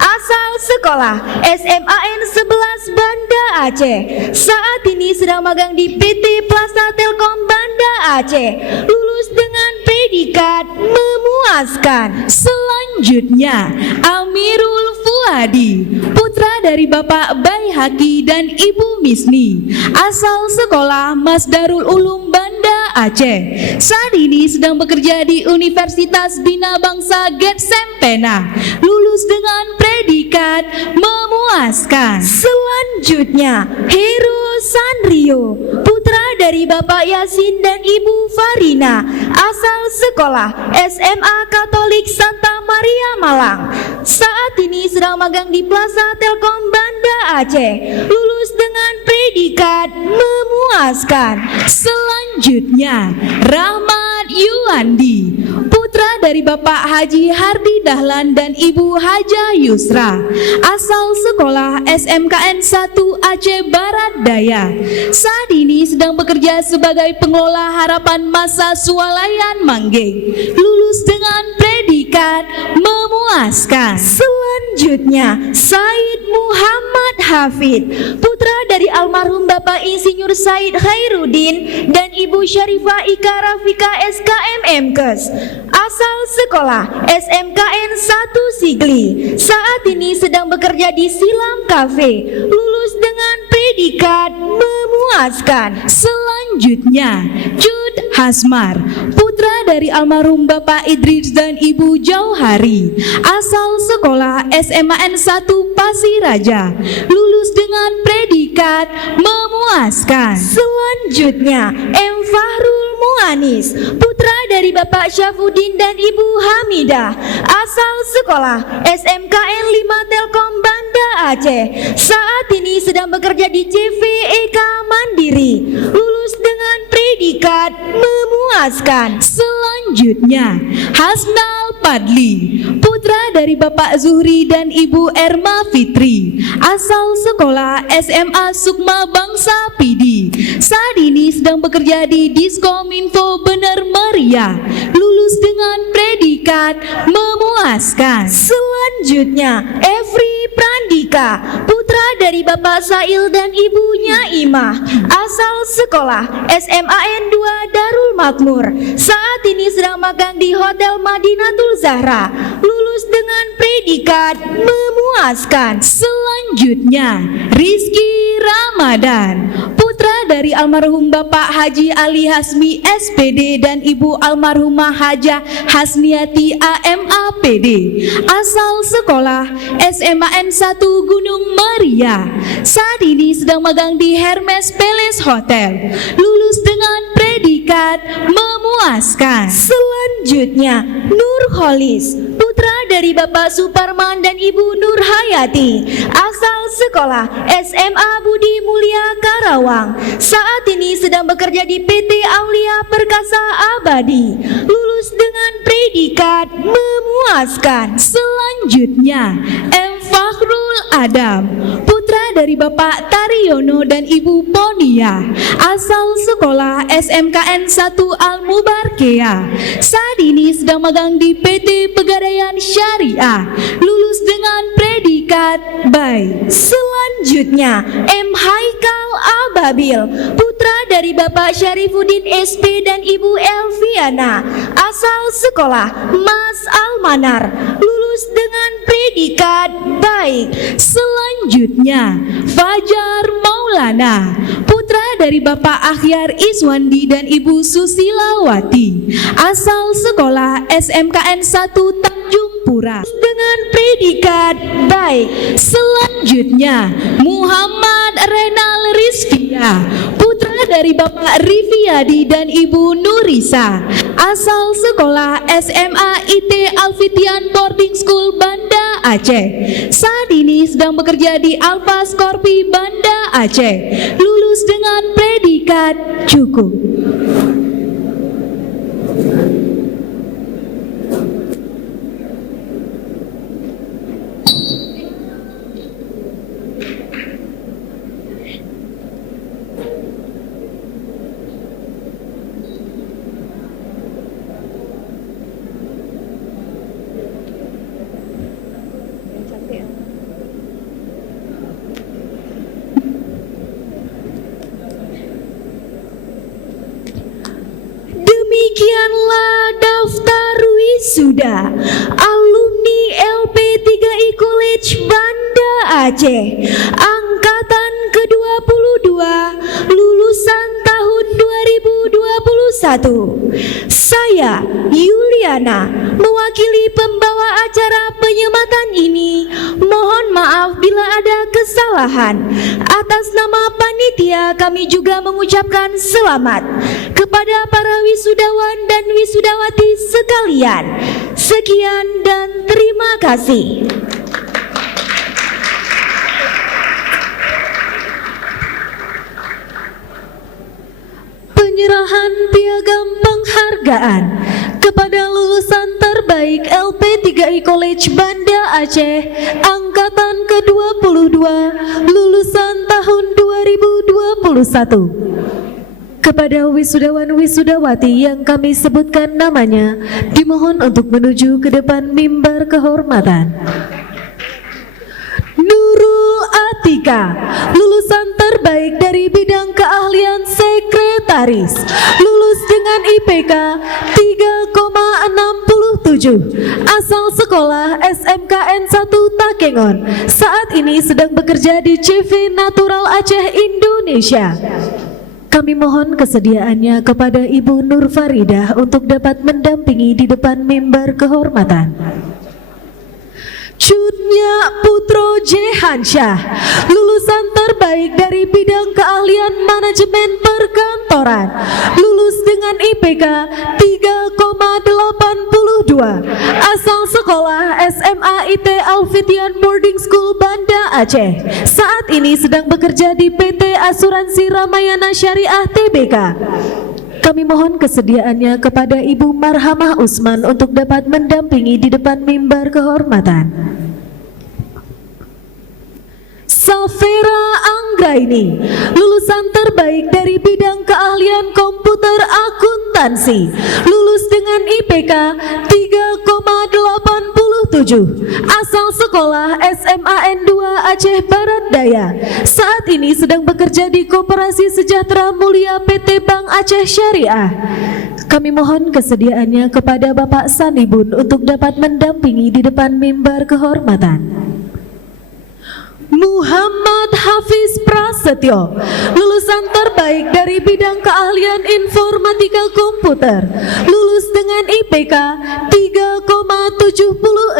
asal sekolah SMAN 11 Banda Aceh. Saat ini sedang magang di PT Plaza Telkom Banda Aceh, lulus dengan predikat memuaskan. Selanjutnya, Amirul Fuadi, putra dari Bapak Baihaqi dan Ibu Misni, asal sekolah Mas Darul Ulum Banda Aceh. Saat ini sedang bekerja di Universitas Bina Bangsa Getsempena, lulus dengan predikat memuaskan. Selanjutnya, Heru Sanrio, putra dari Bapak Yasin dan Ibu Farina, asal sekolah SMA Katolik Santa Maria Malang. Saat ini sedang magang di Plaza Telkom Banda Aceh, lulus dengan predikat memuaskan. Selanjutnya, Rahmat Yuandi, putra dari Bapak Haji Hardi Dahlan dan Ibu Haja Yusra, asal sekolah SMKN 1 Aceh Barat Daya. Saat ini sedang bekerja sebagai pengelola Harapan Masa Swalayan Manggeng, lulus dengan predikat memuaskan. Selanjutnya, Said Muhammad Hafid, putra dari almarhum Bapak Insinyur Said Khairuddin dan Ibu Syarifah Ika Rafika SKM MKes, asal sekolah SMKN 1 Sigli. Saat ini sedang bekerja di Silam Cafe, lulus dengan predikat predikat memuaskan. Selanjutnya, Jud Hasmar, putra dari almarhum Bapak Idris dan Ibu Jauhari, asal sekolah SMAN 1 Pasiraja, lulus dengan predikat memuaskan. Selanjutnya, M. Fahrul Muanis, putra dari Bapak Syafudin dan Ibu Hamidah, asal sekolah SMKN 5 Telkom Banda Aceh, saat ini sedang bekerja di CVEK Mandiri, lulus dengan predikat memuaskan. Selanjutnya, Hasnal Padli, putra dari Bapak Zuhri dan Ibu Erma Fitri, asal sekolah SMA Sukma Bangsa Pidi, saat ini sedang bekerja di Diskominfo Benar Meriah, lulus dengan predikat memuaskan. Selanjutnya, Efri Prandika, putra dari Bapak Sail dan Ibunya Imah, asal sekolah SMAN 2 Darul Makmur, saat ini sedang magang di Hotel Madinatul Zahra, lulus dengan predikat memuaskan. Selanjutnya, Rizky Ramadan, putra dari almarhum Bapak Haji Ali Hasmi SPD dan Ibu almarhumah Hajah Hasniati AMAPD, asal sekolah SMAN 1 Gunung Maria, saat ini sedang magang di Hermes Palace Hotel, lulus dengan predikat memuaskan. Selanjutnya, Nur Holis, putra dari Bapak Suparman dan Ibu Nur Hayati, asal sekolah SMA Budi Mulia Karawang, saat ini sedang bekerja di PT Aulia Perkasa Abadi, lulus dengan predikat memuaskan. Selanjutnya, M. Fakhrul Adam, putra dari Bapak Taryono dan Ibu Ponia, asal sekolah SMKN 1 Al-Mubarkea, saat ini sedang magang di PT Pegadaian Syariah, lulus dengan predikat baik. Selanjutnya, M. Haikal Ababil, putra dari Bapak Syarifuddin SP dan Ibu Elviana, asal sekolah Mas Almanar, lulus dengan predikat baik. Selanjutnya, Fajar Maulana, putra dari Bapak Akhyar Iswandi dan Ibu Susilawati, asal sekolah SMKN 1 Tanjung Pura, dengan predikat baik. Selanjutnya, Muhammad Renal Rizvia, putra dari Bapak Riviadi dan Ibu Nurisa, asal sekolah SMA IT Alfitian Boarding School Banda Aceh, saat ini sedang bekerja di Alfa Scorpi Banda Aceh, lulus dengan predikat cukup. Demikianlah daftar wisuda alumni LP3I College Banda Aceh angkatan ke-22 lulusan tahun 2021. Saya Yuliana mewakili pembawa acara penyematan ini. Mohon maaf bila ada kesalahan. Atas nama panitia kami juga mengucapkan selamat kepada para wisudawan dan wisudawati sekalian. Sekian dan terima kasih. Penyerahan piagam penghargaan kepada lulusan terbaik LP3I College Banda Aceh angkatan ke-22 lulusan tahun 2021. Kepada wisudawan-wisudawati yang kami sebutkan namanya, dimohon untuk menuju ke depan mimbar kehormatan. Nurul Atika, lulusan terbaik dari bidang keahlian sekretaris, lulus dengan IPK 3,67, asal sekolah SMKN 1 Takengon, saat ini ini sedang bekerja di CV Natural Aceh Indonesia. Kami mohon kesediaannya kepada Ibu Nur Faridah untuk dapat mendampingi di depan mimbar kehormatan. Cudnya Putro Jehansyah, lulusan terbaik dari bidang keahlian manajemen perkantoran, lulus dengan IPK 3,82, asal sekolah SMA IT Alfitian Boarding School Banda Aceh. Saat ini sedang bekerja di PT Asuransi Ramayana Syariah Tbk. Kami mohon kesediaannya kepada Ibu Marhamah Usman untuk dapat mendampingi di depan mimbar kehormatan. Safera Anggraini, lulusan terbaik dari bidang keahlian komputer akuntansi, lulus dengan IPK 3,87, asal sekolah SMAN 2 Aceh Barat Daya. Saat ini sedang bekerja di Koperasi Sejahtera Mulia PT Bank Aceh Syariah. Kami mohon kesediaannya kepada Bapak Sanibun untuk dapat mendampingi di depan mimbar kehormatan. Muhammad Hafiz Prasetyo, lulusan terbaik dari bidang keahlian informatika komputer, lulus dengan IPK 3,76,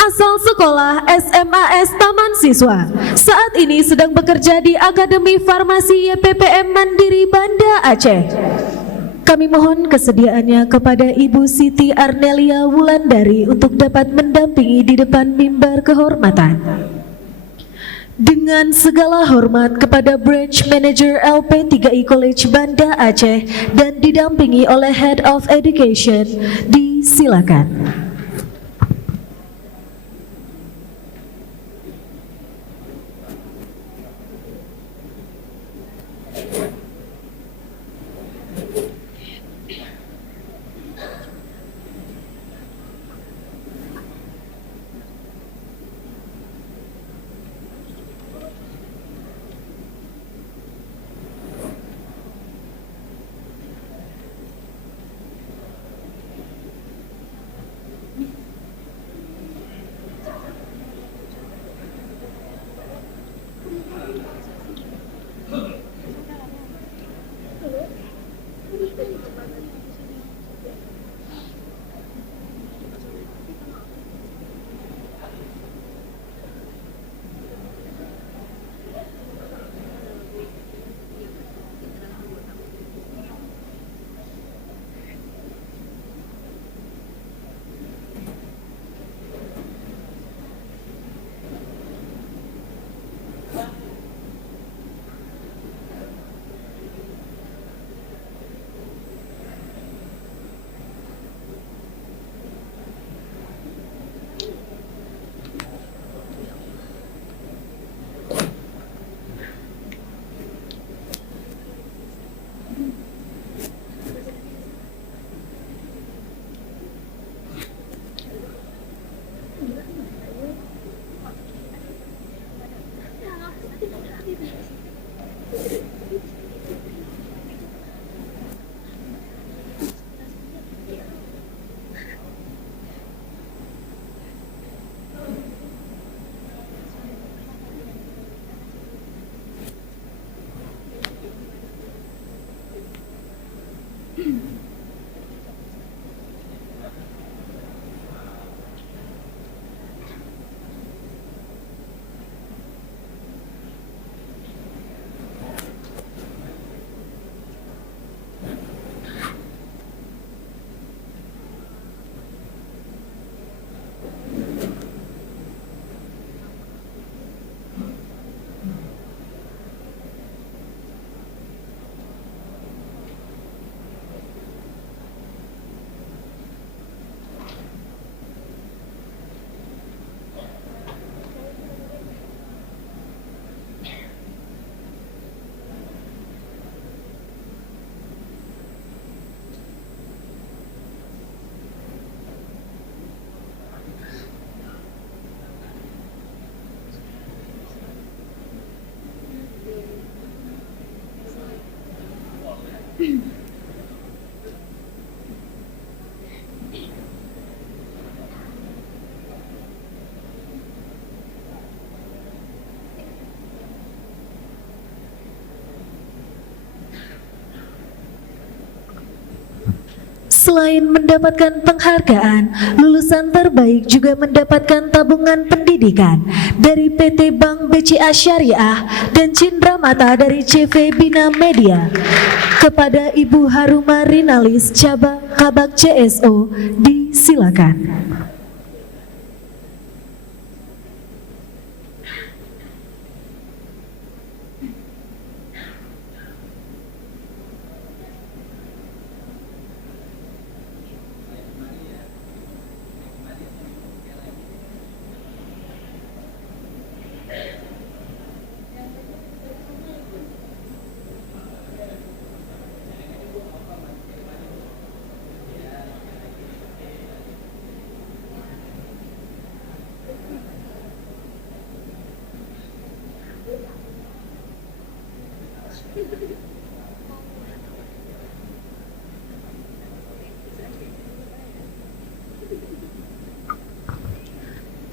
asal sekolah SMAS Taman Siswa. Saat ini sedang bekerja di Akademi Farmasi YPPM Mandiri Banda Aceh. Kami mohon kesediaannya kepada Ibu Siti Arnelia Wulandari untuk dapat mendampingi di depan mimbar kehormatan. Dengan segala hormat kepada Branch Manager LP3I College Banda Aceh dan didampingi oleh Head of Education, disilakan. Selain mendapatkan penghargaan, lulusan terbaik juga mendapatkan tabungan pendidikan dari PT Bank BCA Syariah dan Cindra Mata dari CV Bina Media. Kepada Ibu Haruma Rinalis Kabak CSO, disilakan.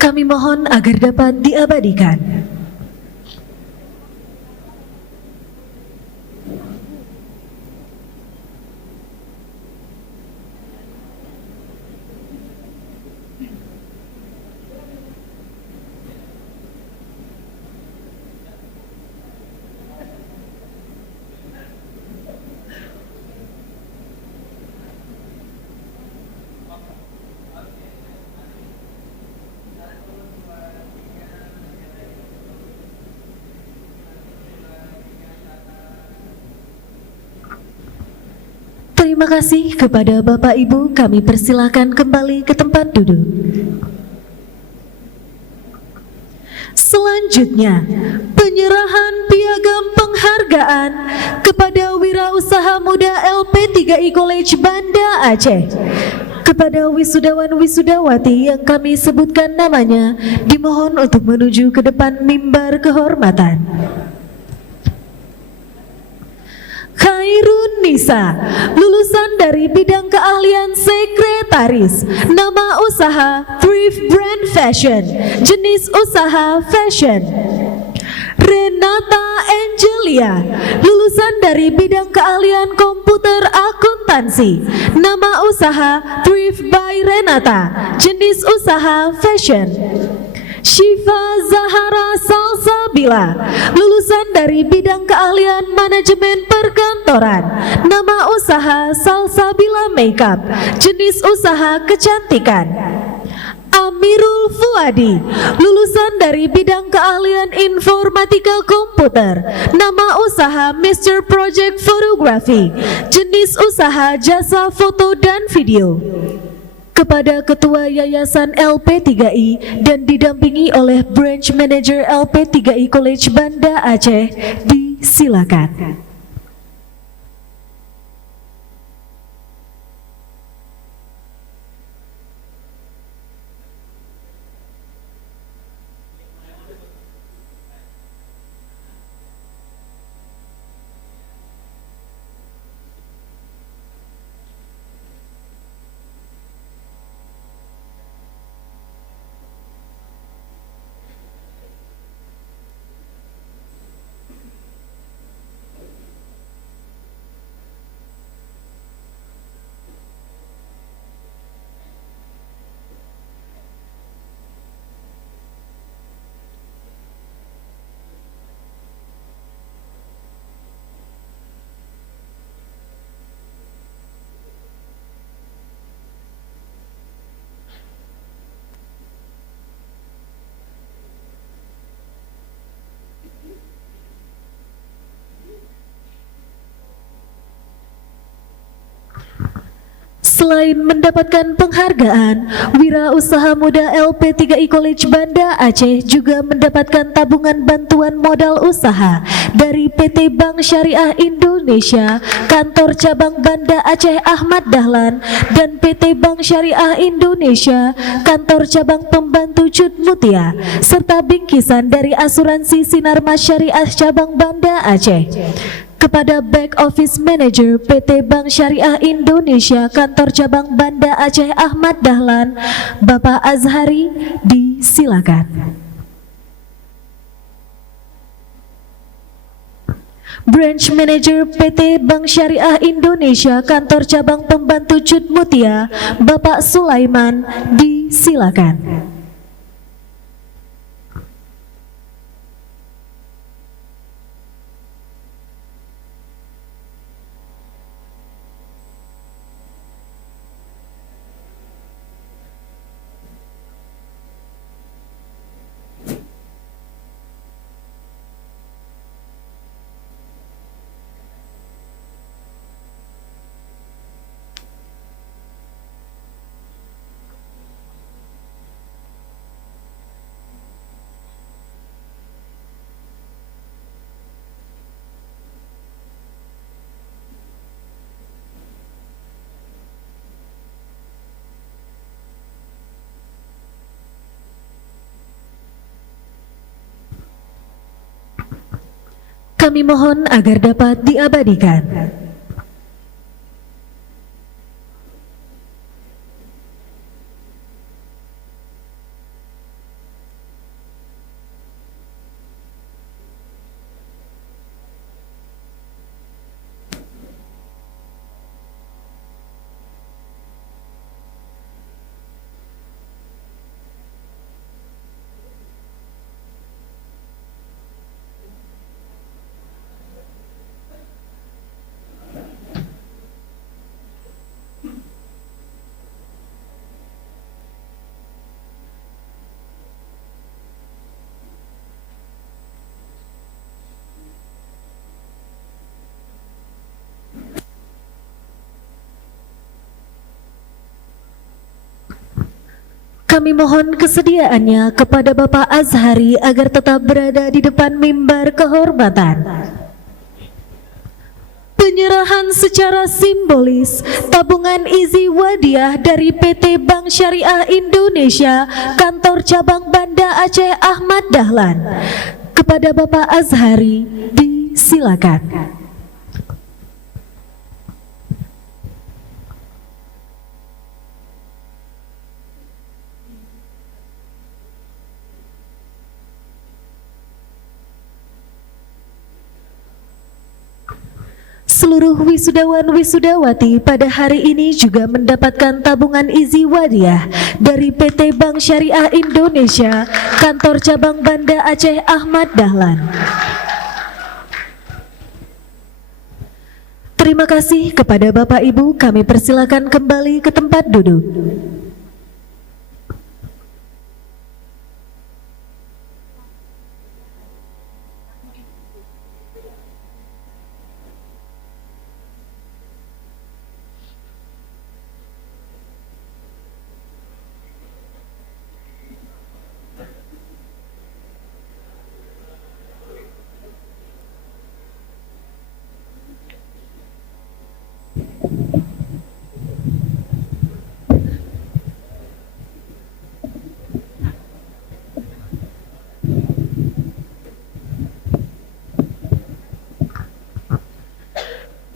Kami mohon agar dapat diabadikan. Terima kasih kepada Bapak Ibu, kami persilahkan kembali ke tempat duduk. Selanjutnya, penyerahan piagam penghargaan kepada Wirausaha Muda LP3I College Banda Aceh. Kepada wisudawan-wisudawati yang kami sebutkan namanya, dimohon untuk menuju ke depan mimbar kehormatan. Khairun Nisa, lulusan dari bidang keahlian sekretaris, nama usaha Thrift Brand Fashion, jenis usaha fashion. Renata Angelia, lulusan dari bidang keahlian komputer akuntansi, nama usaha Thrift by Renata, jenis usaha fashion. Syifa Zahara Salsabila, lulusan dari bidang keahlian manajemen perkantoran, nama usaha Salsabila Makeup, jenis usaha kecantikan. Amirul Fuadi, lulusan dari bidang keahlian informatika komputer, nama usaha Mr. Project Photography, jenis usaha jasa foto dan video. Kepada Ketua Yayasan LP3I dan didampingi oleh Branch Manager LP3I College Banda Aceh, disilakan. Selain mendapatkan penghargaan, Wirausaha Muda LP3I College Banda Aceh juga mendapatkan tabungan bantuan modal usaha dari PT Bank Syariah Indonesia, Kantor Cabang Banda Aceh Ahmad Dahlan, dan PT Bank Syariah Indonesia, Kantor Cabang Pembantu Cud Mutia, serta bingkisan dari Asuransi Sinarmas Syariah Cabang Banda Aceh. Kepada Back Office Manager PT Bank Syariah Indonesia Kantor Cabang Banda Aceh Ahmad Dahlan, Bapak Azhari, disilakan. Branch Manager PT Bank Syariah Indonesia Kantor Cabang Pembantu Cud Mutia, Bapak Sulaiman, disilakan. Kami mohon agar dapat diabadikan. Kami mohon kesediaannya kepada Bapak Azhari agar tetap berada di depan mimbar kehormatan. Penyerahan secara simbolis tabungan Izi Wadiah dari PT Bank Syariah Indonesia Kantor Cabang Banda Aceh Ahmad Dahlan kepada Bapak Azhari, disilakan. Seluruh wisudawan-wisudawati pada hari ini juga mendapatkan tabungan Izi Wadiah dari PT Bank Syariah Indonesia Kantor Cabang Banda Aceh Ahmad Dahlan. Terima kasih kepada Bapak Ibu, kami persilakan kembali ke tempat duduk.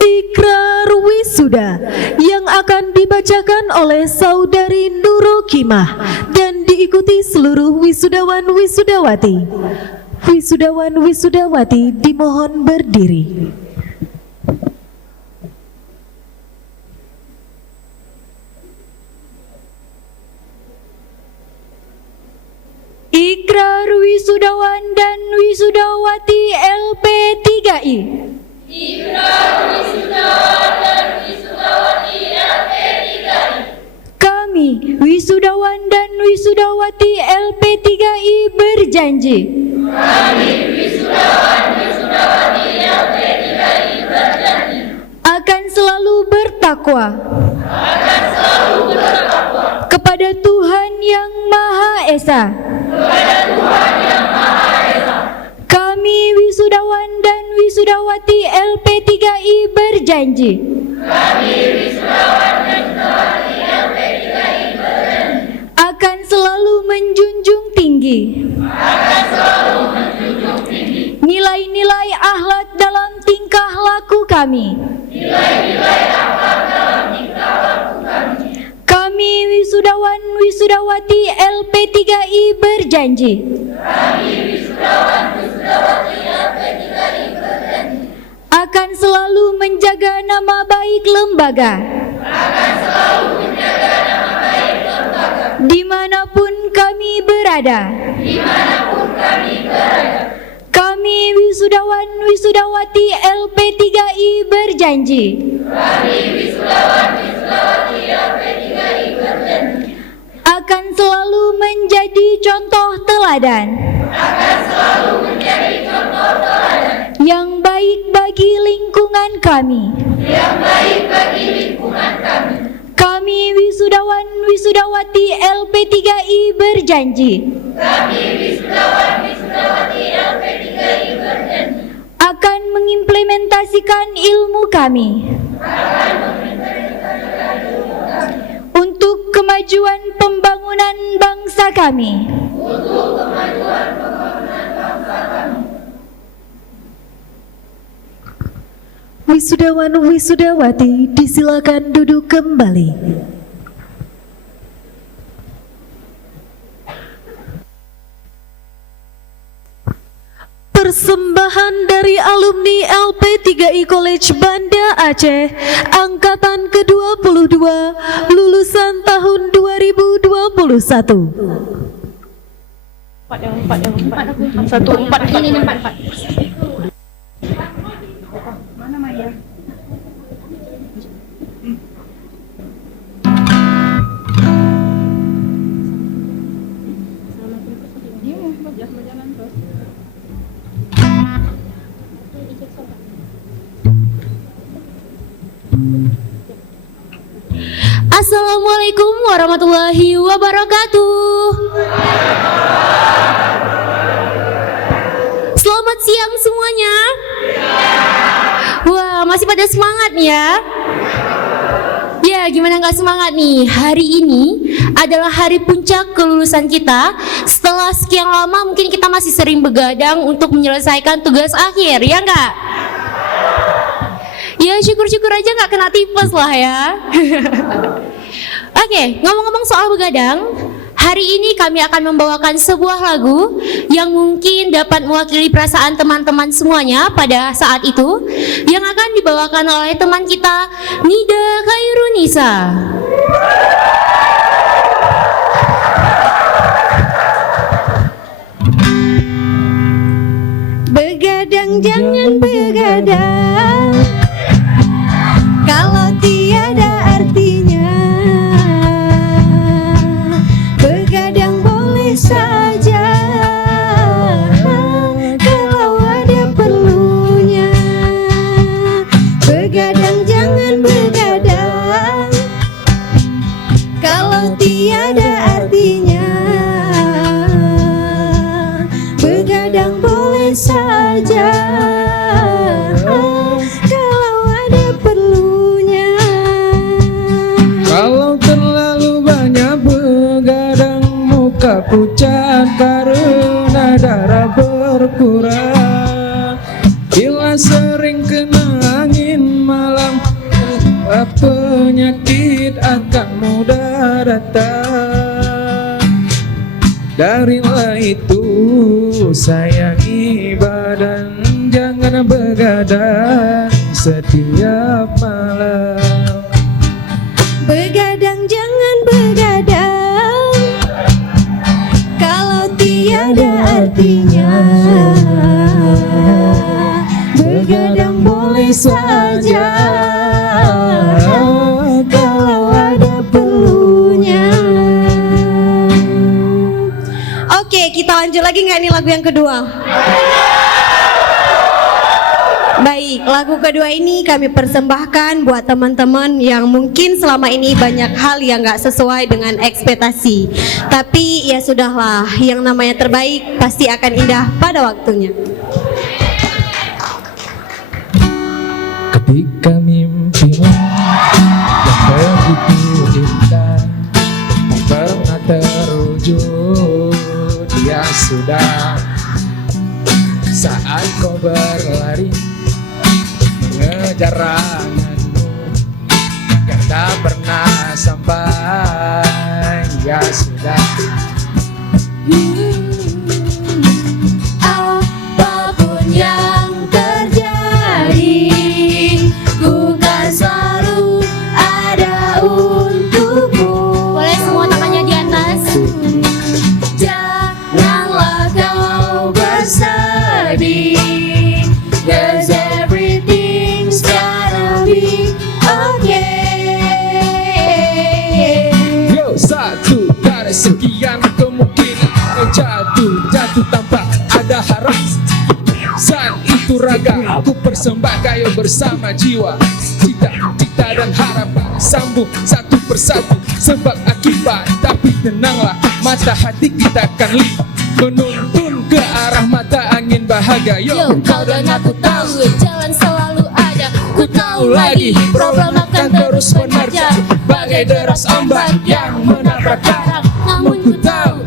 Ikrar wisuda yang akan dibacakan oleh Saudari Nurul Kimah dan diikuti seluruh wisudawan-wisudawati. Wisudawan-wisudawati dimohon berdiri. Ikrar wisudawan dan wisudawati LP3I. Kami, wisudawan dan wisudawati LP3I berjanji akan selalu bertakwa kepada Tuhan Yang Maha Esa. Kami, wisudawan dan wisudawati LP3I berjanji akan selalu menjunjung tinggi nilai-nilai akhlak dalam tingkah laku kami. Kami, wisudawan-wisudawati LP3I berjanji akan selalu menjaga nama baik lembaga, dimanapun kami berada. Kami wisudawan wisudawati LP3I berjanji akan selalu menjadi contoh teladan yang baik bagi lingkungan kami. Kami wisudawan wisudawati LP3I berjanji akan mengimplementasikan ilmu kami untuk kemajuan pembangunan bangsa kami. Wisudawan wisudawati disilakan duduk kembali. Persembahan dari alumni LP3I College Banda Aceh angkatan ke-22 lulusan tahun 2021. Assalamualaikum warahmatullahi wabarakatuh. Selamat siang semuanya. Wah, masih pada semangat nih ya? Ya, gimana nggak semangat nih? Hari ini adalah hari puncak kelulusan kita. Setelah sekian lama mungkin kita masih sering begadang untuk menyelesaikan tugas akhir, ya nggak? Ya syukur-syukur aja nggak kena tipes lah ya. Oke, ngomong-ngomong soal begadang, hari ini kami akan membawakan sebuah lagu yang mungkin dapat mewakili perasaan teman-teman semuanya pada saat itu, yang akan dibawakan oleh teman kita Nida Khairunisa. Begadang jangan begadang kalau tiada artinya. Begadang boleh saja kalau ada perlunya. Begadang jangan begadang kalau tiada artinya. Begadang boleh saja kalau ada perlunya. Kalau terlalu banyak begadang, muka pucat karena darah berkurang. Bila sering kena angin malam, penyakit akan mudah datang. Darilah itu sayangi badan, jangan begadang setiap malam. Begadang jangan begadang kalau tiada artinya. Begadang boleh saja kalau ada perlunya. Oke, kita lanjut lagi nggak nih lagu yang kedua? Baik, lagu kedua ini kami persembahkan buat teman-teman yang mungkin selama ini banyak hal yang gak sesuai dengan ekspektasi. Tapi ya sudahlah, yang namanya terbaik pasti akan indah pada waktunya. Ketika mimpimu yang begitu indah tak pernah terwujud, ya sudah saat kau berlari mengejar anganmu yang tak pernah sampai, ya sudah. Apapun yang terjadi, satu raga ku persembahkan yo bersama jiwa. Cita-cita dan harapan sambung satu persatu, sebab akibat. Tapi tenanglah, mata hati kita akan lipat, menuntun ke arah mata angin bahagia. Yo, kau dan aku tahu jalan selalu ada. Ku tahu lagi problem akan terus menerjang, bagai deras ombak yang menabrak karang. Namun ku tahu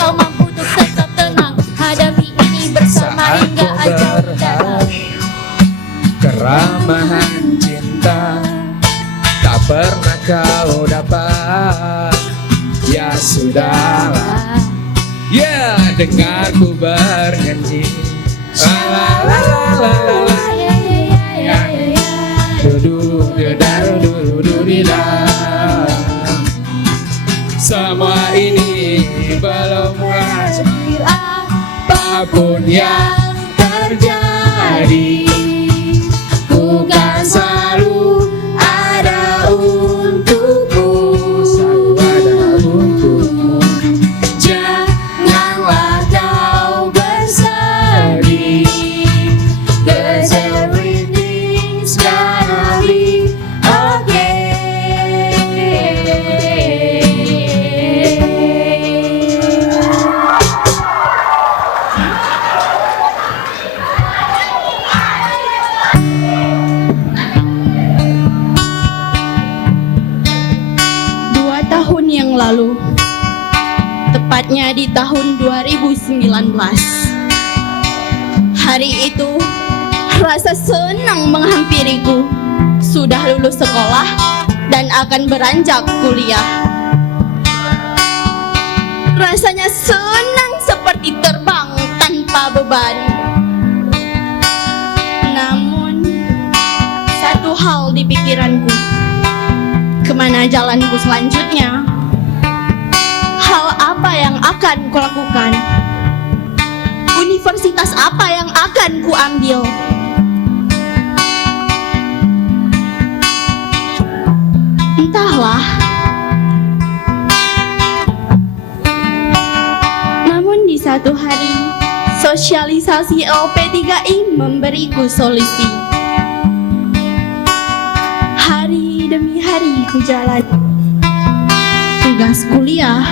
kau mampu untuk tetap tenang, hadapi ini bersama hingga ajal datang. Keramahan cinta tak pernah kau dapat. Ya sudahlah, ya dengar ku bernyanyi. La la la la la la. Semua ini belum berakhir, apapun yang terjadi, ku kan selalu ada untukmu, selalu ada untukmu. Janganlah kau bersedih, 'cause everything's gonna be okay. Yang lalu, tepatnya di tahun 2019. Hari itu rasa senang menghampiriku. Sudah lulus sekolah dan akan beranjak kuliah. Rasanya senang seperti terbang tanpa beban. Namun satu hal di pikiranku, kemana jalanku selanjutnya? Hal apa yang akan kulakukan? Universitas apa yang akan kuambil? Entahlah. Namun di satu hari, sosialisasi LP3I memberiku solusi. Hari demi hari ku jalan, tugas kuliah,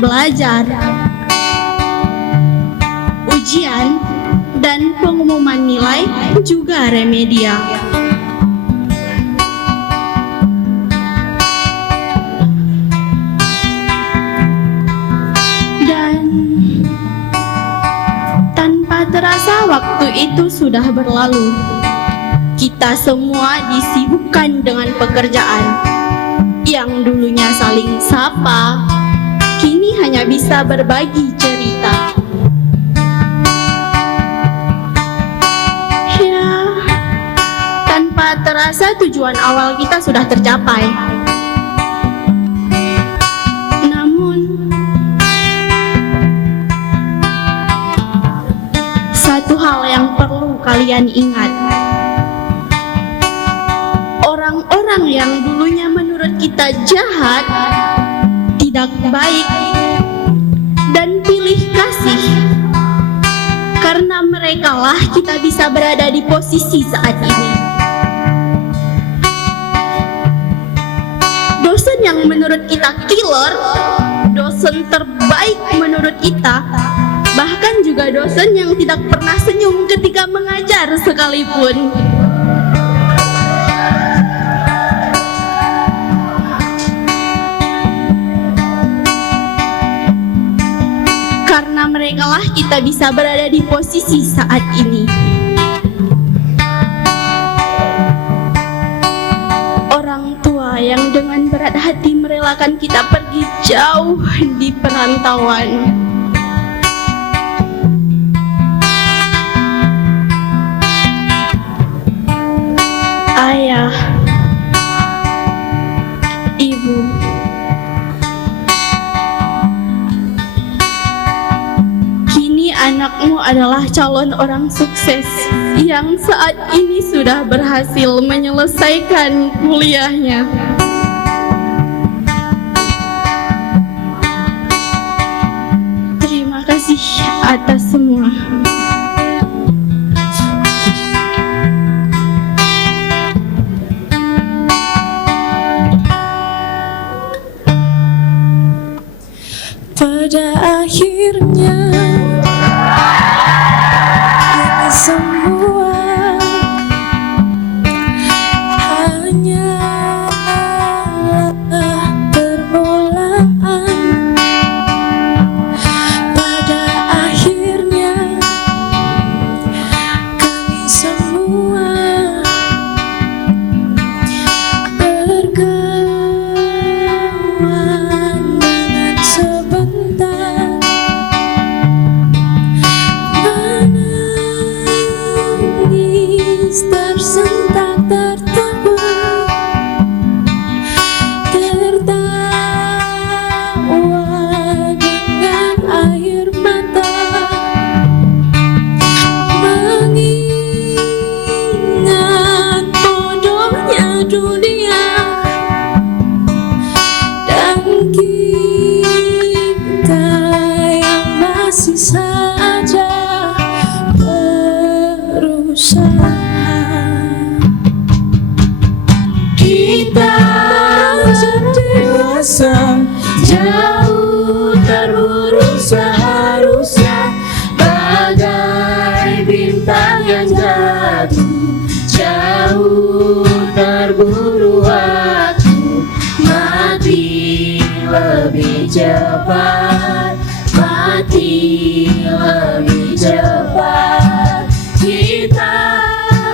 belajar, ujian, dan pengumuman nilai juga remedial. Dan tanpa terasa waktu itu sudah berlalu. Kita semua disibukkan dengan pekerjaan. Yang dulunya saling sapa, kini hanya bisa berbagi cerita. Ya, tanpa terasa tujuan awal kita sudah tercapai. Namun, satu hal yang perlu kalian ingat. Orang-orang yang dulunya menurut kita jahat, tidak baik, dan pilih kasih, karena merekalah kita bisa berada di posisi saat ini. Dosen yang menurut kita killer, dosen terbaik menurut kita, bahkan juga dosen yang tidak pernah senyum ketika mengajar sekalipun. Karena merekalah kita bisa berada di posisi saat ini. Orang tua yang dengan berat hati merelakan kita pergi jauh di perantauan. Ayah, ibu, kini anakmu adalah calon orang sukses yang saat ini sudah berhasil menyelesaikan kuliahnya. Terima kasih atas semua. akhirnya ini semua hanya permulaan. Pada akhirnya kami semua berkawan dengan sebentar, menangis tersentak tertawa, tertawa dengan air mata, mengingat bodohnya dunia dan kita yang masih saja berusaha. Kita dewasa, jauh terburu seharusnya, bagai bintang yang jatuh, jauh terburu waktu, mati lebih cepat, mati lebih cepat. Kita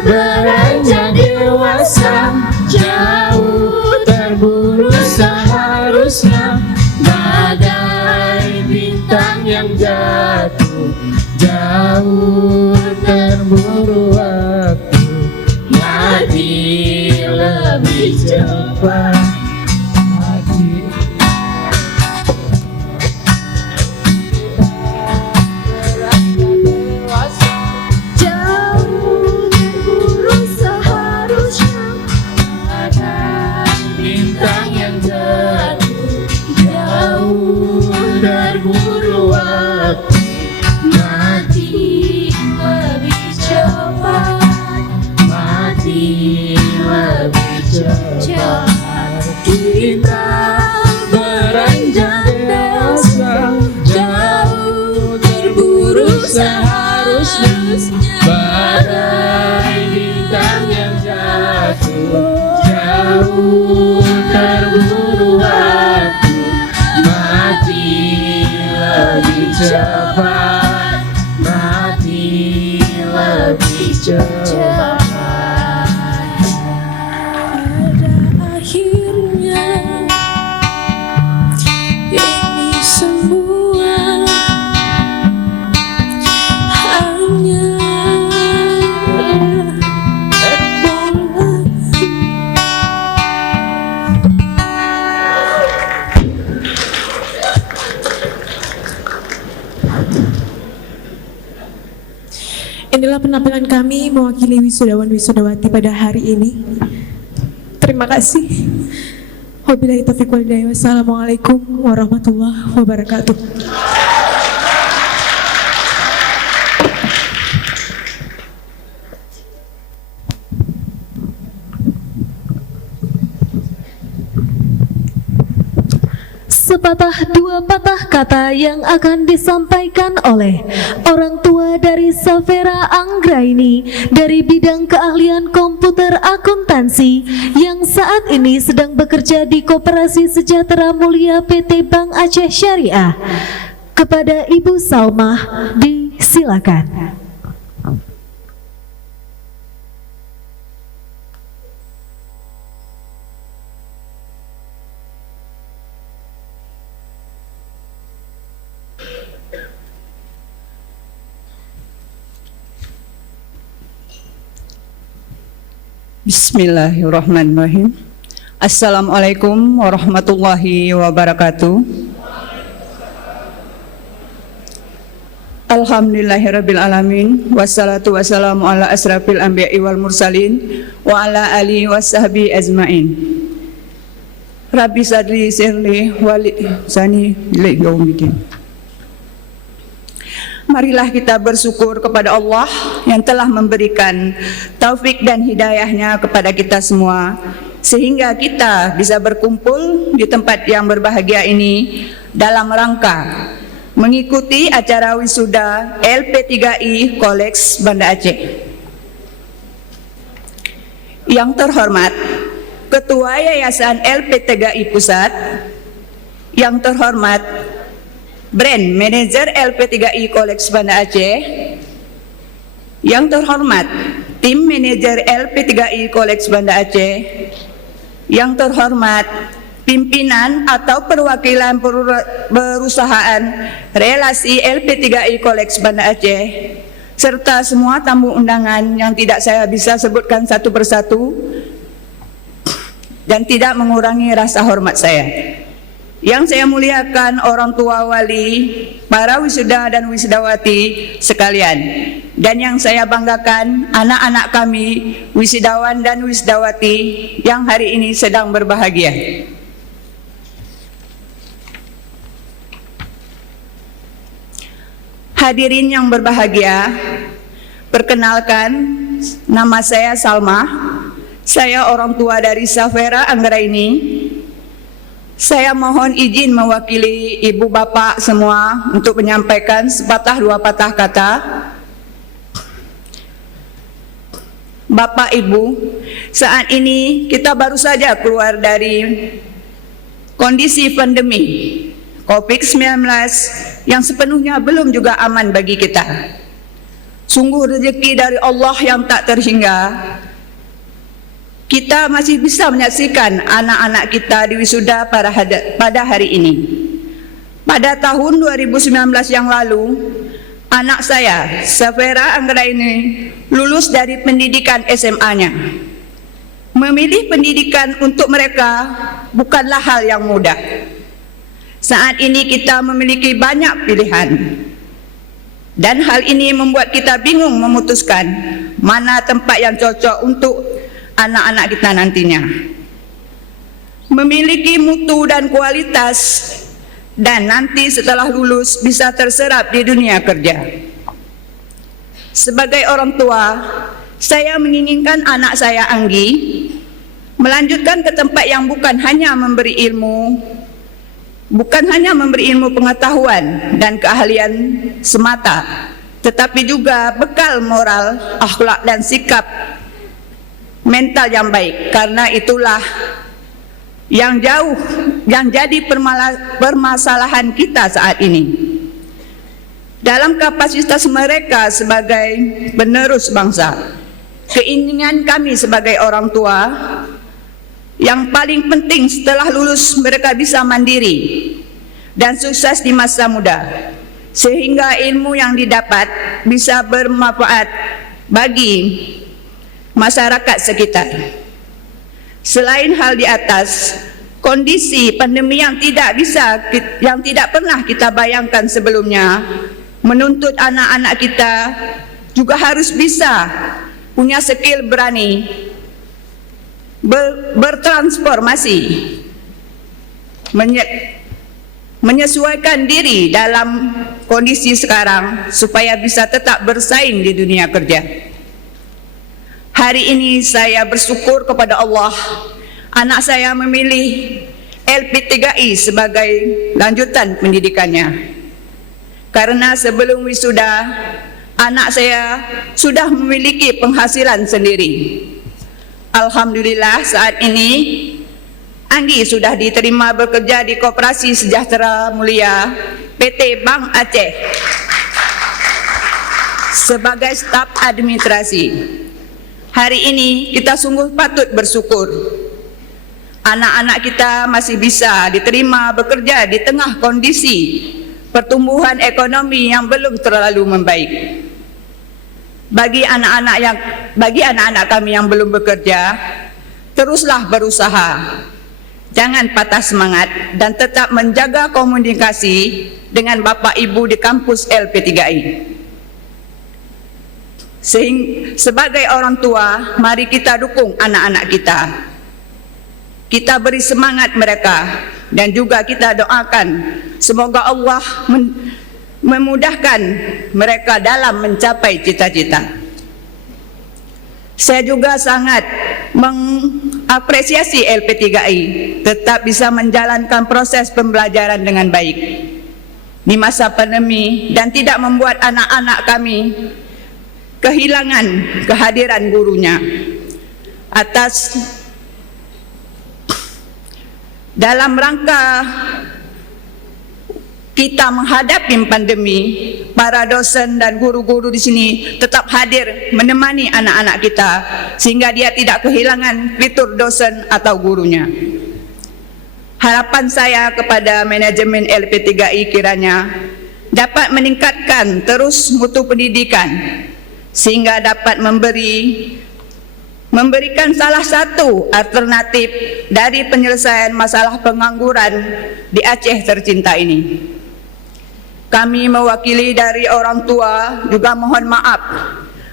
beranjak dewasa, jauh terburu seharusnya, bagai bintang yang jatuh, jauh terburu waktu, mati lebih cepat. Jauh terburu seharusnya, bagai bintang yang jatuh, jauh terburu waktu, mati lebih cepat, mati lebih cepat. Kita beranjak dewasa, jauh terburu seharusnya, bagai bintang yang jatuh, jauh terburu waktu, mati lebih cepat, mati lebih cepat. Pada akhirnya ini semua hanya Inilah penampilan kami mewakili wisudawan wisudawati pada hari ini. Terima kasih. Wabillahi taufiq wal hidayah. Wassalamualaikum warahmatullahi wabarakatuh. Sepatah dua patah kata yang akan disampaikan oleh orang tua dari Safera Anggraini dari bidang keahlian komputer akuntansi yang saat ini sedang bekerja di Koperasi Sejahtera Mulia PT Bank Aceh Syariah. Kepada Ibu Salmah disilakan. Bismillahirrahmanirrahim. Assalamualaikum warahmatullahi wabarakatuh. Alhamdulillahirabbil alamin, wassalatu wassalamu ala asrafil anbiya'i wal mursalin wa ala alihi washabihi ajmain. Rabbi sadri sirli walisani liyaumidin. Marilah kita bersyukur kepada Allah yang telah memberikan taufik dan hidayahnya kepada kita semua, sehingga kita bisa berkumpul di tempat yang berbahagia ini dalam rangka mengikuti acara wisuda LP3I Kolej Banda Aceh. Yang terhormat Ketua Yayasan LP3I Pusat, yang terhormat Brand Manager LP3I Kolej Banda Aceh, yang terhormat Tim Manager LP3I Kolej Banda Aceh, yang terhormat pimpinan atau perwakilan perusahaan relasi LP3I Kolej Banda Aceh, serta semua tamu undangan yang tidak saya bisa sebutkan satu persatu dan tidak mengurangi rasa hormat saya. Yang saya muliakan orang tua wali, para wisuda dan wisudawati sekalian, dan yang saya banggakan anak-anak kami, wisudawan dan wisudawati yang hari ini sedang berbahagia. Hadirin yang berbahagia, perkenalkan, nama saya Salma. Saya orang tua dari Safera Anggraini. Saya mohon izin mewakili ibu bapak semua untuk menyampaikan sepatah dua patah kata. Bapak Ibu, saat ini kita baru saja keluar dari kondisi pandemi COVID-19 yang sepenuhnya belum juga aman bagi kita. Sungguh rezeki dari Allah yang tak terhingga. Kita masih bisa menyaksikan anak-anak kita di wisuda pada hari ini. Pada tahun 2019 yang lalu, anak saya, Safera Anggraini, lulus dari pendidikan SMA-nya. Memilih pendidikan untuk mereka bukanlah hal yang mudah. Saat ini kita memiliki banyak pilihan. Dan hal ini membuat kita bingung memutuskan mana tempat yang cocok untuk anak-anak kita nantinya. Memiliki mutu dan kualitas, dan nanti setelah lulus bisa terserap di dunia kerja. Sebagai orang tua, saya menginginkan anak saya Anggi melanjutkan ke tempat yang bukan hanya memberi ilmu pengetahuan dan keahlian semata, tetapi juga bekal moral, akhlak dan sikap mental yang baik, karena itulah yang jadi permasalahan kita saat ini. Dalam kapasitas mereka sebagai penerus bangsa, keinginan kami sebagai orang tua, yang paling penting setelah lulus mereka bisa mandiri dan sukses di masa muda, sehingga ilmu yang didapat bisa bermanfaat bagi masyarakat sekitar. Selain hal di atas, kondisi pandemi yang tidak pernah kita bayangkan sebelumnya menuntut anak-anak kita juga harus bisa punya skill berani bertransformasi, menyesuaikan diri dalam kondisi sekarang supaya bisa tetap bersaing di dunia kerja. Hari ini saya bersyukur kepada Allah, anak saya memilih LP3I sebagai lanjutan pendidikannya. Karena sebelum wisuda, anak saya sudah memiliki penghasilan sendiri. Alhamdulillah saat ini Anggi sudah diterima bekerja di Koperasi Sejahtera Mulia PT Bank Aceh sebagai staf administrasi. Hari ini kita sungguh patut bersyukur. Anak-anak kita masih bisa diterima bekerja di tengah kondisi pertumbuhan ekonomi yang belum terlalu membaik. Bagi anak-anak kami yang belum bekerja, teruslah berusaha. Jangan patah semangat dan tetap menjaga komunikasi dengan Bapak Ibu di kampus LP3I. Sebagai orang tua, mari kita dukung anak-anak kita. Kita beri semangat mereka dan juga kita doakan semoga Allah memudahkan mereka dalam mencapai cita-cita. Saya juga sangat mengapresiasi LP3I tetap bisa menjalankan proses pembelajaran dengan baik. di masa pandemi dan tidak membuat anak-anak kami kehilangan kehadiran gurunya. Atas dalam rangka kita menghadapi pandemi, para dosen dan guru-guru di sini tetap hadir menemani anak-anak kita sehingga dia tidak kehilangan fitur dosen atau gurunya. Harapan saya kepada manajemen LP3I kiranya dapat meningkatkan terus mutu pendidikan sehingga dapat memberikan salah satu alternatif dari penyelesaian masalah pengangguran di Aceh tercinta ini. Kami mewakili dari orang tua juga mohon maaf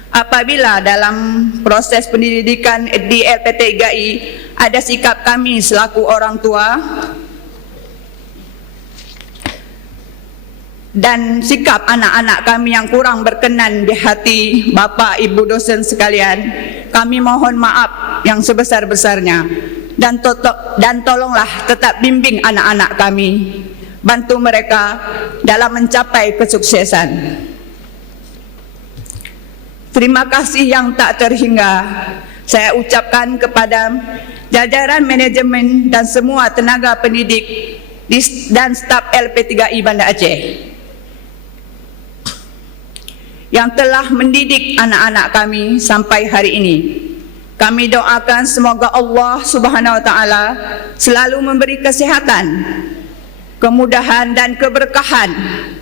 apabila dalam proses pendidikan di LP3I ada sikap kami selaku orang tua dan sikap anak-anak kami yang kurang berkenan di hati Bapak Ibu dosen sekalian. Kami mohon maaf yang sebesar-besarnya dan tolonglah tetap bimbing anak-anak kami, bantu mereka dalam mencapai kesuksesan. Terima kasih yang tak terhingga saya ucapkan kepada jajaran manajemen dan semua tenaga pendidik dan staf LP3I Banda Aceh yang telah mendidik anak-anak kami sampai hari ini. Kami doakan semoga Allah Subhanahu wa taala selalu memberi kesehatan, kemudahan dan keberkahan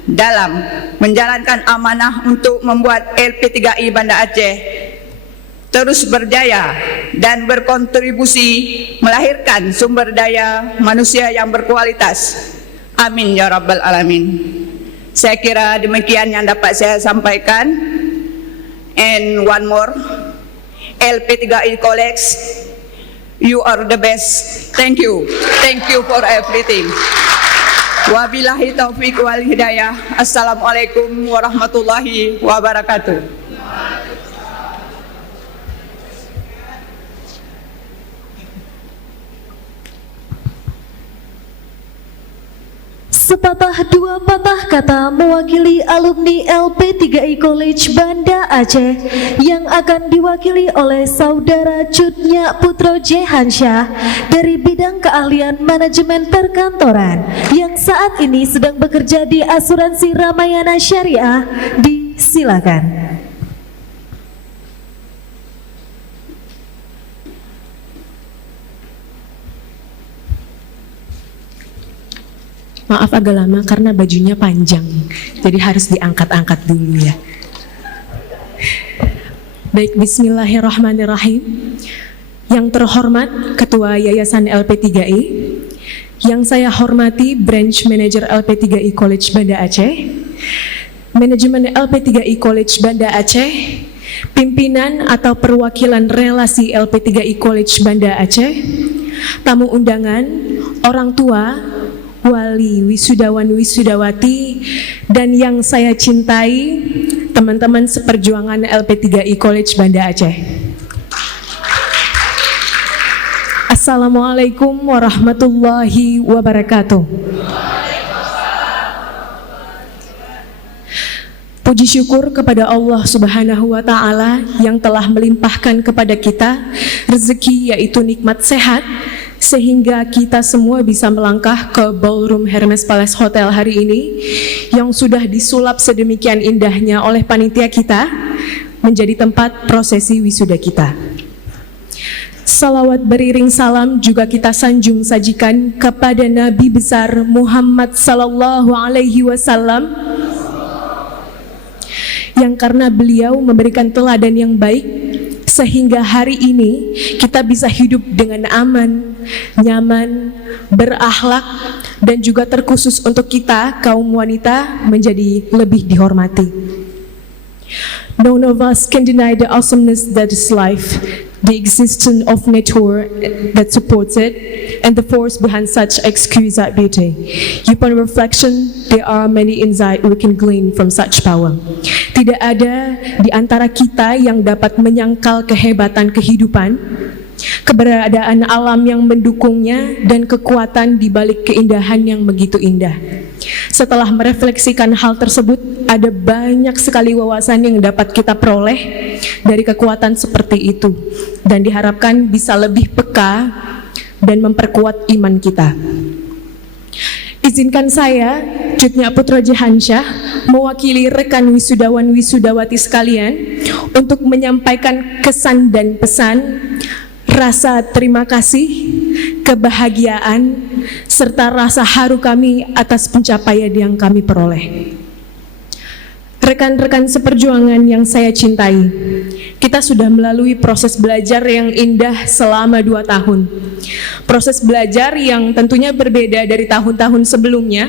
dalam menjalankan amanah untuk membuat LP3I Banda Aceh terus berjaya dan berkontribusi melahirkan sumber daya manusia yang berkualitas. Amin ya rabbal alamin. Saya kira demikian yang dapat saya sampaikan. And one more, LP3I colleagues, you are the best. Thank you for everything. Wabillahi taufiq wal hidayah. Assalamualaikum warahmatullahi wabarakatuh. Sepatah dua patah kata mewakili alumni LP3I College Banda Aceh yang akan diwakili oleh Saudara Cutnya Putro Jehansyah dari bidang keahlian manajemen perkantoran yang saat ini sedang bekerja di Asuransi Ramayana Syariah. Disilakan. Maaf agak lama karena bajunya panjang, jadi harus diangkat-angkat dulu ya. Baik, bismillahirrahmanirrahim. Yang terhormat Ketua Yayasan LP3I, yang saya hormati Branch Manager LP3I College Banda Aceh, Manajemen LP3I College Banda Aceh, pimpinan atau perwakilan relasi LP3I College Banda Aceh, tamu undangan, orang tua, wali, wisudawan, wisudawati, dan yang saya cintai, teman-teman seperjuangan LP3I College Banda Aceh. Assalamualaikum warahmatullahi wabarakatuh. Puji syukur kepada Allah Subhanahu wa taala yang telah melimpahkan kepada kita rezeki, yaitu nikmat sehat, sehingga kita semua bisa melangkah ke Ballroom Hermes Palace Hotel hari ini yang sudah disulap sedemikian indahnya oleh panitia kita menjadi tempat prosesi wisuda kita. Salawat beriring salam juga kita sanjung sajikan kepada Nabi besar Muhammad sallallahu alaihi wasallam yang karena beliau memberikan teladan yang baik sehingga hari ini kita bisa hidup dengan aman, nyaman, berakhlak, dan juga terkhusus untuk kita kaum wanita menjadi lebih dihormati. None of us can deny the awesomeness that is life, the existence of nature that supports it, and the force behind such exquisite beauty. Upon reflection, there are many insights we can glean from such power. Tidak ada di antara kita yang dapat menyangkal kehebatan kehidupan, keberadaan alam yang mendukungnya, dan kekuatan di balik keindahan yang begitu indah. Setelah merefleksikan hal tersebut, ada banyak sekali wawasan yang dapat kita peroleh dari kekuatan seperti itu, dan diharapkan bisa lebih peka dan memperkuat iman kita. Izinkan saya, Jutnya Putra Jehansyah, mewakili rekan wisudawan wisudawati sekalian untuk menyampaikan kesan dan pesan, rasa terima kasih, kebahagiaan, serta rasa haru kami atas pencapaian yang kami peroleh. Rekan-rekan seperjuangan yang saya cintai, kita sudah melalui proses belajar yang indah selama 2 tahun. Proses belajar yang tentunya berbeda dari tahun-tahun sebelumnya.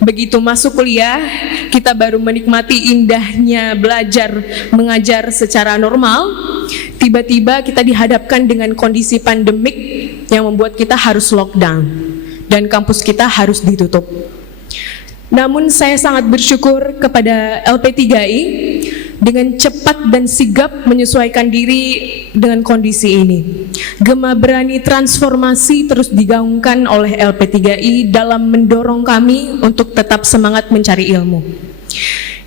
Begitu masuk kuliah, kita baru menikmati indahnya belajar mengajar secara normal. Tiba-tiba kita dihadapkan dengan kondisi pandemik yang membuat kita harus lockdown dan kampus kita harus ditutup. Namun saya sangat bersyukur kepada LP3I dengan cepat dan sigap menyesuaikan diri dengan kondisi ini. Gema berani transformasi terus digaungkan oleh LP3I dalam mendorong kami untuk tetap semangat mencari ilmu.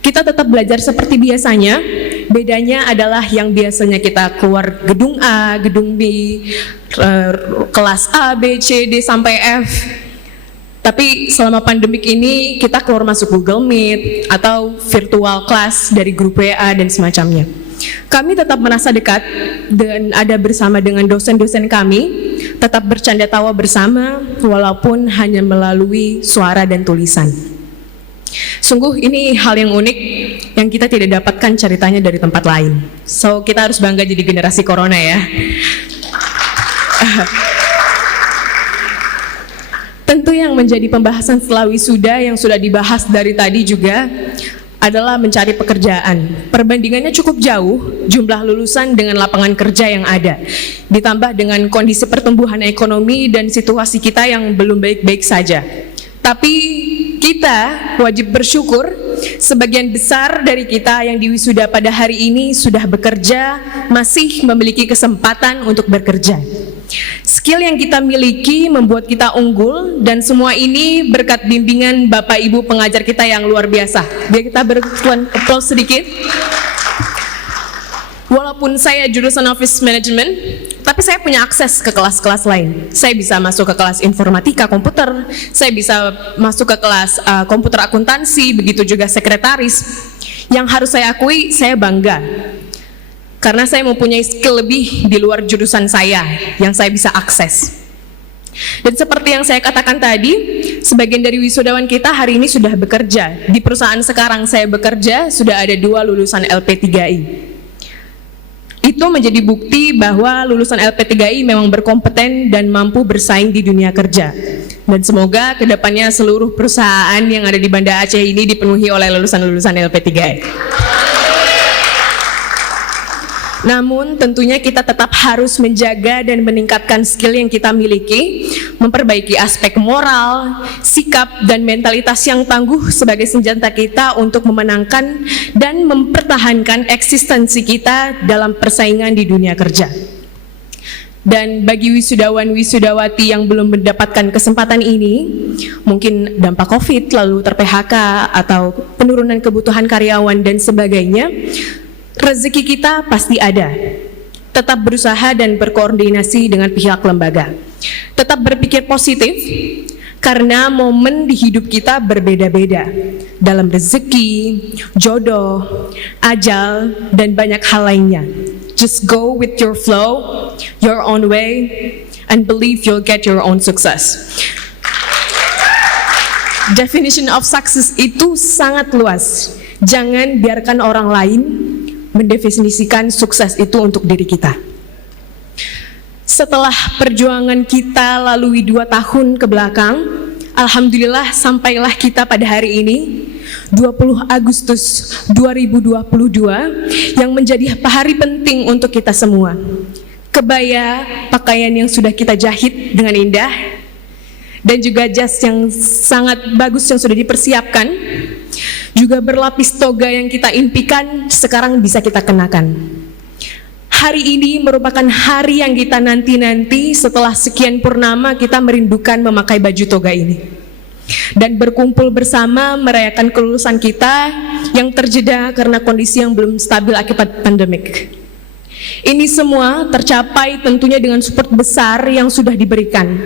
Kita tetap belajar seperti biasanya, bedanya adalah yang biasanya kita keluar gedung A, gedung B, kelas A, B, C, D sampai F. Tapi selama pandemik ini kita keluar masuk Google Meet atau virtual class dari grup WA dan semacamnya. Kami tetap merasa dekat dan ada bersama dengan dosen-dosen kami, tetap bercanda tawa bersama walaupun hanya melalui suara dan tulisan. Sungguh ini hal yang unik yang kita tidak dapatkan ceritanya dari tempat lain. So kita harus bangga jadi generasi corona ya. Tentu yang menjadi pembahasan setelah wisuda yang sudah dibahas dari tadi juga adalah mencari pekerjaan. Perbandingannya cukup jauh jumlah lulusan dengan lapangan kerja yang ada. Ditambah dengan kondisi pertumbuhan ekonomi dan situasi kita yang belum baik-baik saja. Tapi kita wajib bersyukur sebagian besar dari kita yang diwisuda pada hari ini sudah bekerja, masih memiliki kesempatan untuk bekerja. Skill yang kita miliki membuat kita unggul dan semua ini berkat bimbingan Bapak Ibu pengajar kita yang luar biasa. Biar kita applause sedikit. Walaupun saya jurusan Office Management, tapi saya punya akses ke kelas-kelas lain. Saya bisa masuk ke kelas informatika komputer, saya bisa masuk ke kelas komputer akuntansi, begitu juga sekretaris. Yang harus saya akui, saya bangga. Karena saya mempunyai skill lebih di luar jurusan saya yang saya bisa akses. Dan seperti yang saya katakan tadi, sebagian dari wisudawan kita hari ini sudah bekerja. Di perusahaan sekarang saya bekerja, sudah ada 2 lulusan LP3I. Itu menjadi bukti bahwa lulusan LP3I memang berkompeten dan mampu bersaing di dunia kerja. Dan semoga kedepannya seluruh perusahaan yang ada di Banda Aceh ini dipenuhi oleh lulusan-lulusan LP3I. Namun tentunya kita tetap harus menjaga dan meningkatkan skill yang kita miliki, memperbaiki aspek moral, sikap, dan mentalitas yang tangguh sebagai senjata kita untuk memenangkan dan mempertahankan eksistensi kita dalam persaingan di dunia kerja. Dan bagi wisudawan-wisudawati yang belum mendapatkan kesempatan ini, mungkin dampak COVID, lalu ter-PHK, atau penurunan kebutuhan karyawan dan sebagainya, rezeki kita pasti ada. Tetap berusaha dan berkoordinasi dengan pihak lembaga. Tetap berpikir positif, karena momen di hidup kita berbeda-beda. Dalam rezeki, jodoh, ajal, dan banyak hal lainnya. Just go with your flow, your own way, and believe you'll get your own success. Definition of success itu sangat luas. Jangan biarkan orang lain mendefinisikan sukses itu untuk diri kita. Setelah perjuangan kita lalui 2 tahun ke belakang, alhamdulillah sampailah kita pada hari ini, 20 Agustus 2022, yang menjadi hari penting untuk kita semua. Kebaya, pakaian yang sudah kita jahit dengan indah, dan juga jas yang sangat bagus yang sudah dipersiapkan, juga berlapis toga yang kita impikan sekarang bisa kita kenakan. Hari ini merupakan hari yang kita nanti-nanti. Setelah sekian purnama kita merindukan memakai baju toga ini. dan berkumpul bersama merayakan kelulusan kita yang terjeda karena kondisi yang belum stabil akibat pandemik. Ini semua tercapai tentunya dengan support besar yang sudah diberikan.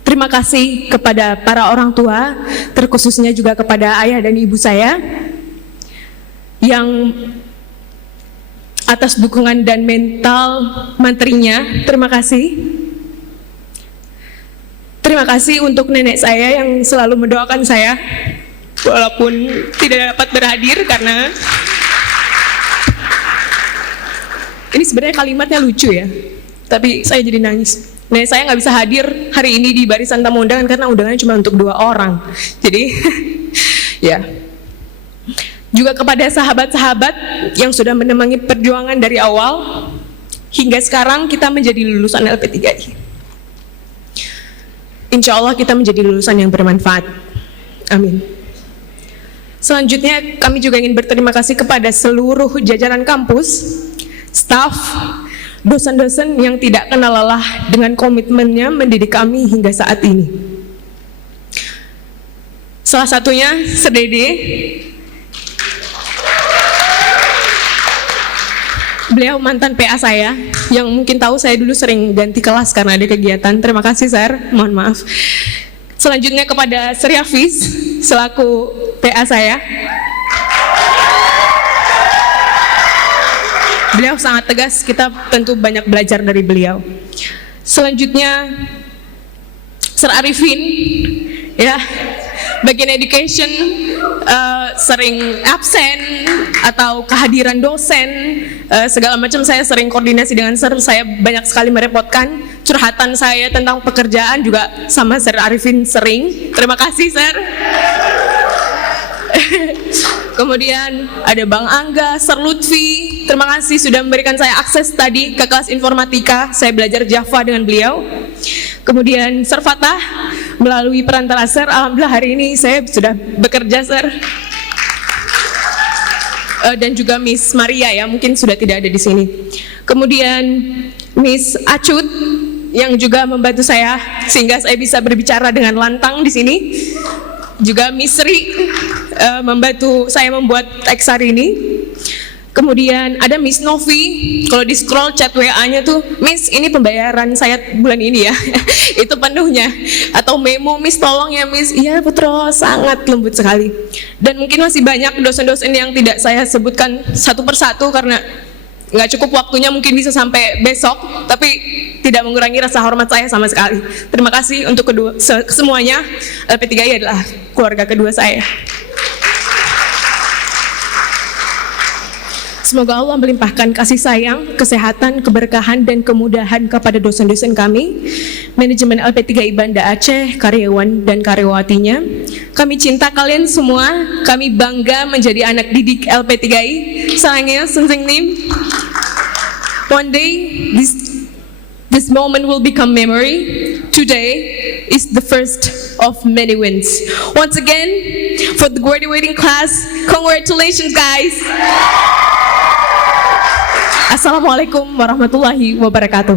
Terima kasih kepada para orang tua, terkhususnya juga kepada ayah dan ibu saya yang atas dukungan dan mental menterinya. Terima kasih. Terima kasih untuk nenek saya yang selalu mendoakan saya walaupun tidak dapat berhadir karena ini sebenarnya kalimatnya lucu ya, tapi saya jadi nangis. Nenek saya nggak bisa hadir hari ini di barisan tamu undangan karena undangannya cuma untuk 2 orang. Jadi ya. Juga kepada sahabat-sahabat yang sudah menemani perjuangan dari awal hingga sekarang kita menjadi lulusan LP3I. Insya Allah kita menjadi lulusan yang bermanfaat. Amin. Selanjutnya kami juga ingin berterima kasih kepada seluruh jajaran kampus, staf, dosen-dosen yang tidak kenal lelah dengan komitmennya mendidik kami hingga saat ini. Salah satunya Serdede. Beliau mantan PA saya, yang mungkin tahu saya dulu sering ganti kelas karena ada kegiatan. Terima kasih, Sir. Mohon maaf. Selanjutnya kepada Sri Hafiz, selaku PA saya. Beliau sangat tegas, kita tentu banyak belajar dari beliau. Selanjutnya, Sir Arifin, ya, bagian education, sering absen atau kehadiran dosen, segala macam saya sering koordinasi dengan Sir. Saya banyak sekali merepotkan. Curhatan saya tentang pekerjaan juga sama Sir Arifin sering. Terima kasih, Sir. Kemudian ada Bang Angga, Sir Lutfi, terima kasih sudah memberikan saya akses tadi ke kelas informatika. Saya belajar Java dengan beliau. Kemudian Sir Fatah, melalui perantara Sir, alhamdulillah hari ini saya sudah bekerja, Sir. Dan juga Miss Maria ya, mungkin sudah tidak ada di sini. Kemudian Miss Acut yang juga membantu saya sehingga saya bisa berbicara dengan lantang di sini. Juga Miss Sri membantu saya membuat teks hari ini. Kemudian ada Miss Novi, kalau di scroll chat WA-nya tuh, Miss ini pembayaran saya bulan ini ya, itu penuhnya. Atau memo, Miss tolong ya Miss, iya Putro, sangat lembut sekali. Dan mungkin masih banyak dosen-dosen yang tidak saya sebutkan satu persatu karena nggak cukup waktunya, mungkin bisa sampai besok, tapi tidak mengurangi rasa hormat saya sama sekali. Terima kasih untuk semuanya. LP3I adalah keluarga kedua saya. Semoga Allah melimpahkan kasih sayang, kesehatan, keberkahan, dan kemudahan kepada dosen-dosen kami, manajemen LP3I Banda Aceh, karyawan dan karyawatinya. Kami cinta kalian semua, kami bangga menjadi anak didik LP3I. Sayangnya, Sensing Nim. One day, this moment will become memory. Today is the first of many wins. Once again, for the graduating class, congratulations guys. Assalamualaikum warahmatullahi wabarakatuh.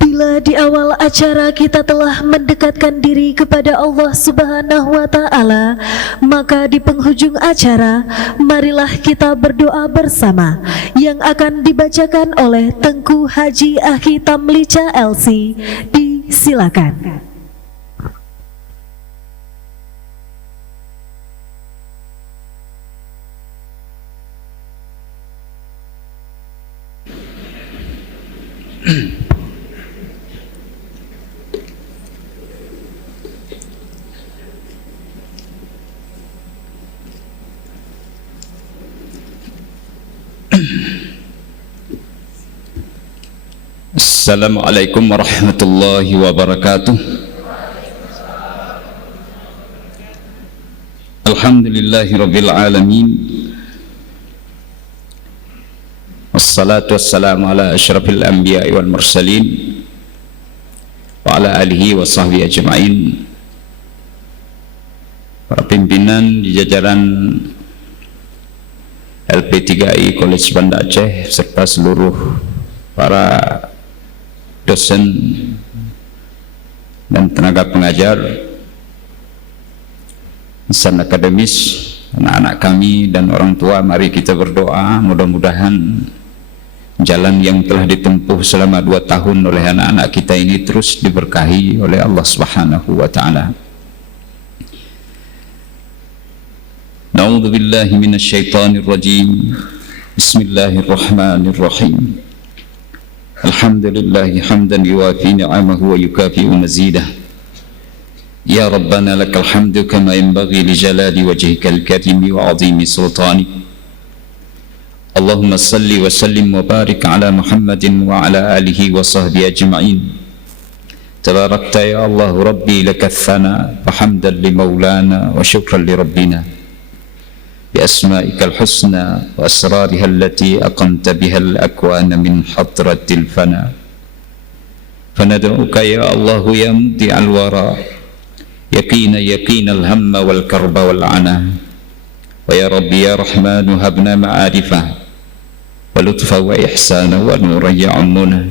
Bila di awal acara kita telah mendekatkan diri kepada Allah Subhanahu wa Ta'ala, maka di penghujung acara, marilah kita berdoa bersama yang akan dibacakan oleh Tengku Haji Akhi Tamlica LC. Disilakan. Assalamualaikum warahmatullahi wabarakatuh. Alhamdulillahi rabbil alamin. Wassalatu wassalamu ala asyrafil anbiya'i wal mursalin wa ala alihi wa sahbihi ajma'in. para pimpinan di jajaran LP3I College Banda Aceh serta seluruh para dosen dan tenaga pengajar, insan akademis, anak-anak kami dan orang tua, mari kita berdoa mudah-mudahan jalan yang telah ditempuh selama 2 tahun oleh anak-anak kita ini terus diberkahi oleh Allah Subhanahu wa taala. Na'udzu billahi minasy syaithanir rajim. Bismillahirrahmanirrahim. Alhamdulillahi hamdan yuwafi ni'amahu wa yukafi'u mazidah. Ya Rabbana lakal hamdu kama yanbaghi li jalali wajhikal karimi wa 'azimi sultanik. Allahumma salli wa sallim wa barik ala Muhammadin wa ala alihi wa sahbihi ajma'in. Tabarakta ya Allah Rabbi laka thana wa hamdan li maulana wa syukran li rabbina bi asma'ikal husna wa asrariha allati aqamta biha al-akwana min hadratil fana. Fanad'uka ya Allah ya mubdi'al wara yaqinal hamma wal karba wal ana. Wa ya Rabbi ya Rahmanu habna ma'arifah wa lutfa wa ihsana wa nuran ya'ammuna.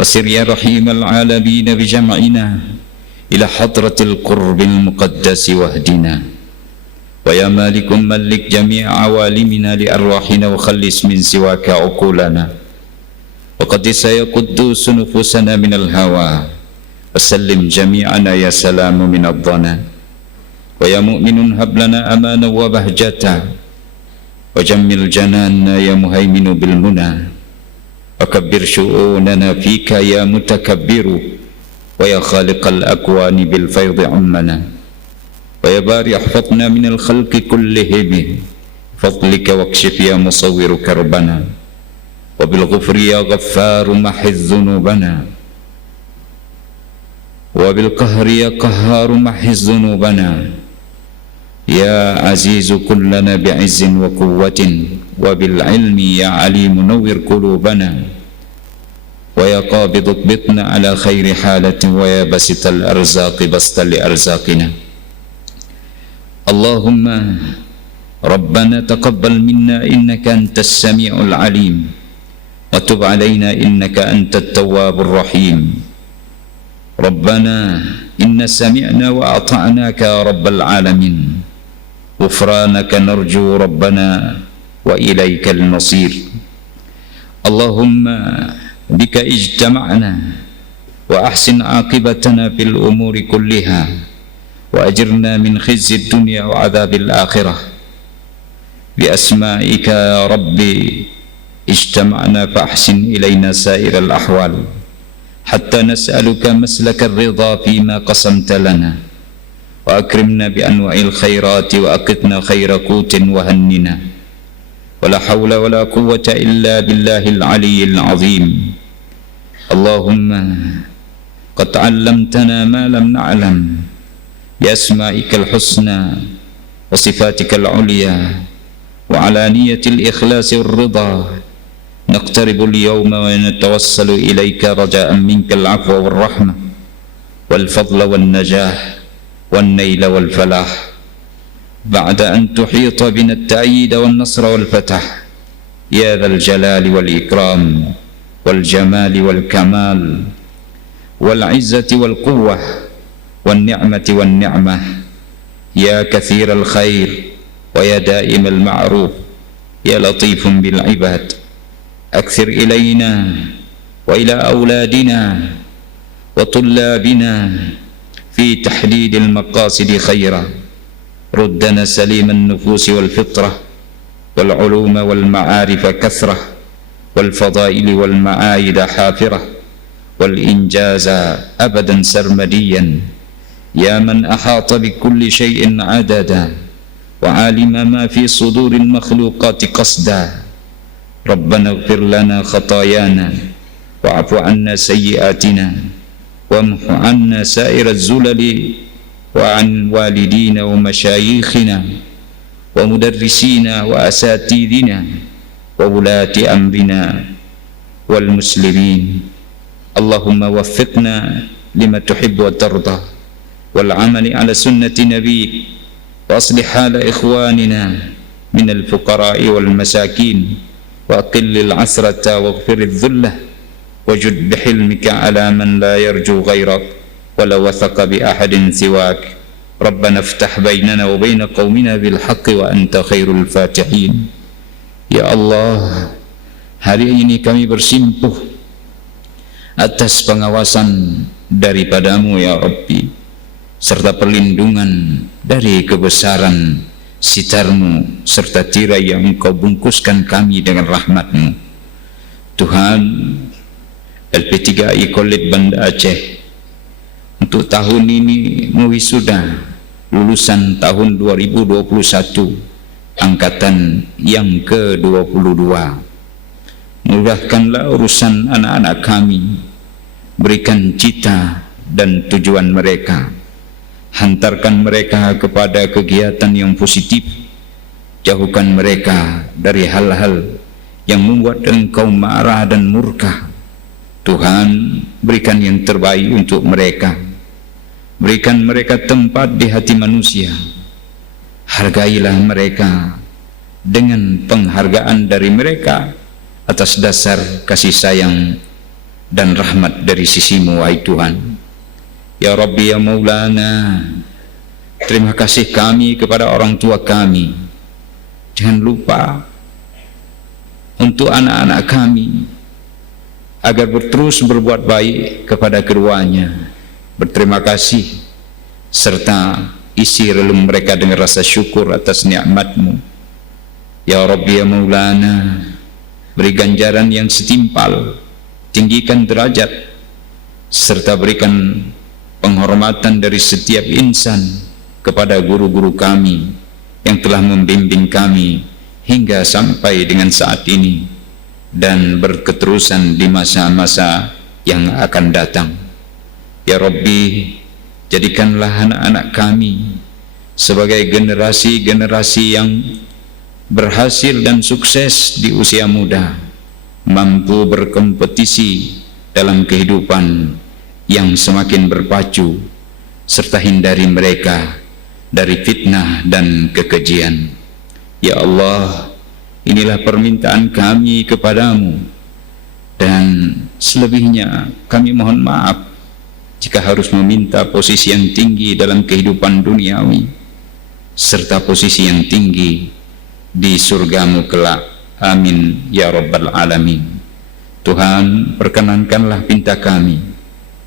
Wasir ya Rahimal alamin bi jam'ina ila hadratil qurbil muqaddasi wahdina. Wa ya malikum malik jami' awalimina li arwahina wa khallis min siwaka uqulana. Wa qaddis ya quddus nufusana minal hawa wa sallim jami'ana ya salamu minadh dhana. Wa ya mu'minun hablana amana wa bahjata wa jammil janana ya muhaiminu bil muna. Wa kabbir syu'unana fika ya mutakabbiru wa ya khaliqal akwani bil faydi ummana. Wa ya bari ahfadna minal khalqi kullihim fadlika wakshif ya musawwiru karbana. Wa bil ghufri ya ghaffaru mahiz dhunubana. Wa bil qahri ya qahharu mahiz dhunubana. Ya azizu kullana bi'izzin wa quwwatin wa bil ilmi ya alimu nawwir qulubana. Wa ya qabidu bitna ala khairi halatin wa ya basital arzaqi bastal li arzaqina. Allahumma Rabbana taqabbal minna innaka antas sami'ul alim wa tub alaina innaka antat tawwabur rahim. Rabbana inna sami'na wa ata'naka ya rabbal alamin. Ghufranaka narju rabbana wa ilaikal masir. Allahumma bika ijtama'na wa ahsin aqibatana fil umuri kulliha wa ajirna min khizyi dunya wa adzabil akhirah. Bi asma'ika ya rabbi ijtama'na fa ahsin ilayna sa'iral ahwal hatta nas'aluka maslakar ridha fima qasamta lana wa akrimna bi anwa'il khairati wa aqitna khaira qutin wa hannina. Wa la hawla wa la quwwata illa billahil aliyyil azim. Allahumma qad 'allamtana ma lam na'lam bi asma'ikal husna wa sifatikal ulya wa ala niyatil ikhlasi war ridha naqtaribul yawma wa natawassalu ilayka raja'an minkal 'afwa war rahmah wal fadla wan najah wan naila wal falah ba'da an tuhita bina at-ta'yid wan nasra wal fath ya dzal jalali wal ikram wal jamali wal kamal wal 'izzati wal quwwah والنعمة والنعمة يا كثير الخير ويا دائم المعروف يا لطيف بالعباد أكثر إلينا وإلى أولادنا وطلابنا في تحديد المقاصد خيرا. ردنا سليم النفوس والفطرة والعلوم والمعارف كثرة والفضائل والمعايد حافرة والإنجاز أبدا سرمديا يا من أحاط بكل شيء عددا وعالم ما في صدور المخلوقات قصدا. ربنا اغفر لنا خطايانا واعف عنا سيئاتنا وامح عنا سائر الزلل وعن والدينا ومشايخنا ومدرسينا وأساتذتنا وولاة أمرنا والمسلمين. اللهم وفقنا لما تحب وترضى والعمل على سنة نبيك وأصلح حال إخواننا من الفقراء والمساكين وأقل العسرة واغفر الذلة وجد بحلمك على من لا يرجو غيرك ولا وثق بأحد سواك ربنا افتح بيننا وبين قومنا بالحق وأنت خير الفاتحين. Ya Allah, hari ini kami bersimpuh atas pengawasan daripadamu ya Rabbi, serta perlindungan dari kebesaran sitar-Mu serta tirai yang Engkau bungkuskan kami dengan rahmat-Mu. Tuhan, LP3I College Banda Aceh untuk tahun ini mewisuda lulusan tahun 2021 angkatan yang ke-22. Mudahkanlah urusan anak-anak kami, berikan cita dan tujuan mereka, hantarkan mereka kepada kegiatan yang positif, jauhkan mereka dari hal-hal yang membuat Engkau marah dan murka. Tuhan, berikan yang terbaik untuk mereka, berikan mereka tempat di hati manusia, hargailah mereka dengan penghargaan dari mereka atas dasar kasih sayang dan rahmat dari sisi-Mu, wahai Tuhan. Ya Rabbi ya Maulana, terima kasih kami kepada orang tua kami. Jangan lupa untuk anak-anak kami agar terus berbuat baik kepada keduanya. Berterima kasih serta isi relung mereka dengan rasa syukur atas nikmat-Mu. Ya Rabbi ya Maulana, beri ganjaran yang setimpal, tinggikan derajat serta berikan penghormatan dari setiap insan kepada guru-guru kami yang telah membimbing kami hingga sampai dengan saat ini dan berketerusan di masa-masa yang akan datang. Ya Rabbi, jadikanlah anak-anak kami sebagai generasi-generasi yang berhasil dan sukses di usia muda, mampu berkompetisi dalam kehidupan yang semakin berpacu, serta hindari mereka dari fitnah dan kekejian. Ya Allah, inilah permintaan kami kepadamu, dan selebihnya kami mohon maaf jika harus meminta posisi yang tinggi dalam kehidupan duniawi serta posisi yang tinggi di surga-Mu kelak. Amin ya Rabbal Alamin. Tuhan, perkenankanlah pinta kami,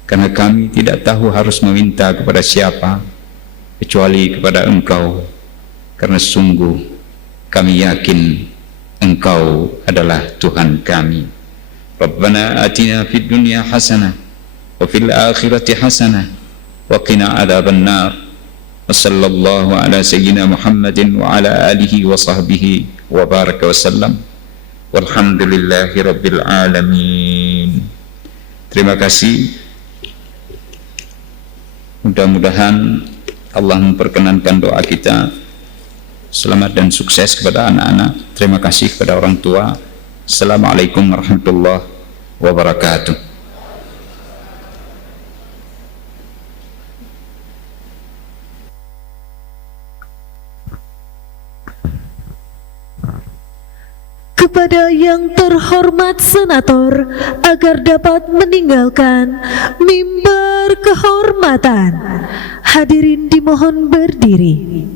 karena kami tidak tahu harus meminta kepada siapa kecuali kepada Engkau, karena sungguh kami yakin Engkau adalah Tuhan kami. Rabbana atina fid dunya hasanah wa fil akhirati hasanah wa qina adzabannar. Wa sallallahu ala sayyidina Muhammadin wa ala alihi wa sahbihi wa baraka wa sallam. Walhamdulillahi rabbil alamin. Terima kasih. Mudah-mudahan Allah memperkenankan doa kita. Selamat dan sukses kepada anak-anak. Terima kasih kepada orang tua. Assalamualaikum warahmatullahi wabarakatuh. Kepada yang terhormat senator agar dapat meninggalkan mimbar kehormatan, hadirin dimohon berdiri.